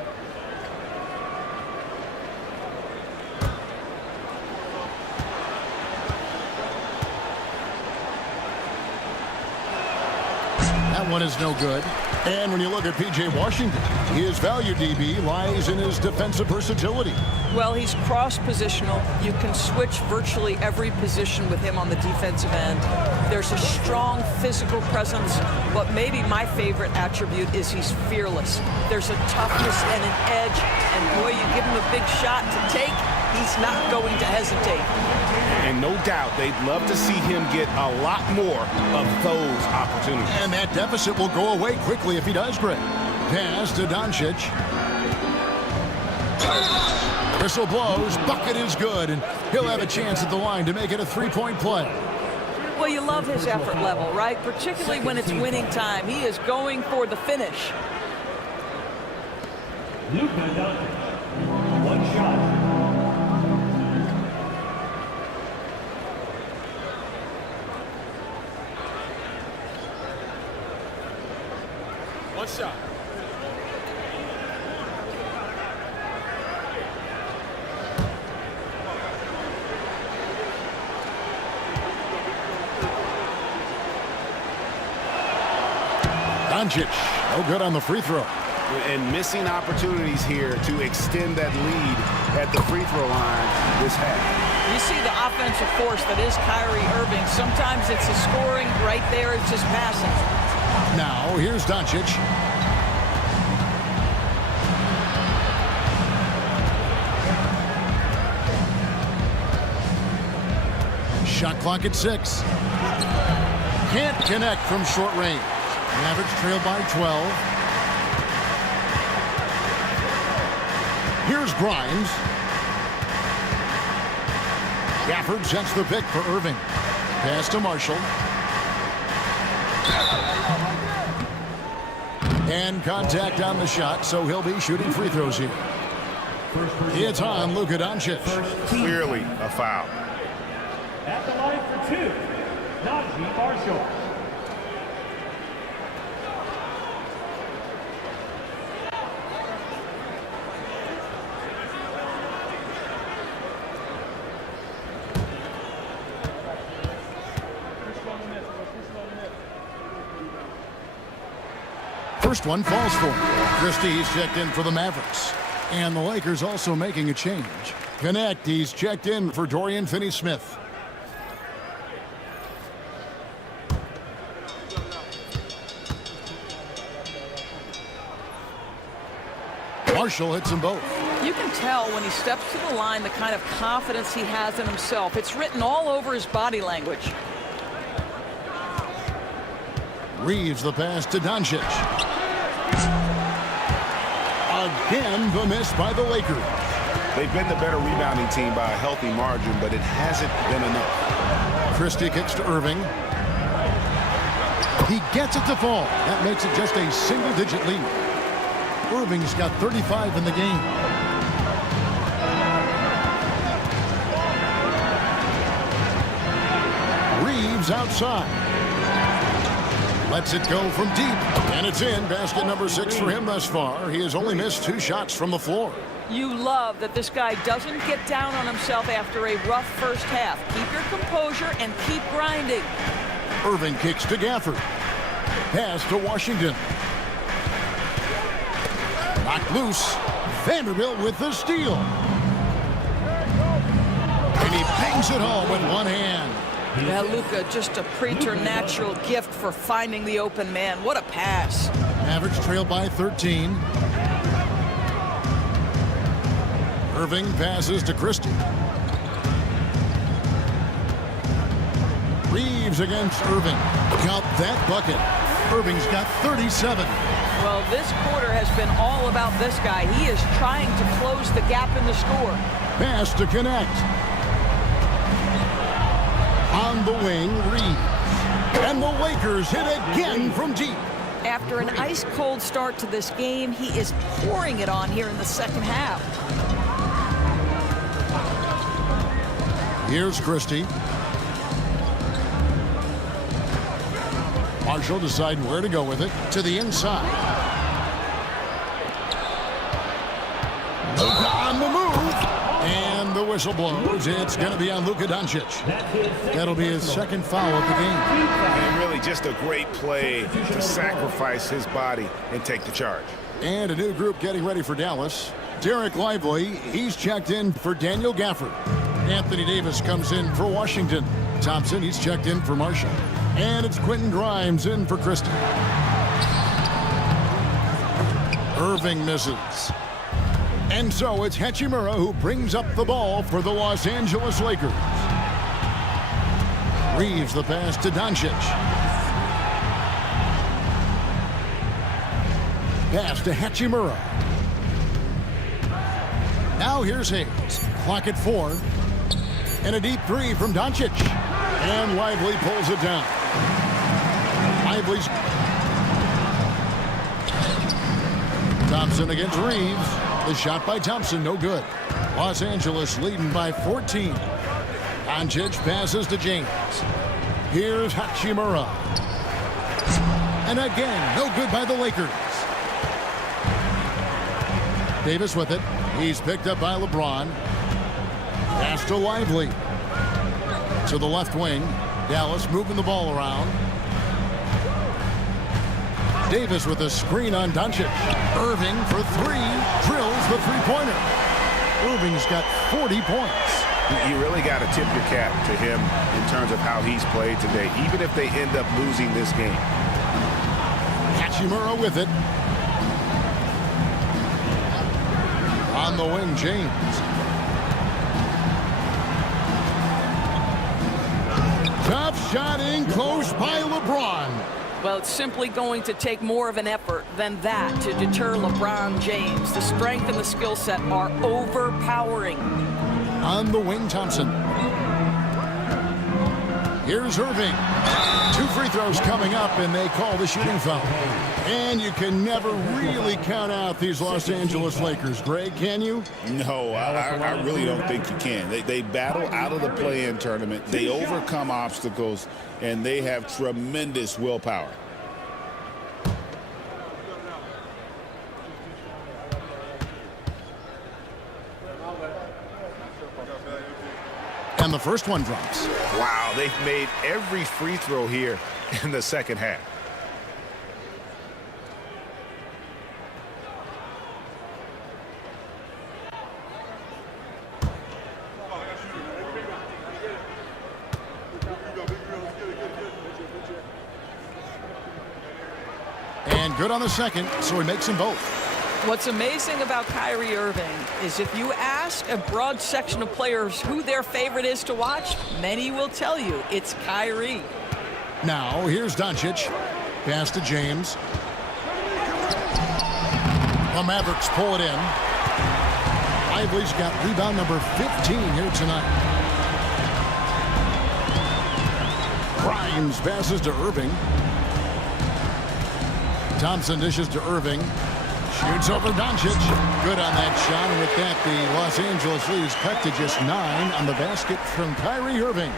That one is no good. And when you look at P.J. Washington, his value DB lies in his defensive versatility. Well, he's cross-positional. You can switch virtually every position with him on the defensive end. There's a strong physical presence, but maybe my favorite attribute is he's fearless. There's a toughness and an edge, and boy, you give him a big shot to take, he's not going to hesitate. And no doubt they'd love to see him get a lot more of those opportunities. And that deficit will go away quickly if he does, Greg. Pass to Doncic. Whistle blows, bucket is good, and he'll have a chance at the line to make it a 3-point play. Well, you love his effort level, right? Particularly when it's winning time. He is going for the finish. Luka Doncic, 1 shot. One shot. Doncic, no good on the free throw. And missing opportunities here to extend that lead at the free throw line this half. You see the offensive force that is Kyrie Irving. Sometimes it's a scoring, right there it's just passing. Now, here's Doncic. Shot clock at 6. Can't connect from short range. Mavericks trail by 12. Here's Grimes. Gafford sets the pick for Irving. Pass to Marshall. And contact on the shot, so he'll be shooting free throws here. It's on Luka Doncic. Clearly a foul. At the line for two, Najee Marshall. First one falls for him. Christie's checked in for the Mavericks. And the Lakers also making a change. Connect, he's checked in for Dorian Finney-Smith. Marshall hits them both. You can tell when he steps to the line the kind of confidence he has in himself. It's written all over his body language. Reeves the pass to Doncic. Again, the miss by the Lakers. They've been the better rebounding team by a healthy margin, but it hasn't been enough. Christie kicks to Irving. He gets it to fall. That makes it just a single-digit lead. Irving's got 35 in the game. Reeves outside. Lets it go from deep, and it's in. Basket number 6 for him thus far. He has only missed 2 shots from the floor. You love that this guy doesn't get down on himself after a rough first half. Keep your composure and keep grinding. Irving kicks to Gafford. Pass to Washington. Knocked loose. Vanderbilt with the steal. And he bangs it home with one hand. Yeah, Luka, just a preternatural gift for finding the open man. What a pass. Mavericks trail by 13. Irving passes to Christie. Reeves against Irving. Count that bucket. Irving's got 37. Well, this quarter has been all about this guy. He is trying to close the gap in the score. Pass to connect. On the wing, Reeves. And the Lakers hit again from deep. After an ice-cold start to this game, he is pouring it on here in the second half. Here's Christie. Marshall deciding where to go with it. To the inside. Luka on the move. And the whistle blows. It's going to be on Luka Doncic. That'll be his second foul of the game. And really just a great play to sacrifice his body and take the charge. And a new group getting ready for Dallas. Derek Lively, he's checked in for Daniel Gafford. Anthony Davis comes in for Washington. Thompson, he's checked in for Marshall. And it's Quentin Grimes in for Christie. Irving misses. And so it's Hachimura who brings up the ball for the Los Angeles Lakers. Reeves the pass to Doncic. Pass to Hachimura. Now here's Hayes. Clock at 4. And a deep 3 from Doncic. And Lively pulls it down. Lively's... Thompson against Reeves. The shot by Thompson, no good. Los Angeles leading by 14. Doncic passes to James. Here's Hachimura. And again, no good by the Lakers. Davis with it. He's picked up by LeBron. Pass to Lively. To the left wing. Dallas moving the ball around. Davis with a screen on Doncic. Irving for 3. Drills the three-pointer. Irving's got 40 points. You really got to tip your cap to him in terms of how he's played today, even if they end up losing this game. Hachimura with it. On the wing, James. Tough shot in close by LeBron. Well, it's simply going to take more of an effort than that to deter LeBron James. The strength and the skill set are overpowering. On the wing, Thompson. Here's Irving. 2 free throws coming up, and they call the shooting foul. And you can never really count out these Los Angeles Lakers. Greg, can you? No, I really don't think you can. They battle out of the play-in tournament. They overcome obstacles, and they have tremendous willpower. And the first one drops. Wow, they've made every free throw here in the second half. And good on the second, so he makes them both. What's amazing about Kyrie Irving is if you ask a broad section of players who their favorite is to watch, many will tell you it's Kyrie. Now, here's Doncic. Pass to James. The Mavericks pull it in. Lively's got rebound number 15 here tonight. Grimes passes to Irving. Thompson dishes to Irving. Shoots over Doncic. Good on that shot. And with that, the Los Angeles lead is cut to just 9 on the basket from Kyrie Irving.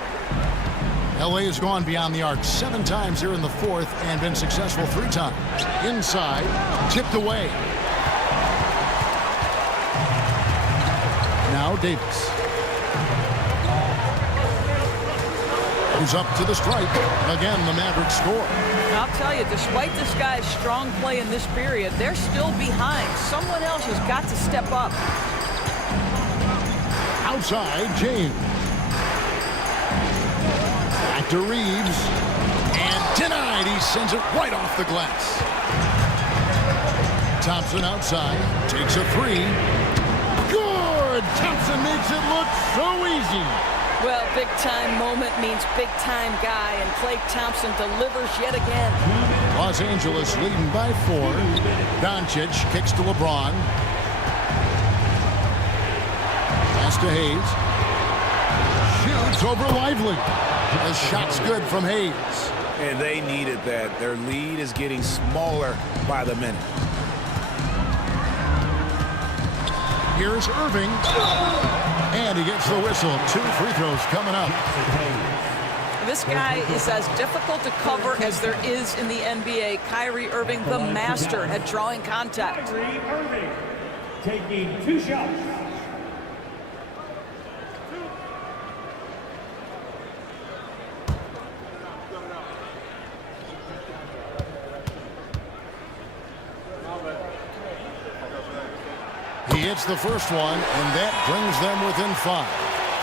LA has gone beyond the arc 7 times here in the fourth and been successful 3 times. Inside, tipped away. Now Davis. Who's up to the strike. Again, the Mavericks score. I'll tell you, despite this guy's strong play in this period, they're still behind. Someone else has got to step up. Outside, James. Back to Reeves. And denied. He sends it right off the glass. Thompson outside. Takes a 3. Good! Thompson makes it look so easy. Well, big-time moment means big-time guy, and Klay Thompson delivers yet again. Los Angeles leading by 4. Doncic kicks to LeBron. Pass to Hayes. Shoots over Lively. The shot's good from Hayes. And they needed that. Their lead is getting smaller by the minute. Here's Irving. And he gets the whistle. 2 free throws coming up. This guy is as difficult to cover as there is in the NBA. Kyrie Irving, the master at drawing contact. Kyrie Irving taking 2 shots. He hits the first one, and that brings them within 5.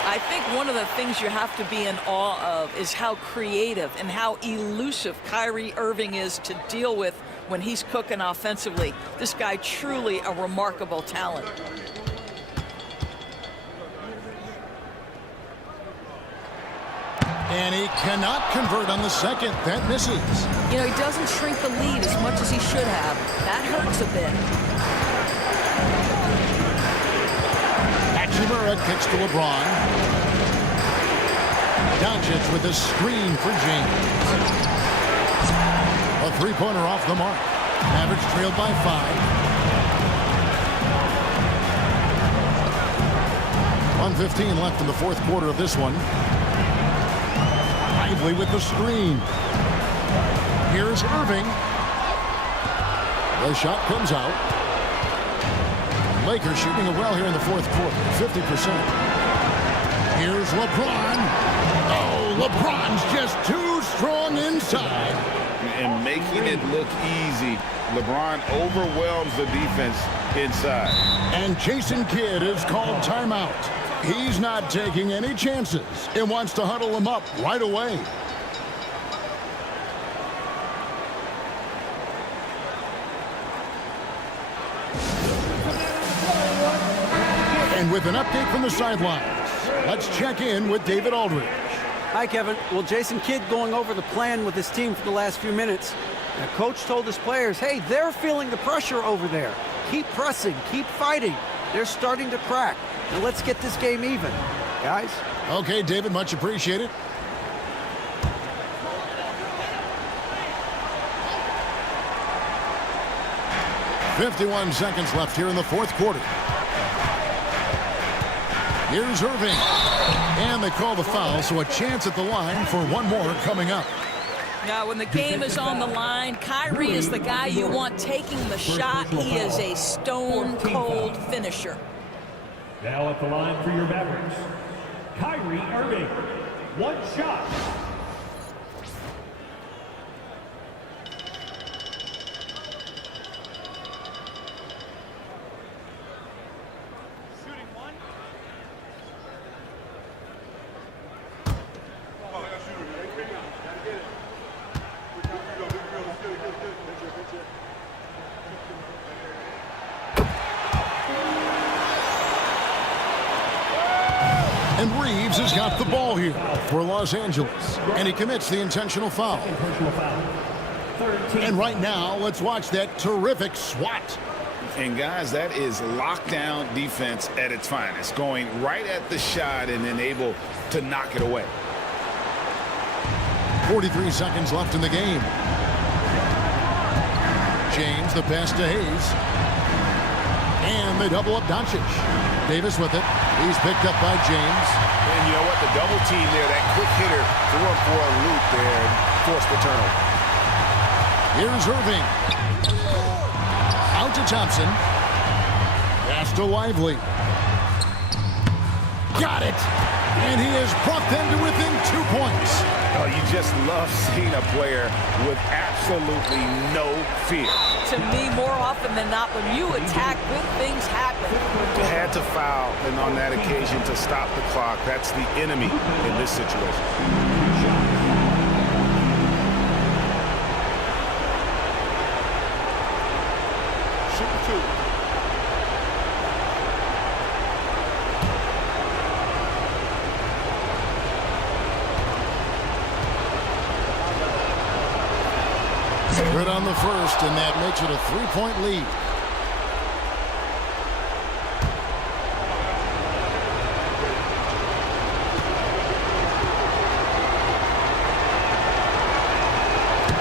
I think one of the things you have to be in awe of is how creative and how elusive Kyrie Irving is to deal with when he's cooking offensively. This guy truly a remarkable talent. And he cannot convert on the second. That misses. You know, he doesn't shrink the lead as much as he should have. That hurts a bit. Hachimura kicks to LeBron. Doncic with a screen for James. A 3-pointer off the mark. Mavericks trailed by 5. 1:15 left in the fourth quarter of this one. Lively with the screen. Here's Irving. The shot comes out. Lakers shooting it well here in the fourth quarter, 50%. Here's LeBron. Oh, LeBron's just too strong inside. And making it look easy. LeBron overwhelms the defense inside. And Jason Kidd is called timeout. He's not taking any chances and wants to huddle him up right away. And with an update from the sidelines, let's check in with David Aldridge. Hi, Kevin. Well, Jason Kidd going over the plan with his team for the last few minutes. The coach told his players, hey, they're feeling the pressure over there. Keep pressing, keep fighting. They're starting to crack. Now let's get this game even, guys. Okay, David, much appreciated. "51 seconds left here in the fourth quarter. Here's Irving. And they call the foul, so a chance at the line for one more coming up. Now, when the game is on the line, Kyrie is the guy you want taking the shot. He is a stone-cold finisher. Now at the line for your Mavericks, Kyrie Irving. One shot. And Reeves has got the ball here for Los Angeles. And he commits the intentional foul. And right now, let's watch that terrific swat. And guys, that is lockdown defense at its finest. Going right at the shot and then able to knock it away. 43 seconds left in the game. James, the pass to Hayes. And they double up Doncic. Davis with it. He's picked up by James. And you know what? The double team there, that quick hitter threw him for a loop there and forced the turnover. Here's Irving. Out to Thompson. Pass to Lively. Got it. And he has brought them to within 2 points. Oh, you just love seeing a player with absolutely no fear. To me, more often than not, when you attack, good things happen. They had to foul, and on that occasion to stop the clock. That's the enemy in this situation. Good on the first, and that makes it a 3-point lead.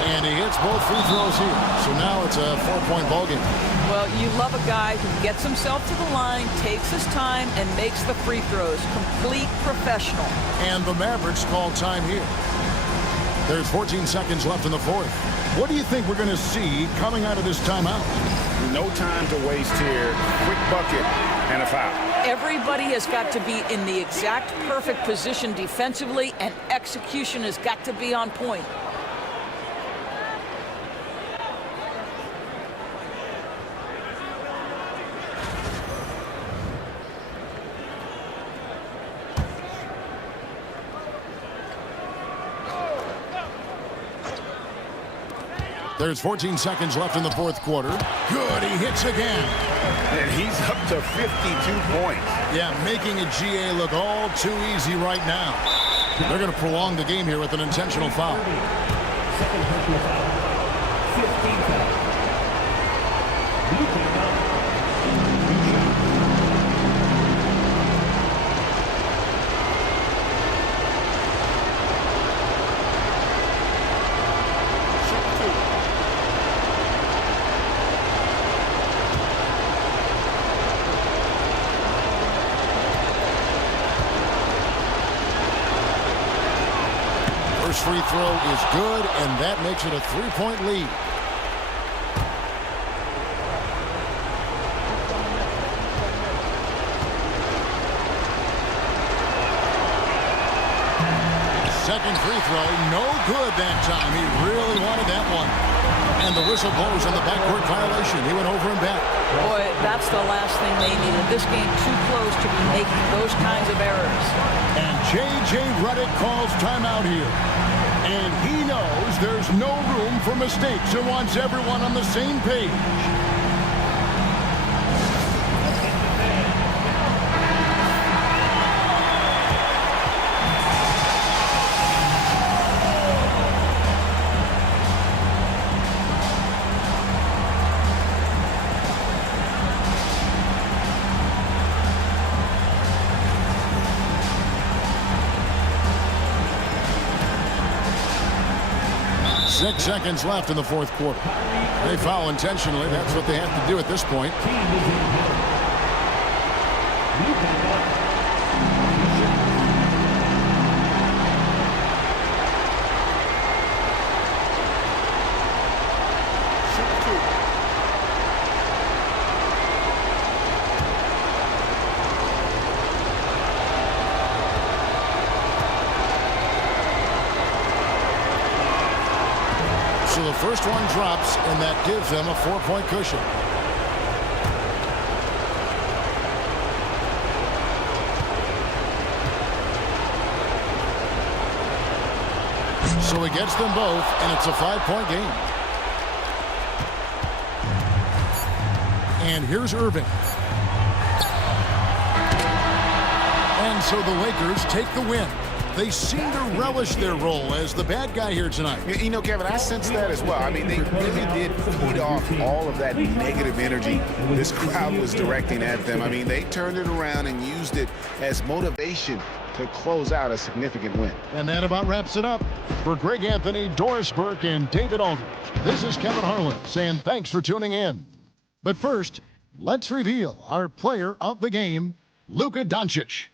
And he hits both free throws here. So now it's a 4-point ballgame. Well, you love a guy who gets himself to the line, takes his time, and makes the free throws. Complete professional. And the Mavericks call time here. There's 14 seconds left in the fourth. What do you think we're going to see coming out of this timeout? No time to waste here. Quick bucket and a foul. Everybody has got to be in the exact perfect position defensively, and execution has got to be on point. There's 14 seconds left in the fourth quarter. Good, he hits again. And he's up to 52 points. Yeah, making a GA look all too easy right now. They're going to prolong the game here with an intentional foul. Second personal foul. 15 foul. Blue team foul. Free throw is good, and that makes it a 3-point lead. Second free throw, no good that time. He really wanted that one. And the whistle blows on the backcourt violation. He went over and back. Boy, that's the last thing they needed. This game too close to be making those kinds of errors. And J.J. Redick calls timeout here. And he knows there's no room for mistakes and wants everyone on the same page. 6 seconds left in the fourth quarter. They foul intentionally. That's what they have to do at this point. So the first one drops, and that gives them a 4-point cushion. So he gets them both, and it's a 5-point game. And here's Irving. And so the Lakers take the win. They seem to relish their role as the bad guy here tonight. You know, Kevin, I sense that as well. I mean, they really did feed off all of that negative energy this crowd was directing at them. I mean, they turned it around and used it as motivation to close out a significant win. And that about wraps it up. For Greg Anthony, Doris Burke, and David Aldridge, this is Kevin Harlan saying thanks for tuning in. But first, let's reveal our player of the game, Luka Doncic.